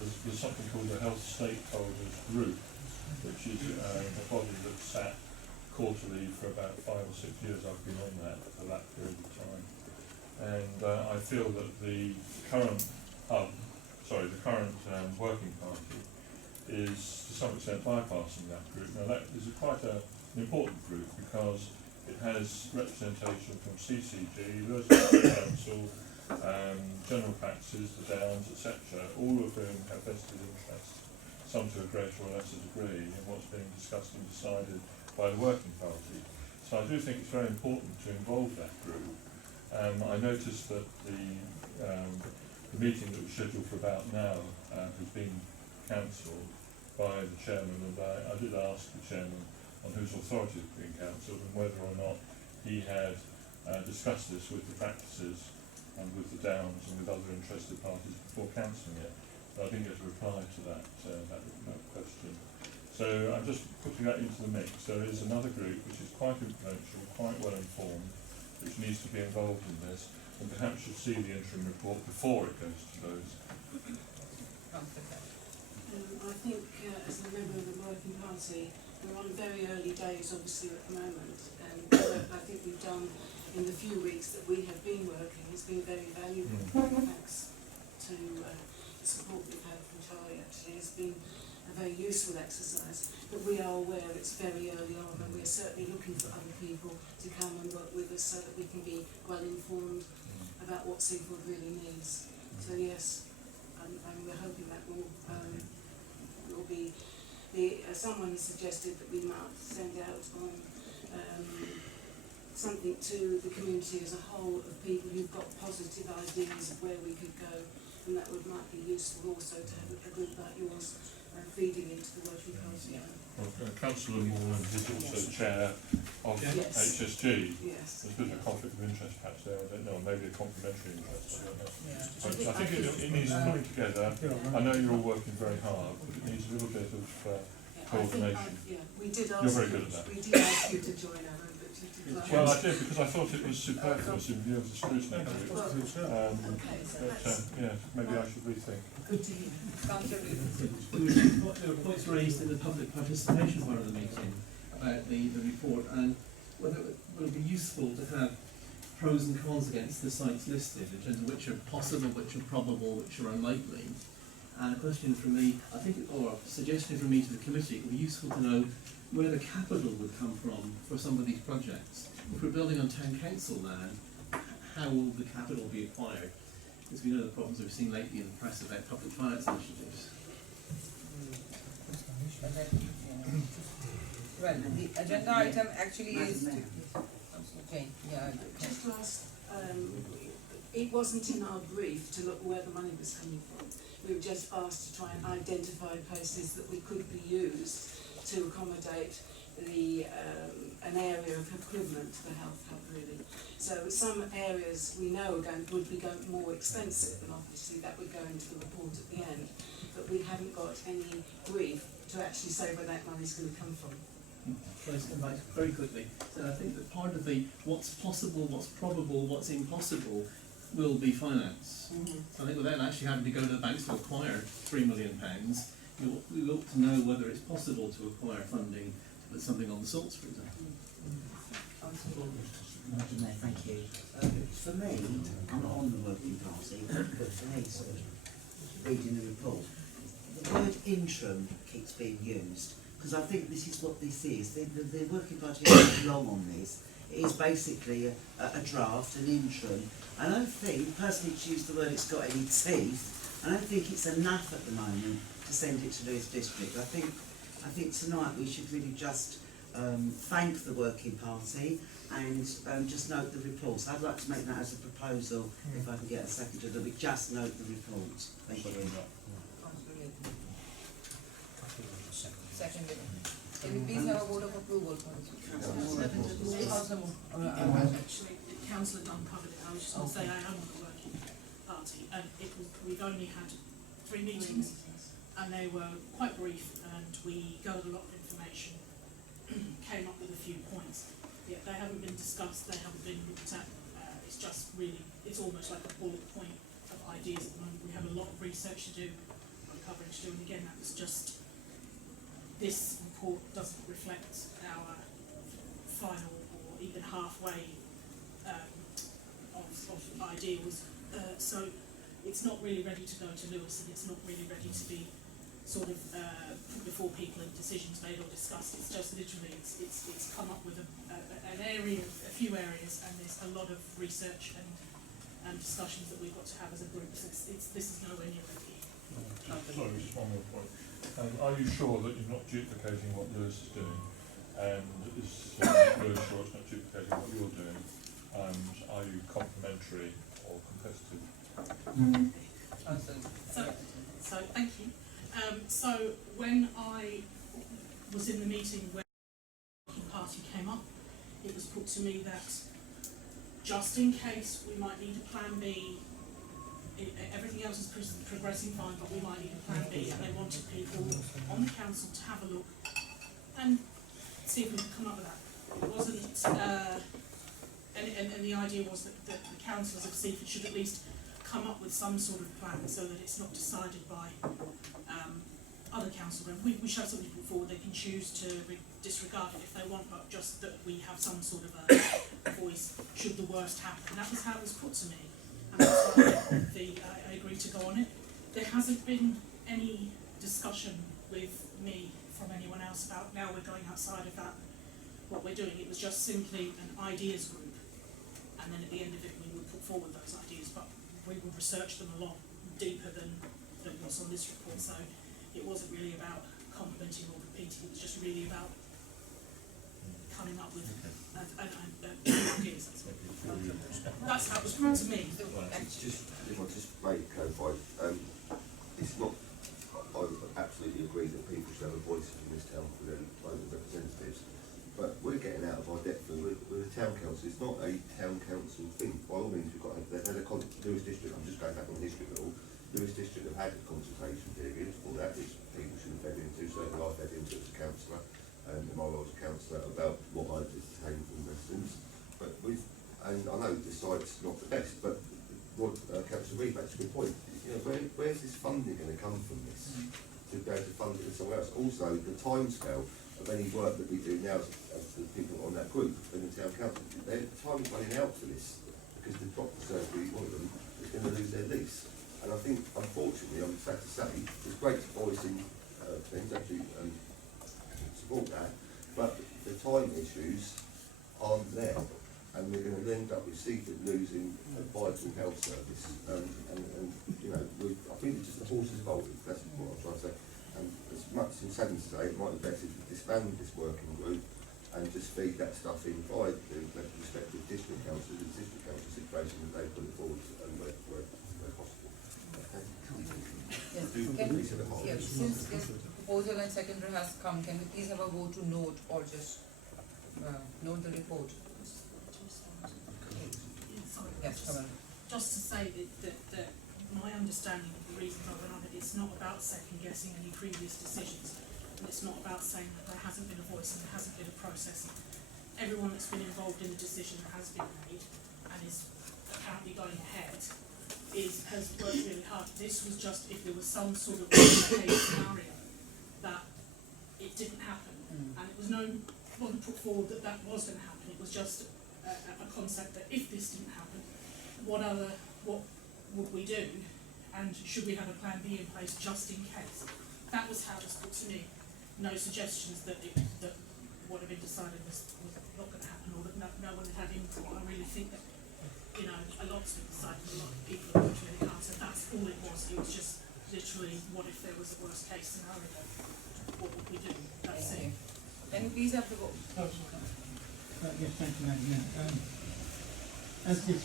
there's something called the Health Stakeholders Group, which is a body that sat quarterly for about 5 or 6 years. I've been on that for that period of time, and I feel that the current working party is to some extent bypassing that group. Now that is quite an important group because it has representation from CCG, Residential Council, general practices, the Downs, etc., all of whom have vested interests, some to a greater or lesser degree, in what's being discussed and decided by the working party. So I do think it's very important to involve that group. I noticed that the meeting that was scheduled for about now has been cancelled by the chairman, and I did ask the chairman on who previous authority of Green Council and whether or not he had discussed this with the practices and with the Downs and with other interested parties before cancelling it. But I didn't get a reply to that question. So I'm just putting that into the mix. There is another group which is quite influential, quite well informed, which needs to be involved in this, and perhaps should see the interim report before it goes to those. I think as a member of the working party, we're on very early days obviously at the moment, and I think we've done in the few weeks that we have been working has been very valuable. Thanks to the support we've had from Charlie, actually it's been a very useful exercise, but we are aware it's very early on and we are certainly looking for other people to come and work with us so that we can be well informed about what Seaford really needs. So yes, and we're hoping that will be someone has suggested that we might send out on something to the community as a whole of people who've got positive ideas of where we could go, and that might be useful also to have a group like yours feeding into the working party. Well, Councillor Morland is also chair of HSG. Yes. There's a bit of a conflict of interest perhaps there, I don't know, maybe a complementary interest, I don't know. Yeah. But I think it needs to come together. I know you're all working very hard, but it needs a little bit of coordination. We did ask You're very good at that. We did ask you to join our but you declined. Well, I did, because I thought it was superfluous in view of the scrutiny of it. Yeah, maybe I should rethink. There were points raised in the public participation part of the meeting about the report and whether it would be useful to have pros and cons against the sites listed in terms of which are possible, which are probable, which are unlikely. And a question from me, I think, or a suggestion from me to the committee, it would be useful to know where the capital would come from for some of these projects. If we're building on town council land, how will the capital be acquired? Because we know the problems we've seen lately in the press about public finance initiatives. Well, the agenda item actually is to, Jane, Just last, it wasn't in our brief to look where the money was coming from. We were just asked to try and identify places that we could be used to accommodate the an area of equivalent to the health hub, really. So some areas we know would be more expensive, and obviously that would go into the report at the end. But we haven't got any brief to actually say where that money's going to come from. Can I just come back very quickly? So I think that part of the what's possible, what's probable, what's impossible will be finance. So I think without actually having to go to the banks to acquire £3 million, we ought to know whether it's possible to acquire funding to put something on the salts, for example. Madam Mayor, thank you. For me, I'm not on the working party, but for me, sort of reading the report, the word interim keeps being used, because I think this is what this is. The working party is long on this. It is basically a draft, an interim. I don't think, personally to use the word it's got any teeth, I don't think it's enough at the moment to send it to Lewes District. I think tonight we should really just thank the working party and just note the reports. I'd like to make that as a proposal, if I can get a second to we just note the report. Thank you. Second. Can we please have a vote of approval for this? Actually, Councillor Dunn covered it. I was just going to say I am on the working party, and we've only had 3 meetings, and they were quite brief, and we gathered a lot of information, came up with a few points. Yet they haven't been discussed, they haven't been looked at. It's just really, it's almost like a bullet point of ideas at the moment. We have a lot of research to do, covering to do, and again, that was just, this report doesn't reflect our final or even halfway of ideals. So it's not really ready to go to Lewes, and it's not really ready to be sort of put before people and decisions made or discussed. It's just literally, it's come up with an area, a few areas, and there's a lot of research and discussions that we've got to have as a group. So this is nowhere near ready. Sorry, just one more point. Are you sure that you're not duplicating what Lewes is doing? And is Lewes sure it's not duplicating what you're doing? And are you complementary or competitive? So thank you. So when I was in the meeting where the it was put to me that just in case we might need a plan B, everything else is progressing fine, but we might need a plan B, and they wanted people on the council to have a look and see if we could come up with that. It wasn't, and the idea was that the councillors of Seaford should at least come up with some sort of plan so that it's not decided by other council members. We should have something put forward, they can choose to disregard it if they want, but just that we have some sort of a voice should the worst happen. And that was how it was put to me, and that's why I agreed to go on it. There hasn't been any discussion with me from anyone else about now we're going outside of that, what we're doing. It was just simply an ideas group, and then at the end of it we would put forward those ideas, but we would research them a lot deeper than what's on this report. So it wasn't really about complimenting or repeating, it was just really about coming up with ideas. That's how it was put to me. It's just, if I just may clarify, it's not, I absolutely agree that people should have a voice in this town for their local representatives, but we're getting out of our depth. We're a town council, it's not a town council thing. By all means, they've had a Lewis District, I'm just going back on history of it all, Lewis District have had a consultation period for that, which people should have fed into, certainly I fed into as a councillor, and my role as a councillor, about what I obtained from residents. But and I know the site's not the best, but what Councillor Reid makes a good point. You know, where's this funding going to come from this? To be able to fund it somewhere else. Also, the timescale of any work that we do now as the people on that group in the town council, their time is running out for this, because the doctor surgery, one of them, is going to lose their lease. And I think, unfortunately, I'm sad to say, it's great to voice in things, actually support that, but the time issues aren't there, and we're going to end up with Seaford losing a vital health service. And you know, I think it's just the horse's bolted, that's what I'm trying to say. And as much as saddened to say, it might be better to disband this working group and just feed that stuff in by the respective district councils, the district council situation that they put it forward and where possible. Okay. Yes, since this proposal and secondary has come, can we please have a vote to note or just note the report? Yes, come on. Just to say that my understanding of the reasons I went on it, it's not about second guessing any previous decisions, and it's not about saying that there hasn't been a voice and there hasn't been a process. Everyone that's been involved in the decision that has been made and is apparently going ahead has worked really hard. This was just if there was some sort of worst case scenario that it didn't happen, and it was wasn't put forward that that was going to happen. It was just a concept that if this didn't happen, what would we do, and should we have a plan B in place just in case? That was how it was put to me. No suggestions that what had been decided was not going to happen, or that no one had input. I really think that, you know, a lot's been decided, a lot of people have worked really hard, so that's all it was. It was just literally, what if there was a worst case scenario? What would we do? That's it. Can you please have the vote? Yes, thank you, Madam Mayor. As this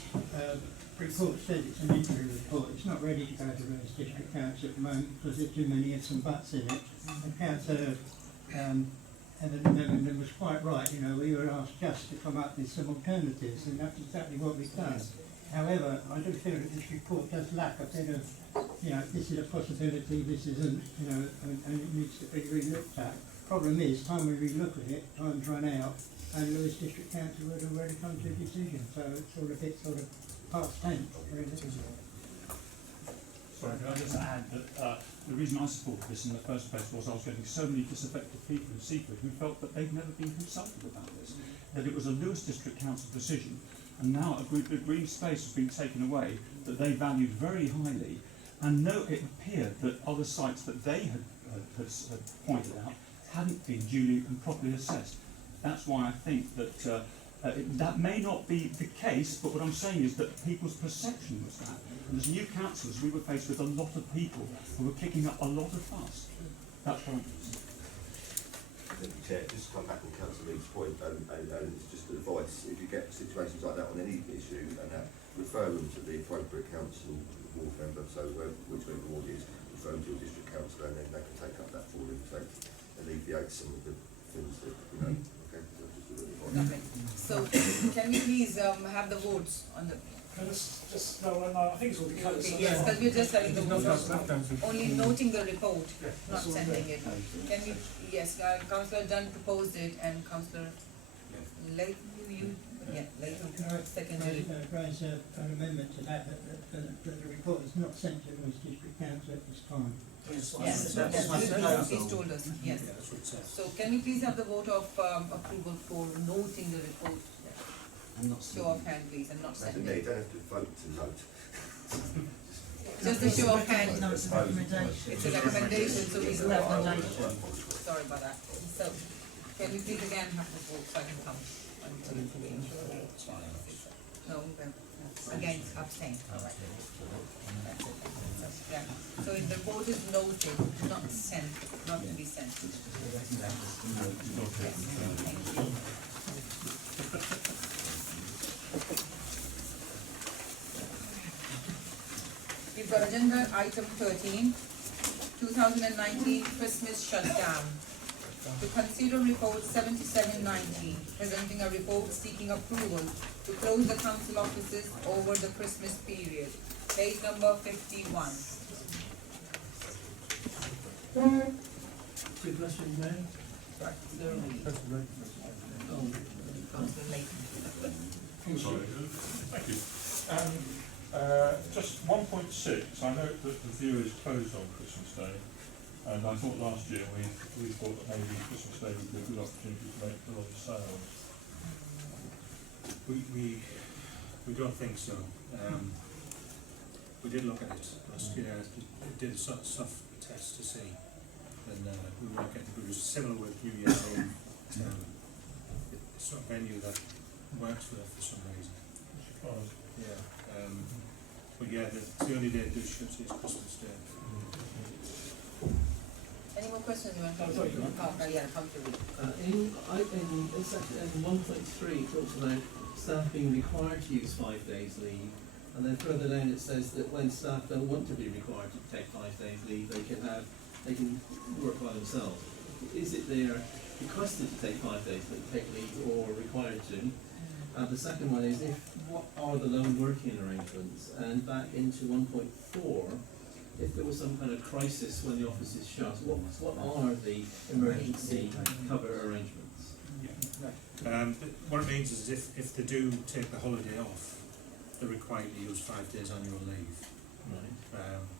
report says, it's an interim report. It's not ready to go to Lewis District Council at the moment because there's too many ifs and buts in it. And Councillor Evan Memon was quite right. You know, we were asked just to come up with some alternatives, and that's exactly what we've done. However, I do feel that this report does lack a bit of, you know, this is a possibility, this isn't, you know, and it needs to be re-looked at. Problem is, time we re-look at it, time's run out, and Lewis District Council had already come to a decision, so it's all a bit sort of past tense, really. Sorry, can I just add that the reason I supported this in the first place was I was getting so many disaffected people in Seaford who felt that they'd never been consulted about this, that it was a Lewis District Council decision, and now a green space has been taken away that they valued very highly, and it appeared that other sites that they had pointed out hadn't been duly and properly assessed. That's why I think that that may not be the case, but what I'm saying is that people's perception was that. And as new councillors, we were faced with a lot of people who were kicking up a lot of fuss. That's right. Thank you, Chair. Just to come back on Councillor Reid's point, and it's just advice, if you get situations like that on any issue, and refer them to the appropriate council ward member, so whichever ward is, refer them to your district councillor, and then they can take up that for you, so alleviate some of the things that, you know, okay, so just a little advice. Lovely. So can we please have the votes on the? No, I think it's all the colours. Okay, yes, because we're just having the There's votes, nothing. only noting the report, Yeah, not that's all sending there. it. Can we, yes, Councillor Dunn proposed it and Councillor Layton, Layton seconded it. Raise an amendment to that the report is not sent to Lewis District Council at this time. Yes, That's my he's proposal. told us, yes. Yeah, that's what it says. So can we please have the vote of approval for noting the report? I'm not Show of hand, please, and not Madam sending. Mayor, you don't have to vote to note. Just a show of hand. No, it's a recommendation. It's a recommendation, so we It's a do have a recommendation. Sorry about that. So, can we please again have the vote so I can count? One, two, three, four, five, six, seven. No, against, abstain. All right. That's it. Yeah. So if the vote is noted, not sent, not to be sent. Yes, thank you. We've got agenda item 13, 2019 Christmas shutdown. To consider report 7790, presenting a report seeking approval to close the council offices over the Christmas period. Page number 51. Two questions, Mayor? Councillor Layton. Sorry, thank you. Just 1.6, I note that the view is closed on Christmas Day, and I thought last year we thought that maybe Christmas Day would be a good opportunity to make a lot of sales. We don't think so. We did look at it last year, it did a soft test to see, and we weren't getting good. It was similar with New Year's Eve. It's not a venue that works for some reason. Yeah. But yeah, the only day it does shut is Christmas Day. Any more questions you want to come? Yeah, come through. In section 1.3 it talks about staff being required to use 5 days leave, and then further down it says that when staff don't want to be required to take 5 days leave, they can work by themselves. Is it they're requested to take 5 days take leave or required to? And the second one is what are the lone working arrangements? And back into 1.4, if there was some kind of crisis when the office is shut, what are the emergency cover arrangements? What it means is if they do take the holiday off, they're required to use 5 days annual leave. Right.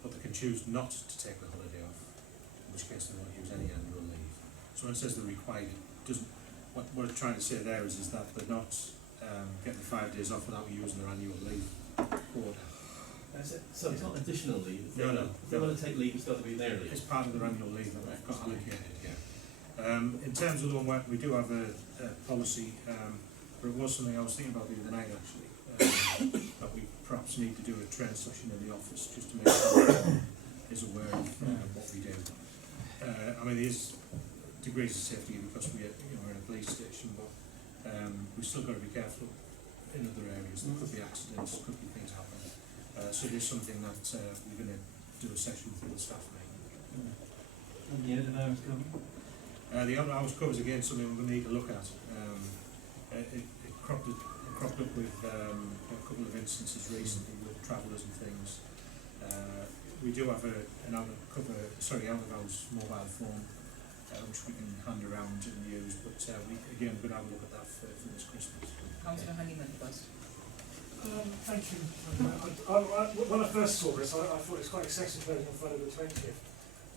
But they can choose not to take the holiday off, in which case they won't use any annual leave. So when it says they're required, it doesn't. What it's trying to say there is that they're not getting the 5 days off without using their annual leave quota. So it's not additional leave? No. If they want to take leave, it's got to be their leave? It's part of their annual leave that they've got allocated, yeah. In terms of loan work, we do have a policy, but it was something I was thinking about the other night actually, that we perhaps need to do a training session in the office just to make sure everyone is aware of what we do. I mean, there's degrees of safety because we're in a police station, but we've still got to be careful in other areas. There could be accidents, could be things happening. So there's something that we're going to do a session for the staff meeting. And the out of hours cover? The out of hours cover is again something we're going to need to look at. It cropped up with a couple of instances recently with travellers and things. We do have an out of hours mobile phone which we can hand around and use, but we're going to have a look at that for this Christmas. Councillor Honeyman first. Thank you. When I first saw this, I thought it was quite excessive version on Friday the 20th.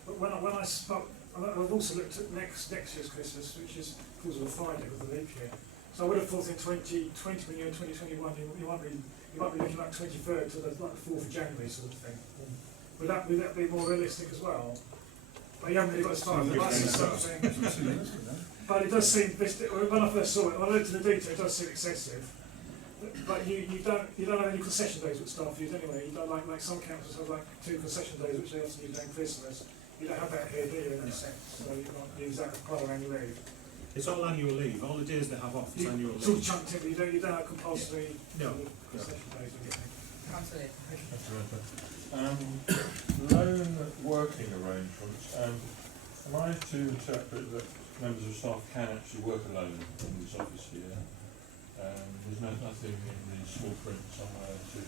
But when I spoke, I've also looked at next year's Christmas, which is falls on a Friday with the leap year. So I would have thought in 2020, when you're in 2021, you might be looking like 23rd to the 4th of January sort of thing. Would that be more realistic as well? But you haven't really got to start with something. But it does seem, when I first saw it, when I looked at the detail, it does seem excessive. But you don't have any concession days with staff use anyway. You don't like some councils have like 2 concession days which they often use during Christmas. You don't have that here, do you, in that sense? So you can't use that as part of annual leave. It's all annual leave. All the days they have off is annual It's all leave. chunked in, but you don't have compulsory concession days or anything. Councillor. Loan working arrangements. Am I to interpret that members of staff can actually work alone in this office here? There's not anything in the small print somewhere to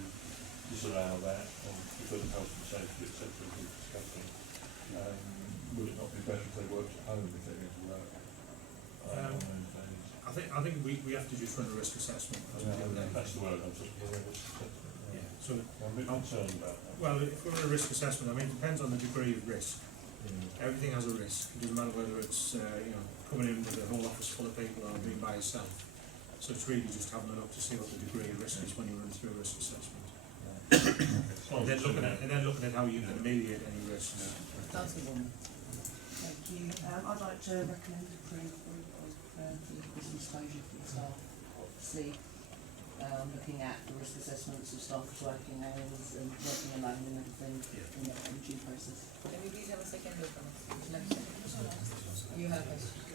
disallow that, or because of health and safety, etc., as we're discussing, would it not be better if they worked at home if they're going to work on those days? I think we have to just run a risk assessment. As we do then. That's the word I'm just hearing. Yeah. So I'm a bit concerned about that. well, if we're in a risk assessment, I mean, it depends on the degree of risk. Everything has a risk. It doesn't matter whether it's coming in with a whole office full of people or being by yourself. So it's really just having a look to see what the degree of risk is when you run through a risk assessment. and then looking at how you can ameliorate any risks. Councilwoman. Thank you. I'd like to recommend approval of the business closure for the staff. Obviously, looking at the risk assessments of staff's working hours and working alone and everything in the due process. Can we please have a second look on it? Would you like to say? You have a question.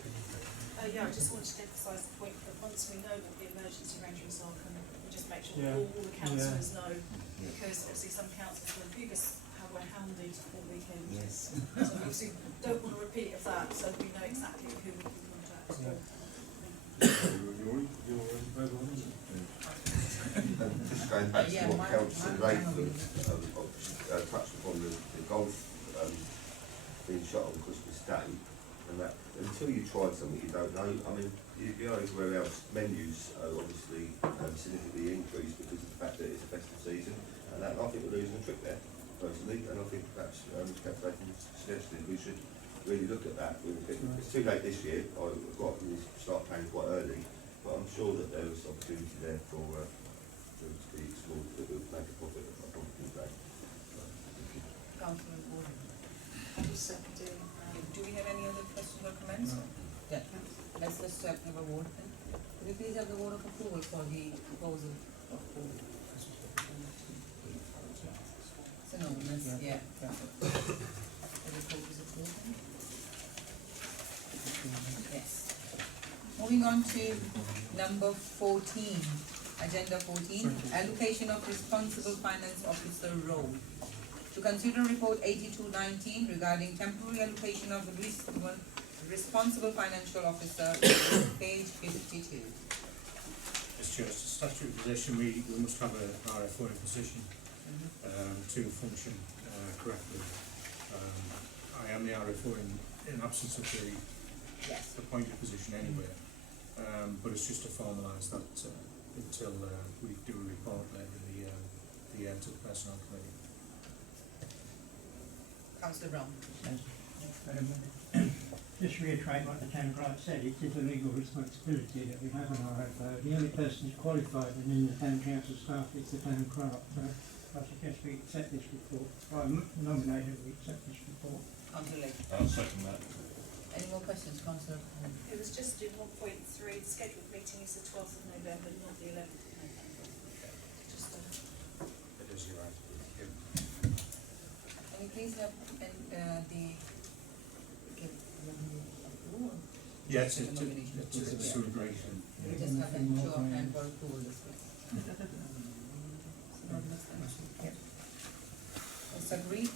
Yeah, I just wanted to emphasise the point that once we know what the emergency arrangements are, can we just make sure Yeah. all the councillors know, because obviously some councillors will abuse us how we're hounded all weekend. Yes. So we obviously don't want a repeat of that, so we know exactly who we can contact. Just going back to what Councillor Latham touched upon the golf being shot on Christmas Day, and that until you tried something you don't know. I mean, you know everywhere else menus are obviously significantly increased because of the fact that it's a festive season, and I think we're losing a trick there personally, and I think perhaps Councillor Latham suggested we should really look at that. It's too late this year. I've got to start planning quite early, but I'm sure that there was opportunity there for to be explored that would make a profit of Pumpkin Day. Councillor Gordon. I was seconding. Do we have any other questions or comments? No. Yeah. Let's just have a vote then. Could we please have the vote of approval for the proposal of board? It's anonymous, yeah. The report is approved then? Yes. Moving on to number 14, agenda 14, allocation of responsible finance officer role. To consider report 8219 regarding temporary allocation of the responsible financial officer, page 52. It's just a statutory position. We must have a RFO in position to function correctly. I am the RFO in absence of the appointed position anyway, but it's just to formalise that until we do a report later in the year to the personnel committee. Councillor Brown. Just reiterate what the town clerk said, it is a legal responsibility that we have an RFO. The only person who's qualified within the town council staff is the town clerk. So I suggest we accept this report. I nominate that we accept this report. Councillor Lake. I'll second that. Any more questions, Councillor? It was just in 1.3, the scheduled meeting is the 12th of November, not the 11th of November. Just It is your right. Can you please have Yeah, it's a celebration. We just have them show of hand for approval this week. It's agreed?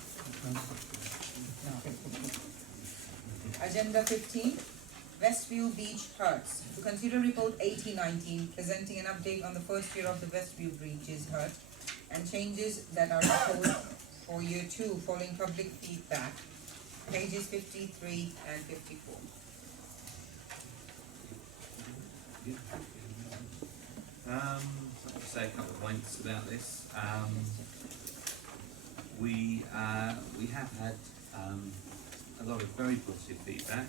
No. Agenda 15, Westview Beach Huts. To consider report 8019, presenting an update on the first year of the Westview Beaches Hut and changes that are proposed for year 2 following public feedback, pages 53 and 54. I'd like to say a couple of points about this. We have had a lot of very positive feedback,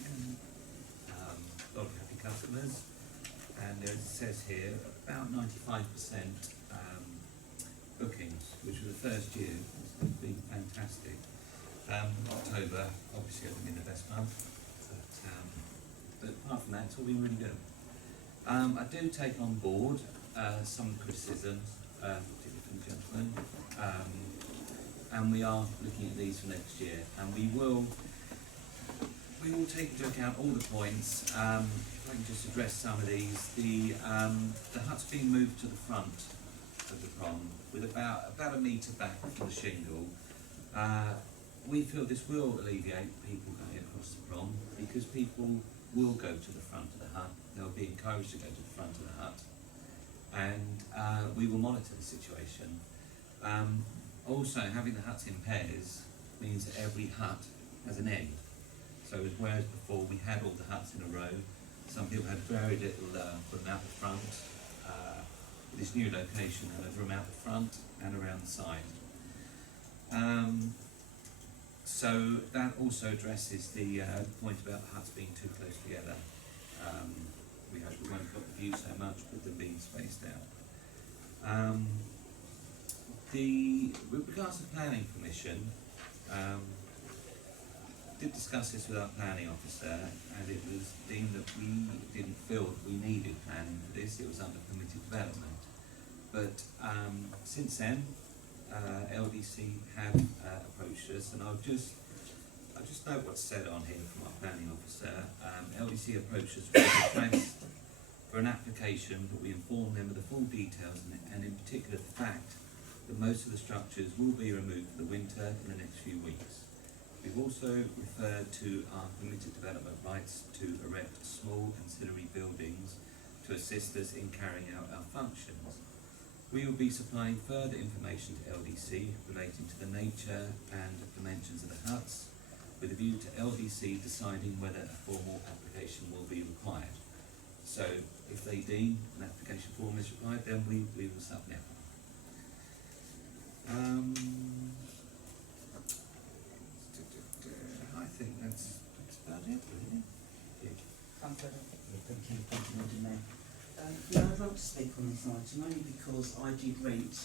a lot of happy customers, and as it says here, about 95% bookings, which for the first year has been fantastic. October obviously hasn't been the best month, but apart from that, it's all been really good. I do take on board some criticisms, particularly from the gentleman, and we are looking at these for next year, and we will take into account all the points. If I can just address some of these, the hut's being moved to the front of the prom with about a metre back from the shingle. We feel this will alleviate people going across the prom because people will go to the front of the hut. They'll be encouraged to go to the front of the hut. and we will monitor the situation. Also, having the huts in pairs means that every hut has an end. So whereas before we had all the huts in a row, some people had very little room out the front. With this new location, there's room out the front and around the side. So that also addresses the point about the huts being too close together. We hope we won't block the view so much with them being spaced out. With regards to planning permission, did discuss this with our planning officer, and it was deemed that we didn't feel that we needed planning for this. It was under permitted development. But since then, LDC have approached us, and I'll just note what's said on here from our planning officer. LDC approached us for a request for an application, but we informed them of the full details and in particular the fact that most of the structures will be removed for the winter in the next few weeks. We've also referred to our permitted development rights to erect small ancillary buildings to assist us in carrying out our functions. We will be supplying further information to LDC relating to the nature and dimensions of the huts, with a view to LDC deciding whether a formal application will be required. So if they deem an application form is required, then we will submit. I think that's about it, really. Thank you, Lord Mayor. Yeah, I'd like to speak on this item only because I did rent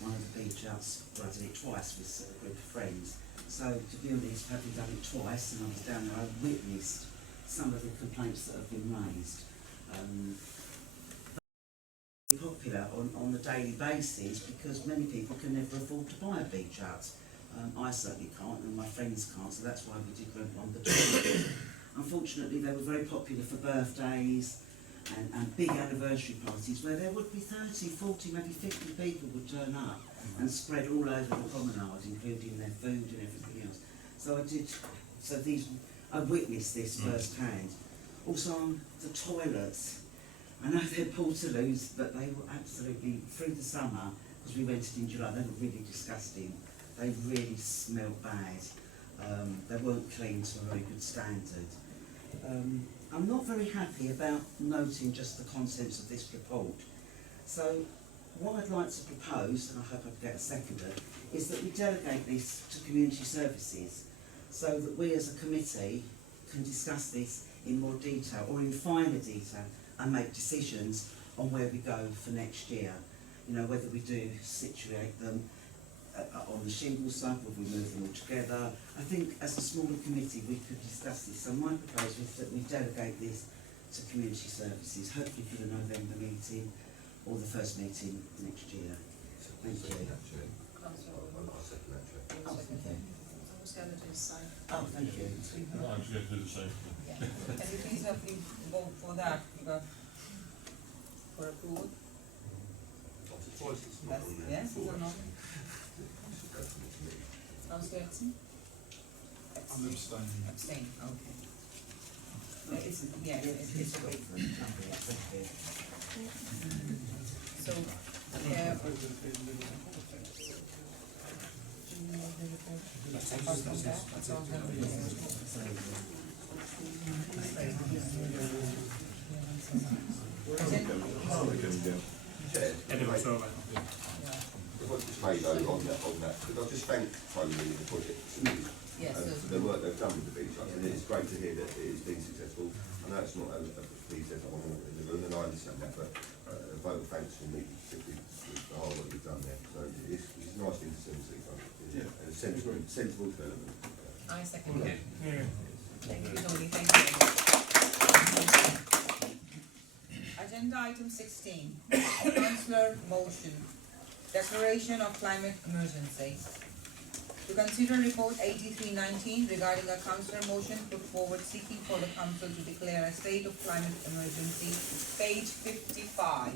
one of the beach huts, well, I did it twice with a group of friends. So to be honest, having done it twice and I was down there, I witnessed some of the complaints that have been raised. Popular on a daily basis because many people can never afford to buy a beach hut. I certainly can't and my friends can't, so that's why we did rent one. But unfortunately they were very popular for birthdays and big anniversary parties where there would be 30, 40, maybe 50 people would turn up and spread all over the promenade, including their food and everything else. So I witnessed this firsthand. Also on the toilets, I know they're portaloos, but they were absolutely, through the summer, because we rented in July, they were really disgusting. They really smelled bad. They weren't clean to a very good standard. I'm not very happy about noting just the contents of this report. So what I'd like to propose, and I hope I get a seconder, is that we delegate this to community services so that we as a committee can discuss this in more detail or in finer detail and make decisions on where we go for next year. You know, whether we do situate them on the shingle side, whether we move them all together. I think as a smaller committee we could discuss this. So my proposal is that we delegate this to community services, hopefully for the November meeting or the first meeting next year. Thank you. Oh, thank you. I'm just going to do the same. Can you please have the vote for that, for approval? Yes, or no? Councillor Edson? I'm abstaining. Abstain, okay. It's a wait. So, that's all. If I just made over on that, could I just thank Tony and the project for the work they've done with the beach huts, and it's great to hear that it has been successful. I know it's not a piece that I'm in the room, and I understand that, but a vote of thanks from me, particularly with the hard work you've done there. So it's a nice thing to see, and a sensible development. I second that. Thank you, Tony, thank you. Agenda item 16, Councillor motion, declaration of climate emergency. To consider report 8319 regarding a councillor motion put forward seeking for the council to declare a state of climate emergency, page 55.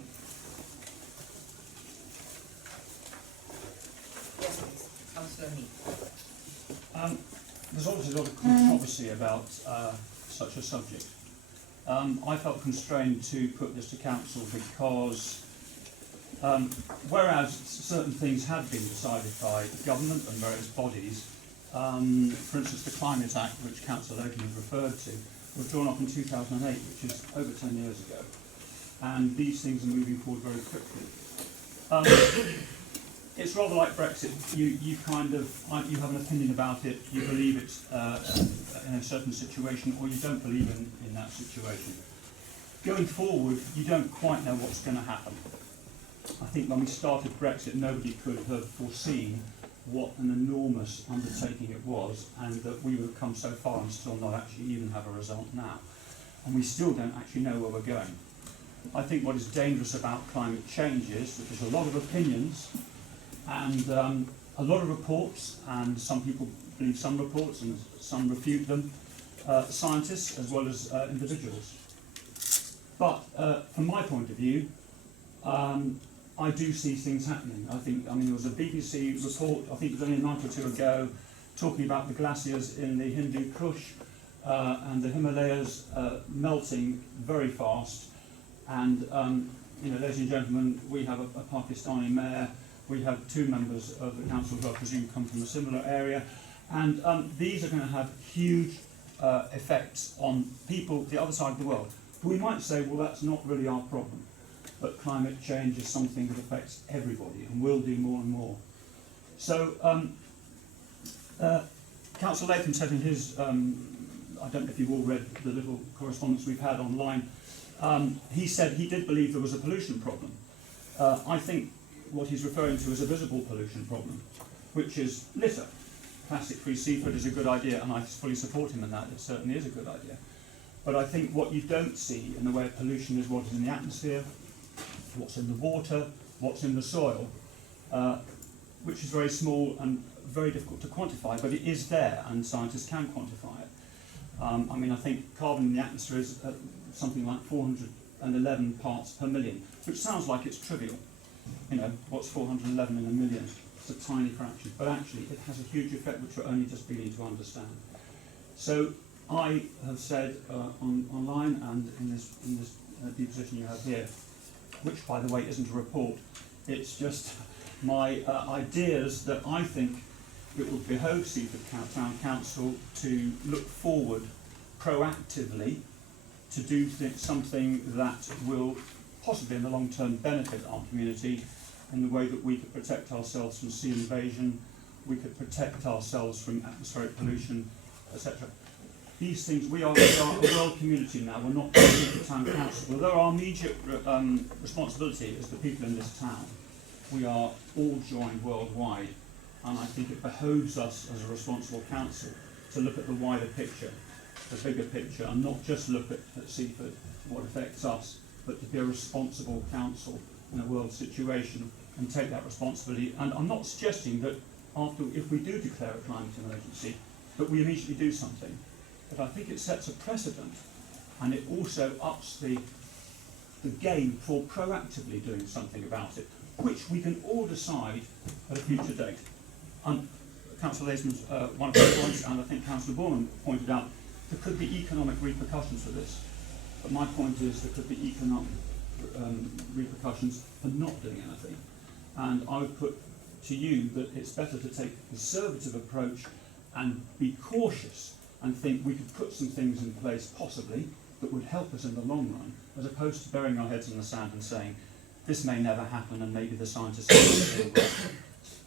Yes, please, Councillor Mead. There's obviously a lot of controversy about such a subject. I felt constrained to put this to council because Whereas certain things had been decided by government and various bodies, for instance the Climate Act, which Councillor Latham has referred to, was drawn up in 2008, which is over 10 years ago. And these things are moving forward very quickly. It's rather like Brexit. You have an opinion about it, you believe it's in a certain situation, or you don't believe in that situation. Going forward, you don't quite know what's going to happen. I think when we started Brexit, nobody could have foreseen what an enormous undertaking it was, and that we would have come so far and still not actually even have a result now. And we still don't actually know where we're going. I think what is dangerous about climate change is that there's a lot of opinions and a lot of reports, and some people believe some reports and some refute them, scientists as well as individuals. But from my point of view, I do see things happening. There was a BBC report, I think it was only a night or two ago, talking about the glaciers in the Hindu Kush and the Himalayas melting very fast. And ladies and gentlemen, we have a Pakistani mayor, we have 2 members of the council who I presume come from a similar area, and these are going to have huge effects on people the other side of the world. We might say, well, that's not really our problem, but climate change is something that affects everybody and will do more and more. So, Councillor Latham said in his, I don't know if you've all read the little correspondence we've had online, he said he did believe there was a pollution problem. I think what he's referring to is a visible pollution problem, which is litter. Plastic-free seafood is a good idea, and I fully support him in that. It certainly is a good idea. But I think what you don't see in the way of pollution is what is in the atmosphere, what's in the water, what's in the soil, which is very small and very difficult to quantify, but it is there, and scientists can quantify it. I think carbon in the atmosphere is something like 411 parts per million, which sounds like it's trivial. What's 411 in a million? It's a tiny fraction, but actually it has a huge effect which we're only just beginning to understand. So I have said online and in this deposition you have here, which by the way isn't a report, it's just my ideas that I think it would behove Seaford Town Council to look forward proactively to do something that will possibly in the long term benefit our community in the way that we could protect ourselves from sea invasion, we could protect ourselves from atmospheric pollution, etc. These things, we are a world community now, we're not just the town council. Although our immediate responsibility is the people in this town, we are all joined worldwide, and I think it behoves us as a responsible council to look at the wider picture, the bigger picture, and not just look at Seaford, what affects us, but to be a responsible council in a world situation and take that responsibility. And I'm not suggesting that if we do declare a climate emergency, that we immediately do something. But I think it sets a precedent, and it also ups the game for proactively doing something about it, which we can all decide at a future date. And Councillor Latham, one of the points, and I think Councillor Borman pointed out, there could be economic repercussions for this. But my point is there could be economic repercussions for not doing anything. And I would put to you that it's better to take a conservative approach and be cautious and think we could put some things in place possibly that would help us in the long run, as opposed to burying our heads in the sand and saying this may never happen and maybe the scientists will do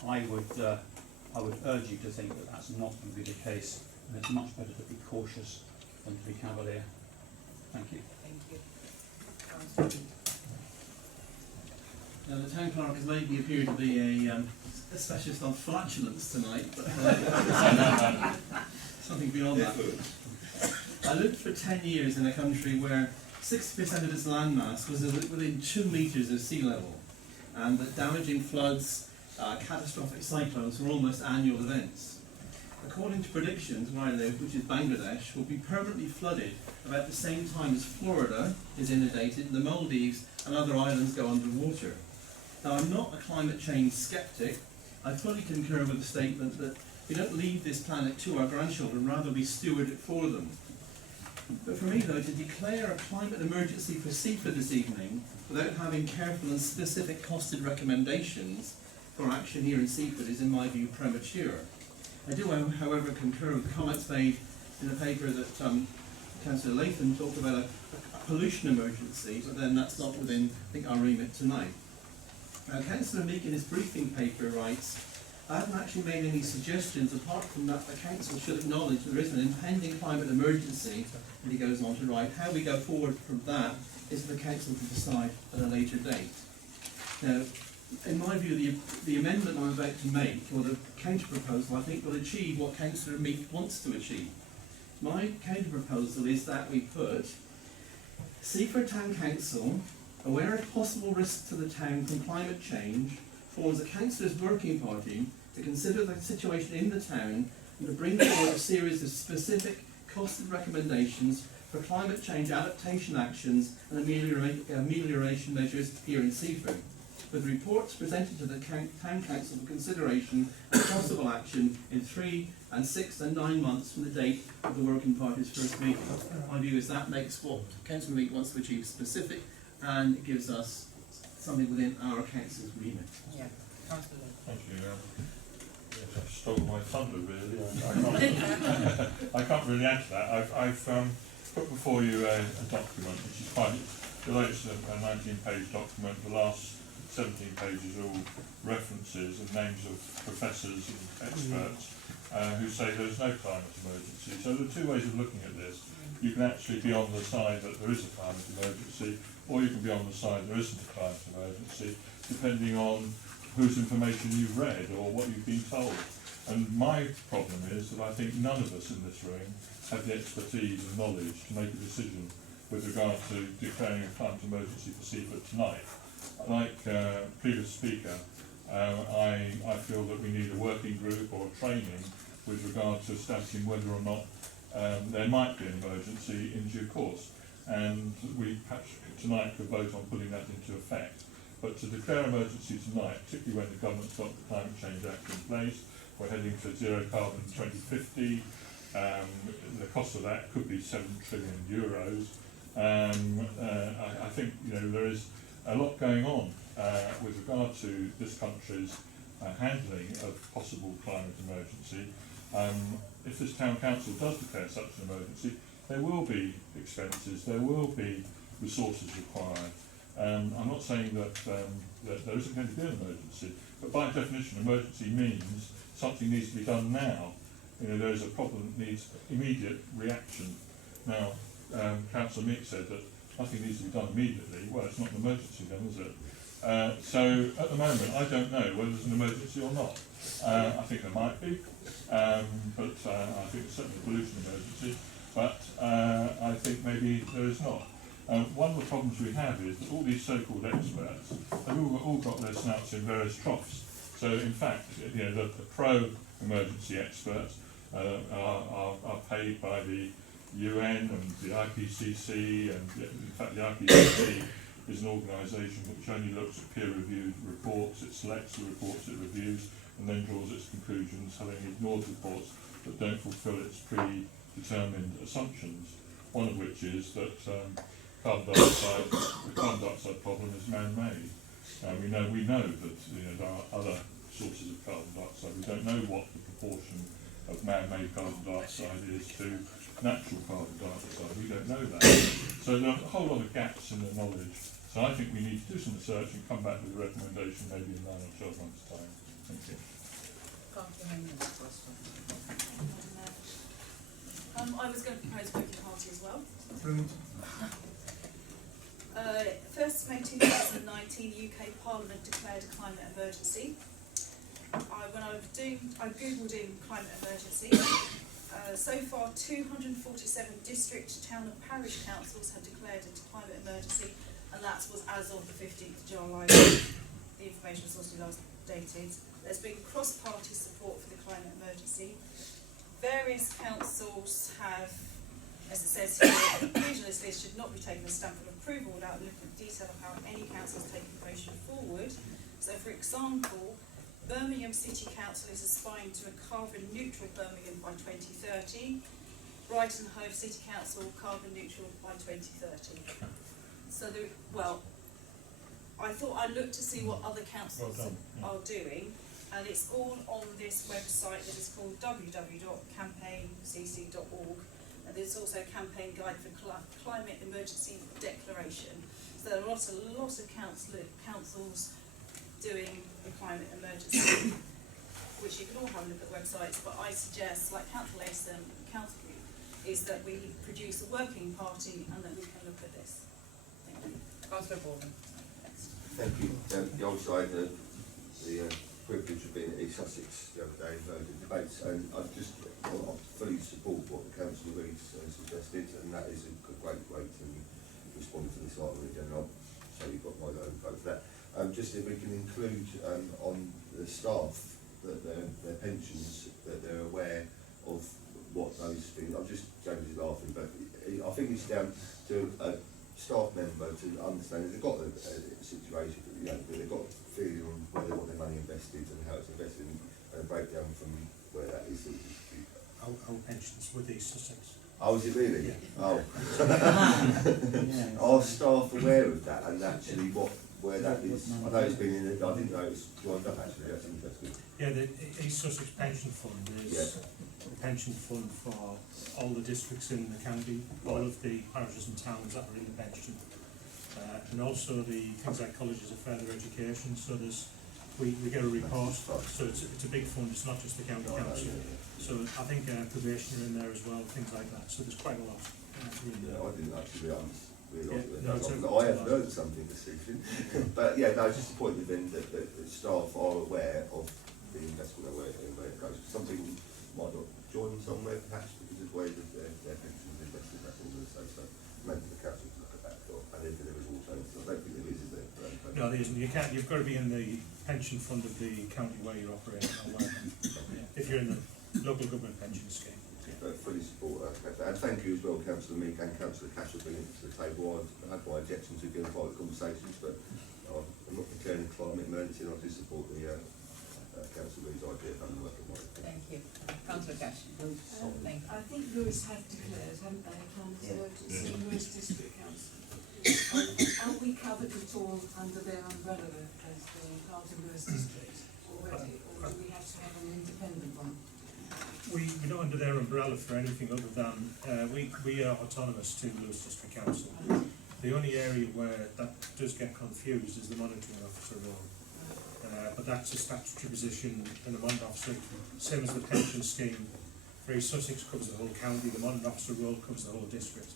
right. I would urge you to think that that's not going to be the case, and it's much better to be cautious than to be cavalier. Thank you. Thank you. Now, the town clerk has made me appear to be a specialist on flatulence tonight, but something beyond that. I lived for 10 years in a country where 60% of its landmass was within 2 metres of sea level, and that damaging floods, catastrophic cyclones were almost annual events. According to predictions, where I live, which is Bangladesh, will be permanently flooded about the same time as Florida is inundated, the Maldives and other islands go underwater. Now, I'm not a climate change skeptic. I fully concur with the statement that we don't leave this planet to our grandchildren, rather we steward it for them. But for me though, to declare a climate emergency for Seaford this evening without having careful and specific costed recommendations for action here in Seaford is in my view premature. I do however concur with comments made in the paper that Councillor Latham talked about a pollution emergency, but then that's not within, I think, our remit tonight. Councillor Meek in his briefing paper writes, I haven't actually made any suggestions apart from that the council should acknowledge there is an impending climate emergency, and he goes on to write, how we go forward from that is for the council to decide at a later date. Now, in my view, the amendment I'm about to make, or the counter-proposal, I think will achieve what Councillor Meek wants to achieve. My counter-proposal is that we put Seaford Town Council, aware of possible risks to the town from climate change, forms a councillors' working party to consider the situation in the town and to bring forward a series of specific costed recommendations for climate change adaptation actions and amelioration measures here in Seaford, with reports presented to the Town Council for consideration and possible action in 3 and 6 and 9 months from the date of the working party's first meeting. My view is that makes what Councillor Meek wants to achieve specific, and it gives us something within our council's remit. Yeah, Councillor. Thank you. Yes, I've stolen my thunder really. I can't really add to that. I've put before you a document which is quite, relates to a 19-page document. The last 17 pages are all references and names of professors and experts who say there's no climate emergency. So there are two ways of looking at this. You can actually be on the side that there is a climate emergency, or you can be on the side there isn't a climate emergency, depending on whose information you've read or what you've been told. And my problem is that I think none of us in this room have the expertise and knowledge to make a decision with regard to declaring a climate emergency for Seaford tonight. Like previous speaker, I feel that we need a working group or training with regard to establishing whether or not there might be an emergency in due course. And we perhaps tonight could vote on putting that into effect. But to declare emergency tonight, particularly when the government's got the Climate Change Act in place, we're heading to zero carbon 2050, the cost of that could be €7 trillion. I think there is a lot going on with regard to this country's handling of possible climate emergency. If this town council does declare such an emergency, there will be expenses, there will be resources required. I'm not saying that there isn't going to be an emergency, but by definition, emergency means something needs to be done now. There is a problem that needs immediate reaction. Now, Councillor Meek said that nothing needs to be done immediately. Well, it's not an emergency then, is it? So at the moment, I don't know whether there's an emergency or not. I think there might be, but I think it's certainly a pollution emergency. But I think maybe there is not. One of the problems we have is that all these so-called experts have all got their snouts in various troughs. So in fact, the pro-emergency experts are paid by the UN and the IPCC, and in fact the IPCC is an organisation which only looks at peer-reviewed reports. It selects the reports it reviews and then draws its conclusions, having ignored reports that don't fulfil its predetermined assumptions. One of which is that the carbon dioxide problem is man-made. We know that there are other sources of carbon dioxide. We don't know what the proportion of man-made carbon dioxide is to natural carbon dioxide. We don't know that. So there are a whole lot of gaps in the knowledge. So I think we need to do some research and come back with a recommendation maybe in 9 or 12 months' time. Thank you. I was going to propose working party as well. Brilliant. 1st May 2019, the UK Parliament declared a climate emergency. I googled in climate emergency. So far, 247 district, town and parish councils have declared a climate emergency, and that was as of the 15th of July. The information source is last dated. There's been cross-party support for the climate emergency. Various councils have, as it says here, the conclusion of this list should not be taken as stamp of approval without looking at the detail of how any council has taken the motion forward. So, for example, Birmingham City Council is aspiring to a carbon neutral Birmingham by 2030. Brighton Hove City Council carbon neutral by 2030. So I thought I'd look to see what other councils are doing, and it's all on this website that is called www.campaignCC.org, and there's also a campaign guide for climate emergency declaration. So there are a lot of councils doing the climate emergency, which you can all have a look at websites, but I suggest, like Council ASEM, Council Group, is that we produce a working party and that we can look at this. Thank you. Councillor Borden. Thank you. The old side, the privilege of being at East Sussex the other day, the debates, and I fully support what the Councillor Reid suggested, and that is a great way to respond to this item again. I'll show you've got my own vote for that. Just if we can include on the staff that their pensions, that they're aware of what those things. I'm just James is laughing, but I think it's down to a staff member to understand they've got a situation, but they've got a feeling on where they want their money invested and how it's invested, and a breakdown from where that is. Our pensions with East Sussex. Oh, is it really? Yeah. Oh. Are staff aware of that and actually where that is? I know it's been in it, I didn't know it was joined up actually, that's interesting. Yeah, the East Sussex Pension Fund is a pension fund for all the districts in the county, all of the parishes and towns that are in the pension. And also the things like colleges of further education, so we get a report, so it's a big fund, it's not just the county council. So I think probation are in there as well, things like that, so there's quite a lot. Yeah, I didn't actually realise no, I have learned something this evening. But yeah, no, just the point of then that staff are aware of the investment and where it goes. Some people might not join somewhere perhaps because of the way that their pension is invested, that's all they say. So maybe the council can look at that, and if there is alternatives. I don't think there is there? No, there isn't. You've got to be in the pension fund of the county where you're operating, or if you're in the local government pension scheme. Fully support that. And thank you as well, Councillor Meek and Councillor Cash, for bringing it to the table. I've had my objections to giving private conversations, but I'm not declaring a climate emergency, and I do support the Councillor Reid's idea of having working on it. Thank you. Councillor Cash. Thank you. I think Lewis have declared, haven't they, Councillor, Lewis District Council. Are we covered at all under their umbrella as the part of Lewis District already, or do we have to have an independent one? We're not under their umbrella for anything other than we are autonomous to Lewis District Council. The only area where that does get confused is the monitoring officer role. But that's a statutory position, and the monitoring officer, same as the pension scheme, for East Sussex covers the whole county, the monitoring officer role covers the whole district.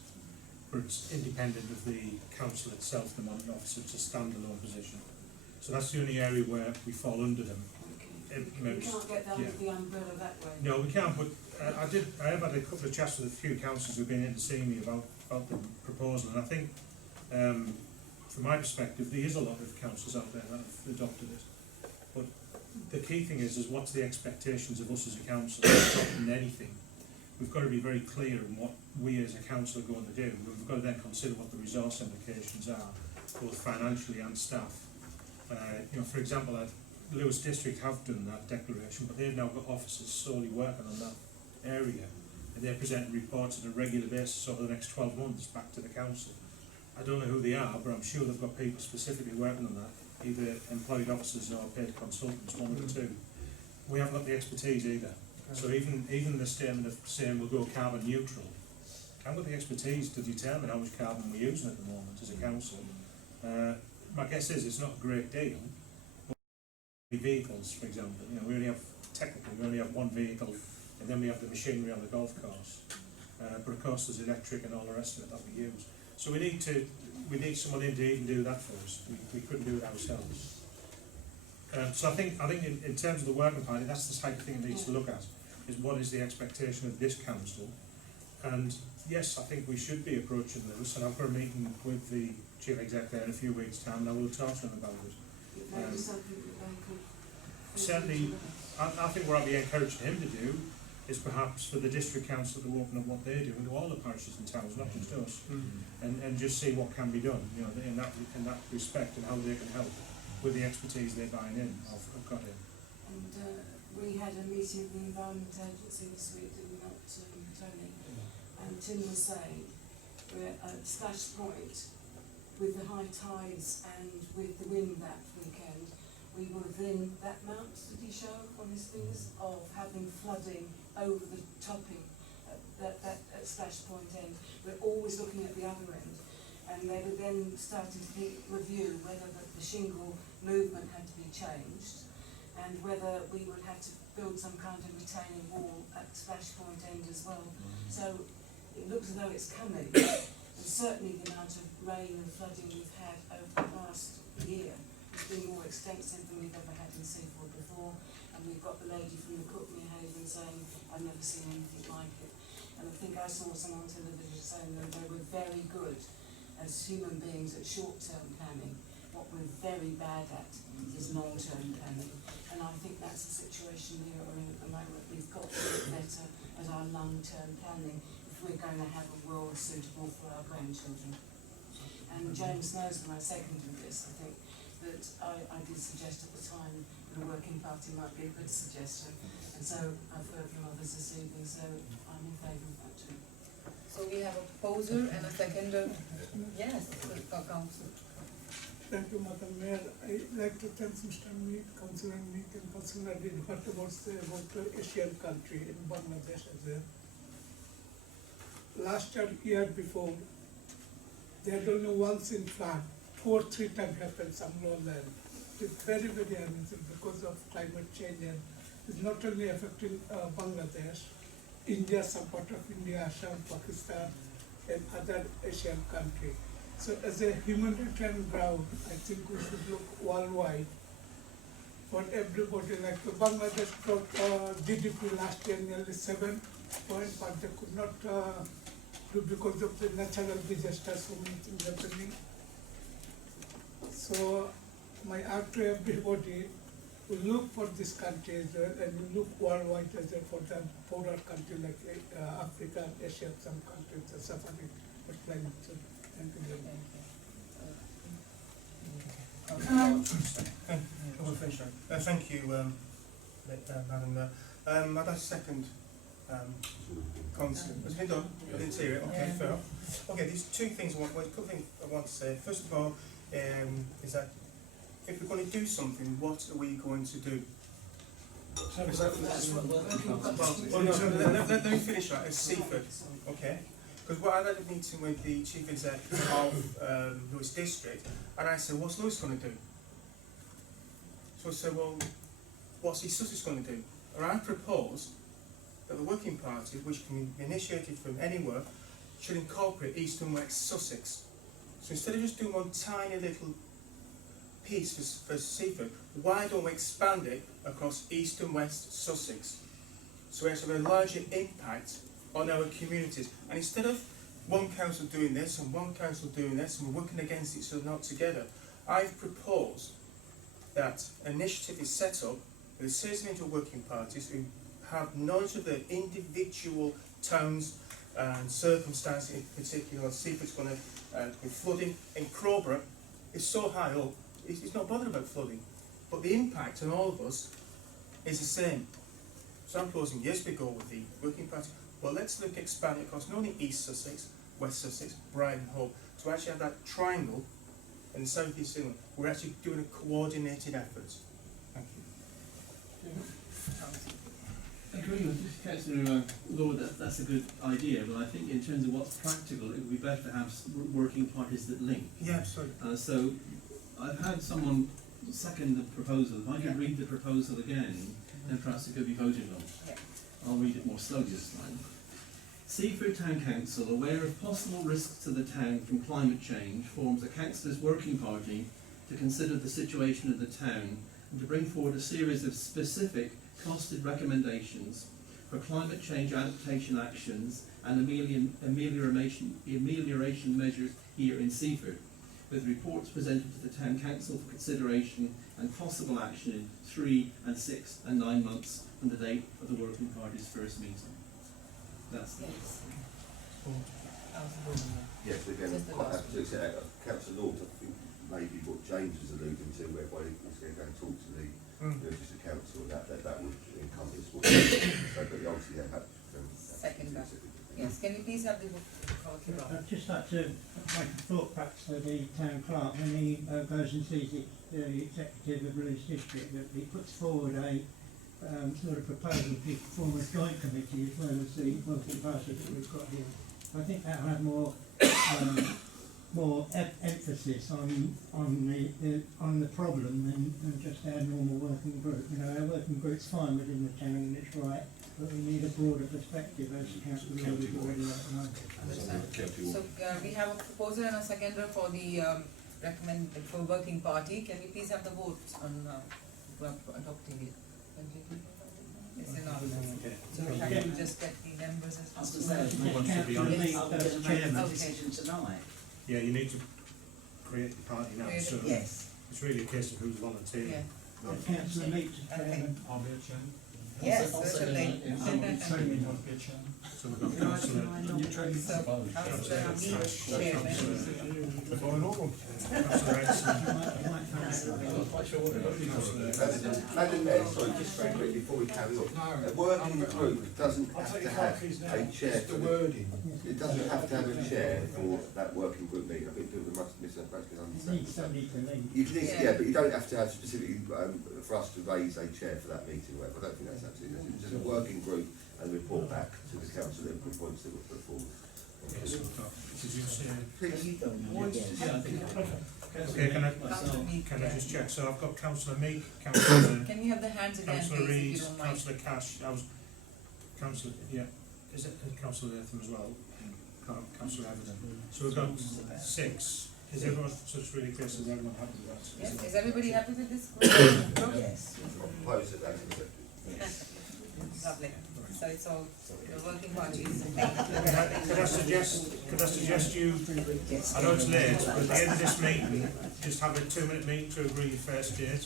But it's independent of the council itself, the monitoring officer, it's a standalone position. So that's the only area where we fall under them. We can't get down with the umbrella that way. No, we can't, but I have had a couple of chats with a few councillors who've been in to see me about the proposal, and I think from my perspective there is a lot of councillors out there that have adopted it. But the key thing is what's the expectations of us as a council in anything. We've got to be very clear in what we as a council are going to do. We've got to then consider what the resource implications are, both financially and staff. For example, Lewis District have done that declaration, but they've now got officers solely working on that area, and they're presenting reports on a regular basis over the next 12 months back to the council. I don't know who they are, but I'm sure they've got people specifically working on that, either employed officers or paid consultants, one of the two. We haven't got the expertise either. So even the statement of saying we'll go carbon neutral, I haven't got the expertise to determine how much carbon we're using at the moment as a council. My guess is it's not a great deal. Vehicles, for example, we only have one vehicle, and then we have the machinery on the golf course. But of course there's electric and all the rest of it that we use. So we need someone in to even do that for us. We couldn't do it ourselves. So I think in terms of the working party, that's the type of thing it needs to look at, is what is the expectation of this council. And yes, I think we should be approaching Lewis, and I've got a meeting with the Chief Executive in a few weeks' time, and I will talk to them about it. Certainly, I think what I'll be encouraging him to do is perhaps for the district council to open up what they do to all the parishes and towns, not just us, and just see what can be done, in that respect, and how they can help with the expertise they're buying in. I've got it. And we had a meeting with the Environment Agency this week, did we not, Tony? and Tim was saying, we're at Splash Point, with the high tides and with the wind that weekend, we were within that amount, did he show on his fingers, of having flooding over the topping at Splash Point end. We're always looking at the other end, and they were then starting to review whether the shingle movement had to be changed, and whether we would have to build some kind of retaining wall at Splash Point end as well. So it looks as though it's coming, and certainly the amount of rain and flooding we've had over the past year has been more extensive than we've ever had in Seaford before, and we've got the lady from the Cookmere Haven saying, I've never seen anything like it. And I think I saw someone on television saying that they were very good as human beings at short-term planning. What we're very bad at is long-term planning, and I think that's the situation we are in at the moment. We've got to get better at our long-term planning if we're going to have a world suitable for our grandchildren. And James knows when I seconded this, I think that I did suggest at the time that a working party might be a good suggestion, and so I've heard from others this evening, so I'm in favour of that too. So we have a proposer and a seconder. Yes, council. Thank you, Madam Mayor. I'd like to thank Mr. Mead, Councillor Mead, and Councillor did what about the Asian country in Bangladesh as well. Last year before, they had only once in flood, 2 or 3 times happened somewhere land. It's very, very unusual because of climate change, and it's not only affecting Bangladesh, India, some part of India, Assam, Pakistan, and other Asian countries. So as a humanitarian ground, I think we should look worldwide for everybody. Like Bangladesh got GDP last year nearly 7 points, but they could not do because of the natural disaster, so many things happening. So my art to everybody, we look for this country as well, and we look worldwide as well for the poorer country like Africa and Asia, some countries are suffering with climate change. Thank you very much. Thank you, Madam Mayor. I'd like to second Councillor. Was it done? I didn't hear it. Okay, fair enough. Okay, there's 2 things I want to say. First of all, is that if we're going to do something, what are we going to do? Let me finish that. It's Seaford, okay? Because I had a meeting with the Chief Exec of Lewis District, and I said, what's Lewis going to do? So I said, well, what's East Sussex going to do? And I proposed that the working party, which can be initiated from anywhere, should incorporate East and West Sussex. So instead of just doing one tiny little piece for Seaford, why don't we expand it across East and West Sussex? So it has a larger impact on our communities. And instead of one council doing this and one council doing this and we're working against each other, not together, I've proposed that an initiative is set up with a series of interworking parties who have knowledge of the individual towns and circumstances, in particular. Seaford's going to be flooding in Crowborough. It's so high up, it's not bothered about flooding, but the impact on all of us is the same. So I'm proposing, yes, we go with the working party, but let's look at expanding across not only East Sussex, West Sussex, Brighton, Hull, to actually have that triangle in the South East England. We're actually doing a coordinated effort. Thank you. I agree with Councillor Lord, that's a good idea, but I think in terms of what's practical, it would be better to have working parties that link. Yeah, absolutely. So I've had someone second the proposal. If I could read the proposal again, then perhaps it could be voted on. I'll read it more slowly this time. Seaford Town Council, aware of possible risks to the town from climate change, forms a councillors' working party to consider the situation of the town and to bring forward a series of specific costed recommendations for climate change adaptation actions and amelioration measures here in Seaford, with reports presented to the Town Council for consideration and possible action in 3 and 6 and 9 months from the date of the working party's first meeting. That's the Yes, again, I'm quite happy to accept that. Councillor Lord, I think maybe what James was alluding to, whereby he was going to go and talk to the Register Council, that would encompass what but obviously that had second that. Yes, can you please have the book copy? I'd just like to make a thought perhaps to the town clerk when he goes and sees the executive of Lewes District, that he puts forward a sort of proposal to form a joint committee as well as the working party that we've got here. I think that will have more emphasis on the problem than just our normal working group. You know, our working group's fine within the town and it's right, but we need a broader perspective as Councillor Lawley's already outlined. So we have a proposer and a seconder for the for working party. Can we please have the vote on adopting it? It's anonymous. So we have to just get the members as I was going to say, Who wants to be on it? I'll get a Okay. decision tonight. Yeah, you need to create the party now, Create it. so Yes. it's really a case of who's volunteering. Yeah. Councillor Meeks, Chairman. I'll be a chairman. Yes, certainly. Certainly not be a chairman. So we've got Councillor So, Councillor Hamid, Chairman. Councillor Edson. Madam Mayor, sorry, just very quickly before we carry on. A working group doesn't have to have a chair. It doesn't have to have a chair for that working group meeting. I think people must misunderstand. Need somebody to lead. You can, yeah, but you don't have to have specifically for us to raise a chair for that meeting or whatever. I don't think that's absolutely necessary. It's just a working group and report back to the council and put points that were put forward. Yes, we've got. Did you say? Please. Okay, can I just check? So I've got Councillor Meek, Councillor Can we have the hands again, Councillor please, if Reid, you don't mind? Councillor Cash, Councillor, yeah, is it Councillor Latham as well? Councillor Everton. So we've got 6. Is everyone just really clear? So everyone happy with that? Yes, is everybody happy with this group? Yes. Propose that that's accepted. Lovely. So it's all the working parties. Could I suggest you, I know it's late, but at the end of this meeting, just have a 2-minute meeting to agree your first date,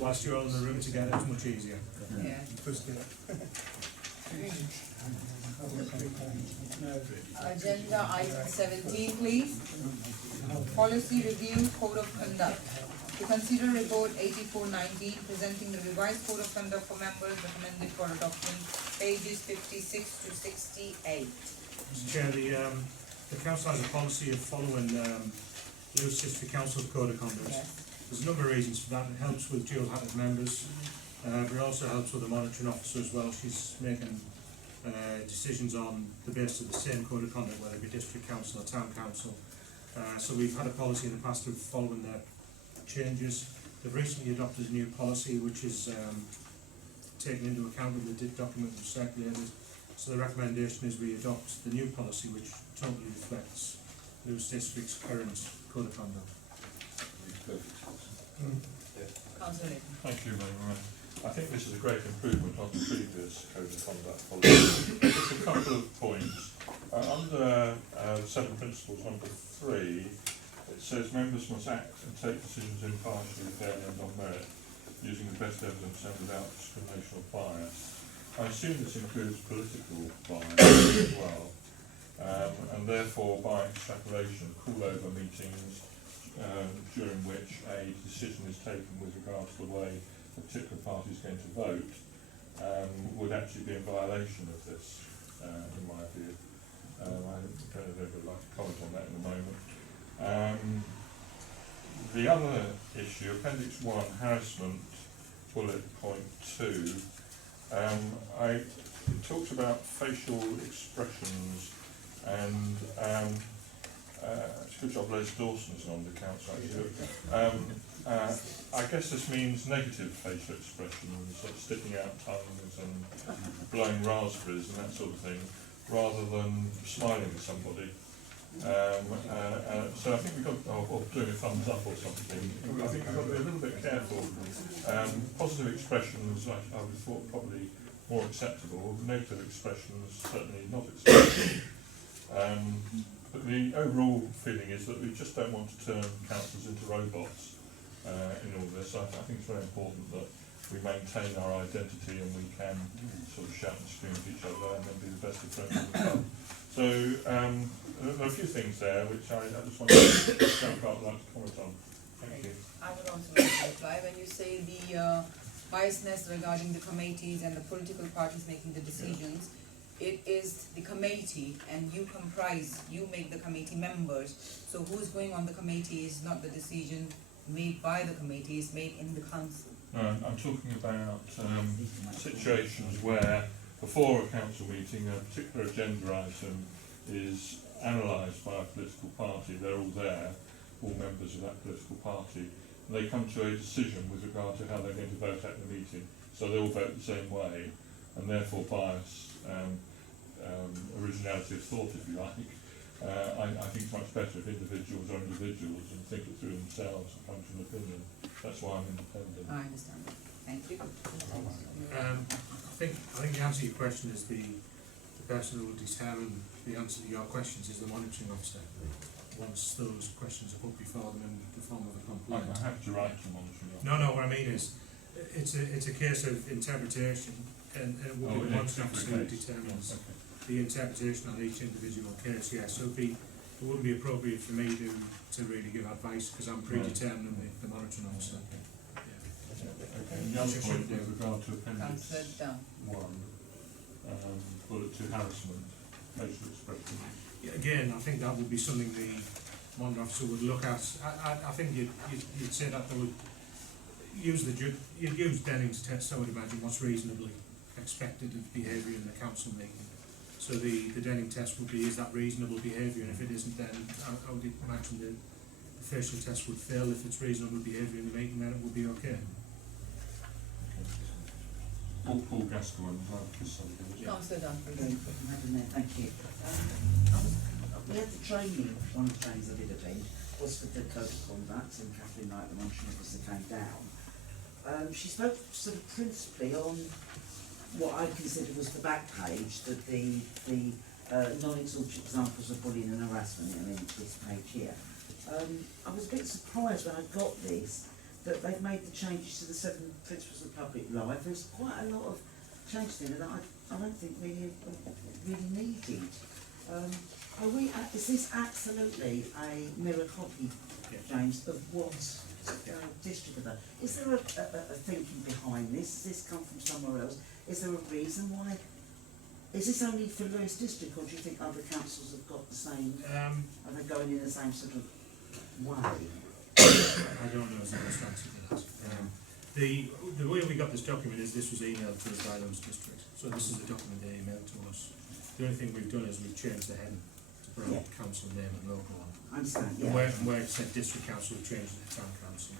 whilst you're all in the room together, it's much easier. Yeah. Agenda item 17, please. Policy review, code of conduct. To consider report 8419, presenting the revised code of conduct for members, recommended for adoption, pages 56 to 68. Mr. Chair, the council has a policy of following Lewes District Council's code of conduct. Yes. There's a number of reasons for that. It helps with dual-hatted members, but it also helps with the monitoring officer as well. She's making decisions on the basis of the same code of conduct, whether it be district council or town council. So we've had a policy in the past of following their changes. They've recently adopted a new policy which is taken into account when the document was circulated. So the recommendation is we adopt the new policy which totally reflects Lewes District's current code of conduct. Councillor Layton. Thank you, Mayor. I think this is a great improvement on the previous code of conduct policy. Just a couple of points. Under 7 principles, number 3, it says members must act and take decisions impartially, fairly and on merit, using the best evidence and without discrimination or bias. I assume this includes political bias as well, and therefore by extrapolation, call over meetings during which a decision is taken with regard to the way a particular party is going to vote would actually be in violation of this, in my view. I don't know if anybody would like to comment on that in a moment. The other issue, Appendix 1, harassment, bullet point 2, it talks about facial expressions and it's a good job Les Dawson is on the council actually. I guess this means negative facial expressions, like sticking out tongues and blowing raspberries and that sort of thing, rather than smiling at somebody. So I think we've got, or doing a thumbs up or something, I think we've got to be a little bit careful. Positive expressions I would have thought probably more acceptable, negative expressions certainly not acceptable. But the overall feeling is that we just don't want to turn councillors into robots in all this. I think it's very important that we maintain our identity and we can sort of shout and scream at each other and then be the best of friends in the club. So there are a few things there which I just want to like to comment on. Thank you. I would also like to reply. When you say the biasness regarding the committees and the political parties making the decisions, it is the committee and you make the committee members. So who's going on the committee is not the decision made by the committee, it's made in the council. No, I'm talking about situations where before a council meeting a particular agenda item is analysed by a political party, they're all there, all members of that political party, and they come to a decision with regard to how they're going to vote at the meeting. So they all vote the same way, and therefore bias, originality of thought, if you like. I think it's much better if individuals are individuals and think it through themselves and come to an opinion. That's why I'm independent. I understand. Thank you. I think the answer to your question is the person who will determine the answer to your questions is the monitoring officer. Once those questions are put before them in the form of a complaint. I have to write to monitoring officer. No, what I mean is, it's a case of interpretation, and it will be the monitoring officer who determines the interpretation on each individual case. Yes, so it wouldn't be appropriate for me to really give advice because I'm predetermining the monitoring officer. Okay, and the other point with regard to appendix 1, bullet 2 harassment, facial expression. Yeah, again, I think that would be something the monitoring officer would look at. I think you'd say that they would use you'd use Denning's test, I would imagine, what's reasonably expected of behaviour in the council meeting. So the Denning test would be, is that reasonable behaviour? And if it isn't, then I would imagine the facial test would fail. If it's reasonable behaviour in the meeting, then it would be okay. Paul Gascoigne, Councillor Dunphy. Thank you. We had the training, one of the trainings I did attend was for the code of conduct, and Kathleen Knight, the monitoring officer, came down. She spoke sort of principally on what I consider was the back page, that the non-exhaustive examples of bullying and harassment, I mean this page here. I was a bit surprised when I got this, that they've made the changes to the 7 principles of public life. There's quite a lot of changes in it that I don't think really needed. Is this absolutely a mirror copy, James, of what district of that? Is there a thinking behind this? Does this come from somewhere else? Is there a reason why? Is this only for Lewis District, or do you think other councils have got the same? Are they going in the same sort of way? I don't know as the best answer to that. The way we got this document is this was emailed to us by Lewis District. So this is the document they emailed to us. The only thing we've done is we've changed the heading to put our council name and logo on. I understand, And where it said district council, we changed it to town council.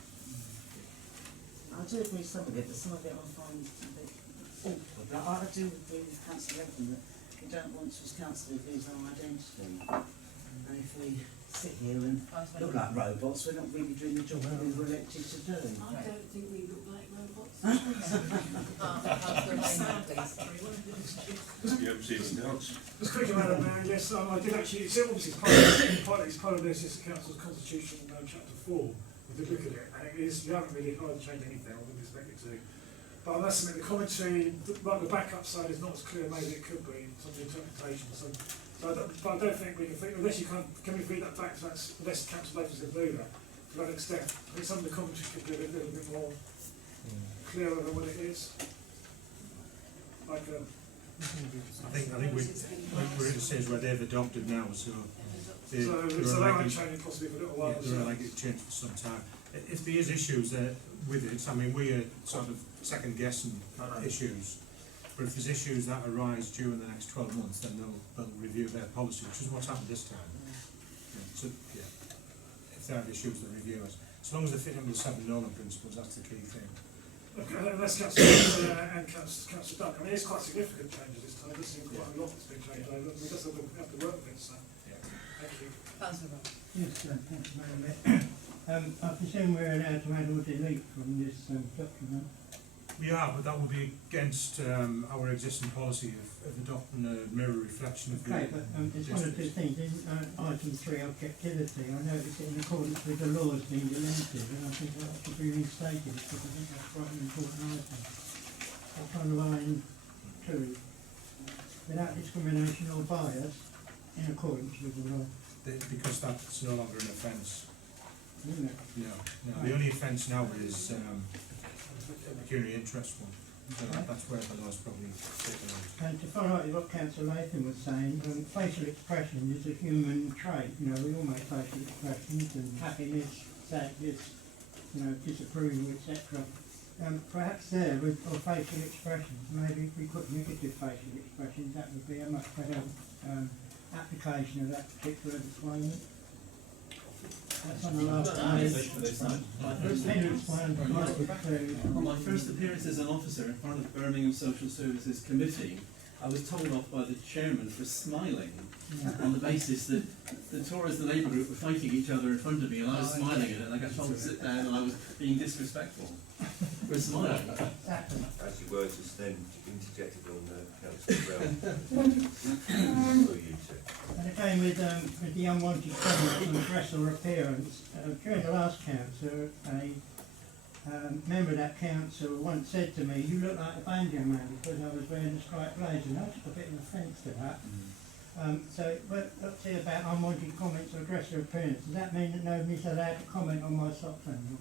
I do agree some of it, but some of it I find a bit awkward. I do agree with Councillor Redmond that we don't want to, as councillors, lose our identity. And if we sit here and look like robots, we're not really doing the job that we were elected to do. I don't think we look like robots. Just quickly, Madam Mayor, yes, I did actually, it's obviously part of this is the Council's Constitution, Chapter 4, we did look at it, and it is, you haven't really hardly changed anything, I wouldn't expect it to. But I must admit, the commentary, the backup side is not as clear maybe it could be in terms of interpretation. But I don't think we can think, unless you can we read that back to that, unless council legislative do that, to that extent. I think some of the commentary could be a little bit more clearer than what it is. Like I think we're in a stage where they've adopted now, so they won't change possibly for a little while. They're likely to change for some time. If there is issues with it, I mean, we are sort of second guessing issues. But if there's issues that arise during the next 12 months, then they'll review their policy, which is what's happened this time. So, if there are issues, they'll review it. As long as they fit in with the 7 Nolan principles, that's the key thing. Okay, unless Councillor and Councillor Duck, I mean, it's quite significant changes this time. There's quite a lot that's been changed over. We just have to work with it, so. Thank you. Councillor Ross. Yes, thanks, Madam Mayor. I presume we're allowed to add or delete from this document? We are, but that would be against our existing policy of adopting a mirror reflection of the... Okay, but there's one or two things. In item 3, objectivity, I noticed it in accordance with the laws being deleted, and I think that should be restated, because I think that's quite an important item. That's on line 2. Without discrimination or bias, in accordance with the law. Because that's no longer an offence. Isn't it? No. The only offence now is a pecuniary interest one. So that's where the laws probably fit in. And to follow up with what Councillor Latham was saying, facial expression is a human trait. You know, we all make facial expressions, and happiness, sadness, you know, disapproval, etc. Perhaps there, with or facial expressions, maybe if we put negative facial expressions, that would be a much better application of that particular disclaimer. That's on the last page. My first appearance as an officer in front of Birmingham Social Services Committee, I was told off by the chairman for smiling on the basis that the Tories, the Labour group, were fighting each other in front of me, and I was smiling at it, and I got told to sit down, and I was being disrespectful for smiling. As you were just then interjected on Councillor Brown. For you two. And again with the unwanted comments on dress or appearance, during the last council, a member of that council once said to me, "You look like a banjo man," because I was wearing a striped blazer, and I took a bit of offence to that. So let's see about unwanted comments or dress or appearance. Does that mean that nobody's allowed to comment on my socks anymore?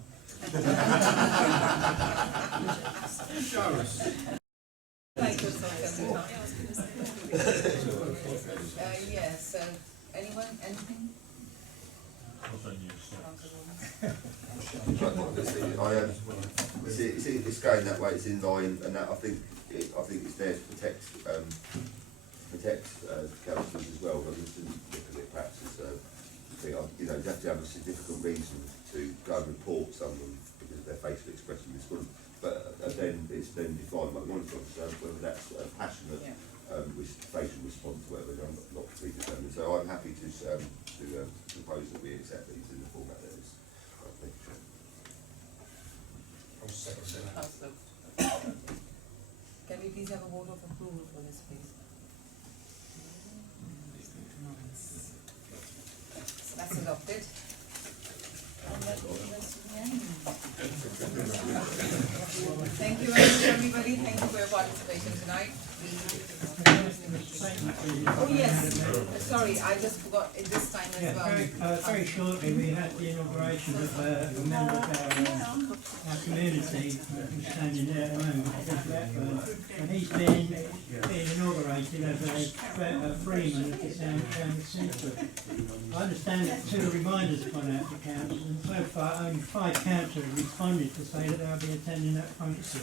Yes, anyone, anything? It's going that way. It's in line, and that I think it's there to protect councillors as well. But just look at it perhaps as you know, you have to have a significant reason to go and report someone because of their facial expression. But then it's then defined by the monitoring officer whether that's a passionate facial response, whatever. I'm not to be determined. So I'm happy to propose that we accept these in the format that is. Thank you, Chair. Can we please have a vote of approval for this, please? So that's adopted. Thank you very much, everybody. Thank you for your participation tonight. Oh yes, sorry, I just forgot it this time as well. Very shortly, we had the inauguration of a member of our community who's standing there at the moment, and he's been inaugurated as a freeman of the Town Centre. I understand that 2 reminders have gone out to council, and so far only 5 councillors responded to say that they'll be attending that function.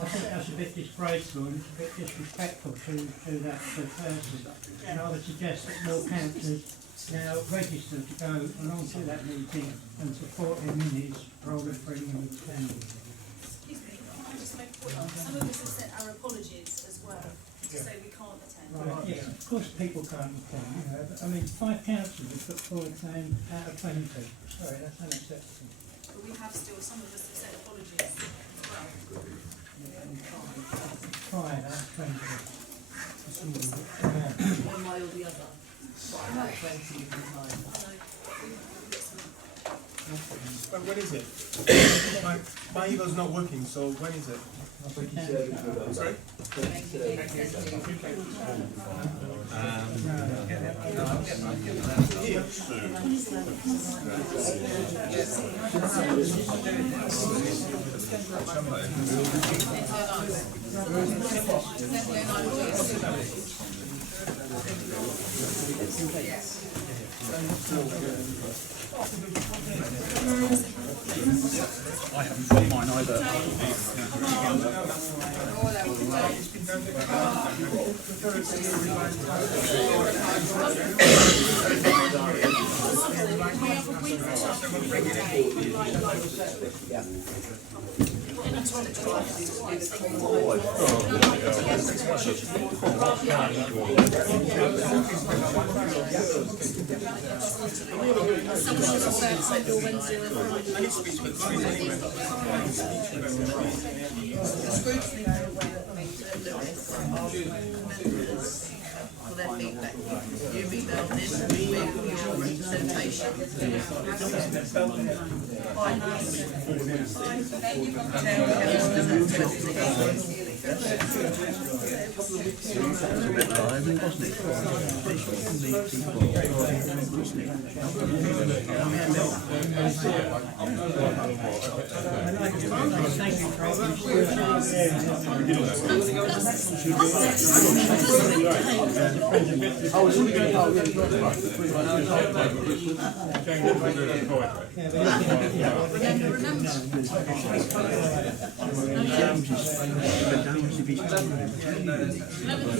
I think that's a bit disgraceful and it's a bit disrespectful to that person. And I would suggest that more councillors now register to go along to that meeting and support him in his role of freeman of the town. Excuse me, can I just make a point? Some of us have sent our apologies as well to say we can't attend. Right, yes, of course people can't attend, you know, but I mean 5 councillors have put forward saying out of 20. Sorry, that's unacceptable. But we have still, some of us have sent apologies as well. 5 out of 20. One way or the other. About 20 of the time. When is it? my email's not working, so when is it? Sorry? I haven't got mine either. For their feedback. You emailed this with your presentation. Thank you for coming.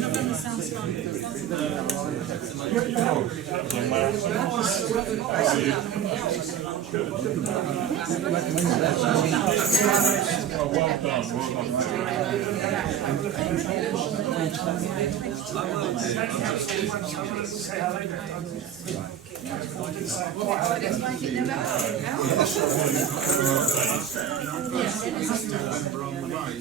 November sounds fun. November on the way.